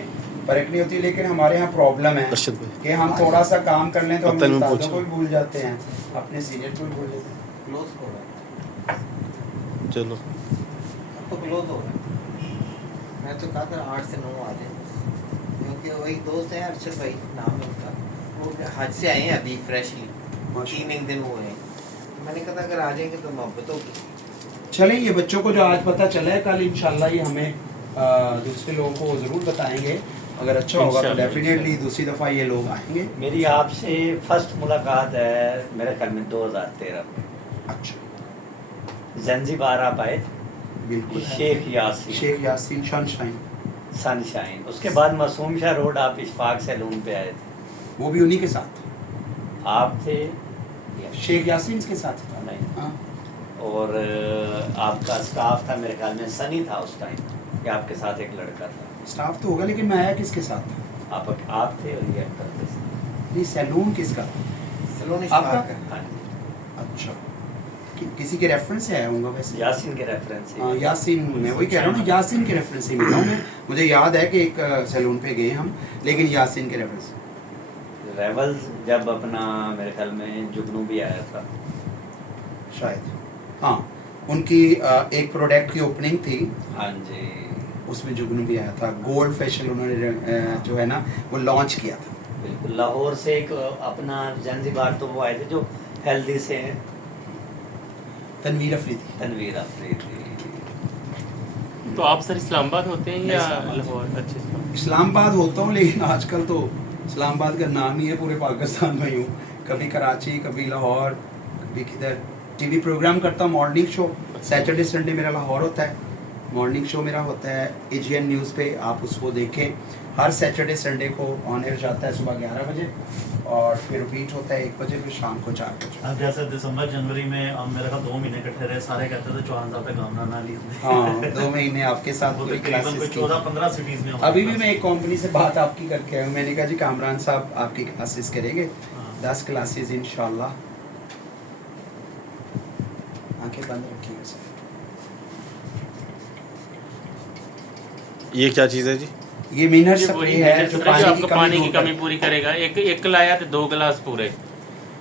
परखनी होती है, लेकिन हमारे यहाँ प्रॉब्लम है अर्शद भाई कि हम थोड़ा सा काम कर लें तो हम अब तक मैं उस्तादों पूछा। को भी भूल जाते हैं, अपने सीनियर को भी भूल जाते हैं। क्लोज हो रहा चलो है, अब तो क्लोज हो रहा है। मैं तो कहा था 8 से 9 आ जाए, क्योंकि वही दोस्त है अरशद भाई नाम है उनका, वो हज से आए हैं अभी फ्रेशली, 3 एक दिन हुए हैं। मैंने कहा था अगर आ जाएंगे तो मोहब्बत होगी। चले, ये बच्चों को जो आज पता चला है, कल इंशाल्लाह ये हमें दूसरे लोगों को ज़रूर बताएंगे। अगर अच्छा होगा तो इंशाल्लाह, डेफिनेटली दूसरी दफ़ा ये लोग आएंगे। मेरी आपसे फर्स्ट मुलाकात है मेरे ख्याल में 2013 में, अच्छा, ज़ंज़ीबार आप आए थे, बिल्कुल। Sheikh Yasin Sheikh Yasin sunshine, sunshine. उसके बाद मासूम शाह रोड आप इशफाक सैलून पे आए थे, वो भी उन्हीं के साथ, आप थे शेख यासीन के साथ था। नहीं, हाँ, और आपका स्टाफ था मेरे ख्याल में सनी था उस टाइम, कि आपके साथ एक लड़का था। स्टाफ तो होगा, लेकिन मैं आया किसके साथ था? आप थे और ये एक्टर थे। नहीं, सैलून किसका था? सैलून आपका? इश्फाक है। हाँ जी, अच्छा, किसी के रेफरेंस से आया होगा वैसे? यासीन के रेफरेंस से। हाँ, यासीन, मैं वही कह रहा हूँ ना, यासीन के रेफरेंस से मिला हूँ मैं। मुझे याद है कि एक सैलून पे गए हम, लेकिन यासीन के रेफरेंस। रेवल्स जब अपना मेरे ख्याल में जुगनू भी आया था, शायद, हाँ, उनकी एक प्रोडक्ट की ओपनिंग थी, हाँ जी, उसमें जुगनू भी आया था। गोल्ड फेशियल उन्होंने जो है ना वो लॉन्च किया था। बिल्कुल। लाहौर से एक अपना ज़ंज़ीबार तो वो आए थे जो हेल्दी से हैं, तनवीर अफरीदी। तनवीर अफरीदी। तो आप सर इस्लामाबाद होते हैं या इस्लामाबाद। लाहौर? अच्छा, इस्लामाबाद होता हूँ, लेकिन आजकल तो इस्लामाबाद का नाम ही है, पूरे पाकिस्तान में ही हूँ। कभी कराची, कभी लाहौर, कभी किधर। टीवी प्रोग्राम करता हूँ, मॉर्निंग शो, सैटरडे संडे मेरा लाहौर होता है। मॉर्निंग शो मेरा होता है AGN न्यूज़ पे, आप उसको देखें। हर सैटरडे संडे को ऑन एयर जाता है सुबह 11 बजे, और फिर रिपीट होता है 1 बजे, फिर शाम को 4 बजे। अब जैसे दिसंबर जनवरी में हम मेरे ख्याल 2 महीने इकट्ठे रहे, सारे कहते थे चौहान साहब पे काम ना लिए। हाँ, 2 महीने आपके साथ वो पूरी तकरीबन कोई क्लासेस की। 14-15 सिटीज में अभी भी मैं एक कंपनी से बात आपकी करके आया हूँ, मैंने कहा जी कामरान साहब आपकी क्लासेस करेंगे, 10 क्लासेस इंशाल्लाह। आंखें बंद रखिएगा सर। ये क्या चीज़ है जी? ये मिनरल ये स्प्रे वही है नेचर जो स्प्रे जो आपको पानी की दूर कमी करता पूरी करेगा। एक लाया तो 2 गिलास पूरे,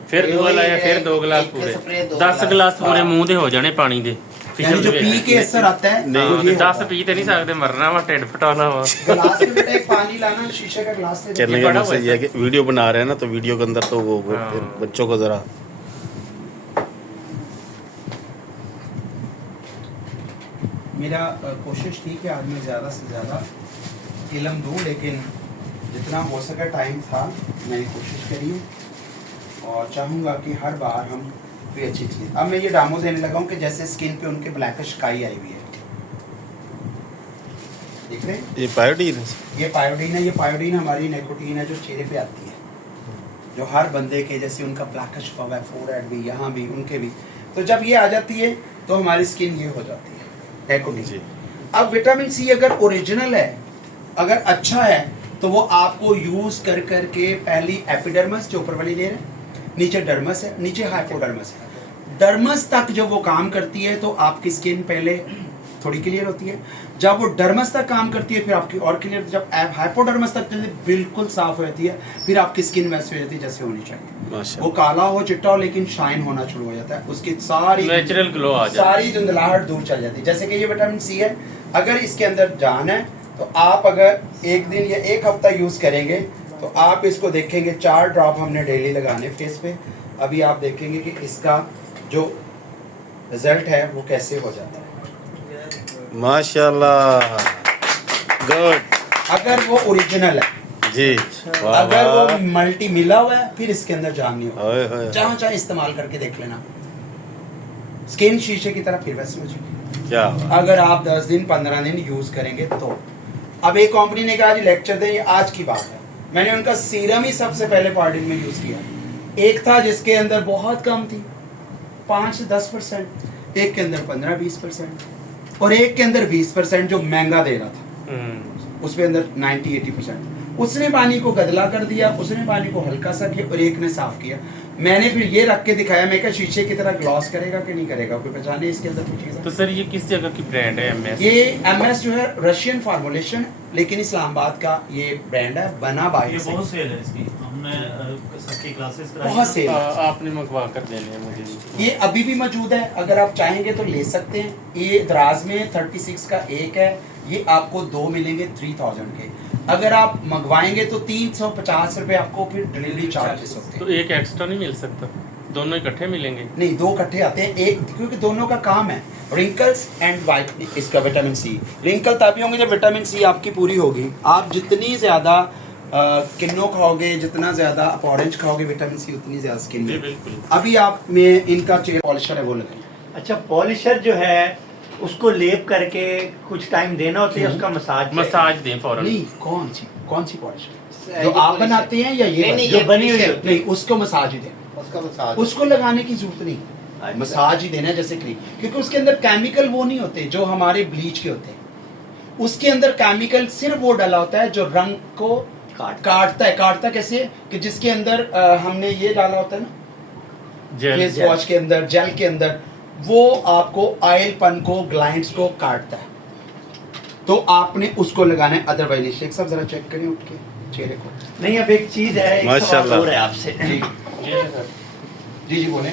फिर ये दूआ वही लाया, है, फिर 2 गिलास एक पूरे, स्प्रे, 2 10 गिलास पूरे हाँ। मुंह दे हो जाने पानी दे। है। यानी जो पी के असर आता है नहीं, वो ये 10 होगा। पी तो नहीं सकते, मरना वा, ढिड फटाना वा। गिलास में बेटा एक पानी लाना, शीशे का गिलास से कहने का बड़ा मकसद ये है कि वीडियो बना रहे हैं ना, तो वीडियो के अंदर तो वो हाँ। फिर बच्चों को ज़रा मेरा कोशिश थी कि आज मैं ज़्यादा से ज़्यादा इल्म दूँ, लेकिन जितना हो सका टाइम था मैंने कोशिश करी है, और चाहूँगा कि हर बार हम कोई अच्छी चीज़। अब मैं ये डामो देने लगा हूँ कि जैसे स्किन पे उनके ब्लैकिश काई आई हुई है, देख रहे हैं? ये पायोडीन है। ये पायोडीन है, ये पायोडीन हमारी निकोटीन है जो चेहरे पे आती है, जो हर बंदे के, जैसे उनका ब्लैकिश हुआ है फोरहेड भी, यहाँ भी, उनके भी। तो जब ये आ जाती है तो हमारी स्किन ये हो जाती है, निकोटीन। जी। अब विटामिन सी अगर ओरिजिनल है, अगर अच्छा है, तो वो आपको यूज कर करके पहली एपिडर्मस जो ऊपर वाली लेयर है, नीचे डर्मस है, नीचे हाइपोडर्मस है, डर्मस तक जब वो काम करती है तो आपकी स्किन पहले थोड़ी क्लियर होती है। जब वो डर्मस तक काम करती है फिर आपकी और क्लियर, जब हाइपोडर्मस तक चलती है बिल्कुल साफ हो जाती है, फिर आपकी स्किन वैसे हो जाती है जैसे होनी चाहिए। वो माशाल्लाह। काला हो, चिट्टा हो, लेकिन शाइन होना शुरू हो जाता है, उसकी सारी नेचुरल ग्लो आ जाता है। सारी धुंधलाहट दूर चल जाती है। जैसे कि ये विटामिन सी है, अगर इसके अंदर जान है तो आप अगर एक दिन या एक हफ्ता यूज करेंगे तो आप इसको देखेंगे 4 ड्रॉप हमने डेली लगाने फेस पे। अभी आप देखेंगे कि इसका जो रिजल्ट है वो कैसे हो जाता है। माशाल्लाह, गुड अगर वो ओरिजिनल है, जी। वाह अगर वाह। वो मल्टी मिला हुआ है फिर इसके अंदर जान नहीं होगा। ओए होए। जहाँ चाहे इस्तेमाल करके देख लेना, स्किन शीशे की तरह फिर वैसे हो जाएगी। क्या बात। अगर आप 10 दिन 15 दिन यूज करेंगे तो। अब एक कंपनी ने कहा जी लेक्चर दें, ये आज की बात है, मैंने उनका सीरम ही सबसे पहले पार्टी में यूज किया। एक था जिसके अंदर बहुत कम थी 5 से 10%, एक के अंदर 15-20% और एक के अंदर 20% जो महंगा दे रहा था, उसके अंदर 90-80%। उसने पानी को गदला कर दिया, उसने पानी को हल्का सा किया और एक ने साफ किया। मैंने फिर ये रख के दिखाया, मैं कहा शीशे की तरह ग्लॉस करेगा कि नहीं करेगा, कोई पहचाने इसके अंदर कुछ चीज़। तो सर ये किस जगह की ब्रांड है MS? ये MS जो है रशियन फार्मूलेशन, लेकिन इस्लामाबाद का ये ब्रांड है, बना बाहर ये से। बहुत सेल है इसकी, हमने सबकी क्लासेस कराई बहुत ना। सेल है। आपने मंगवा कर देने हैं मुझे। ये अभी भी मौजूद है, अगर आप चाहेंगे तो ले सकते हैं। ये दराज में 36 का एक है, ये आपको 2 मिलेंगे 3000 के। अगर आप मंगवाएंगे तो 350 रुपए आपको फिर डिलीवरी चार्जेस होते तो हैं। एक एक्स्ट्रा नहीं मिल सकता, दोनों इकट्ठे मिलेंगे? नहीं, 2 इकट्ठे आते हैं, एक क्योंकि दोनों का काम है रिंकल्स एंड वाइट, इसका विटामिन सी। रिंकल तभी होंगे जब विटामिन सी आपकी पूरी होगी। आप जितनी ज़्यादा किन्नो खाओगे, जितना ज़्यादा आप ऑरेंज खाओगे, विटामिन सी उतनी ज़्यादा स्किन जी में। बिल्कुल। अभी आप में इनका चेयर पॉलिशर है वो लगाइए। अच्छा, पॉलिशर जो है उसको लेप करके कुछ टाइम देना होता है, उसका मसाज दें फौरन। नहीं, कौन सी पॉलिशर ये जो आप पॉलिशर। बनाते हैं या ये नहीं, जो ये बनी हुई पॉलिशर। नहीं, उसको मसाज ही दें, उसका मसाज उसको लगाने की जरूरत नहीं, अच्छा। मसाज ही देना है जैसे क्रीम, क्योंकि उसके अंदर केमिकल वो नहीं होते जो हमारे ब्लीच के होते हैं। उसके अंदर केमिकल सिर्फ वो डाला होता है जो रंग को काटता कैसे कि जिसके अंदर हमने ये डाला होता है ना फेस वॉश के अंदर, जेल के अंदर, वो आपको ऑयलपन को, ग्लाइंड्स को काटता है, तो आपने उसको लगाना है, अदरवाइज नहीं। शेख साहब जरा चेक करें उठ के चेहरे को। नहीं, अब एक चीज है, एक सवाल माशाल्लाह। और है आपसे। जी ये है सर। जी बोलें।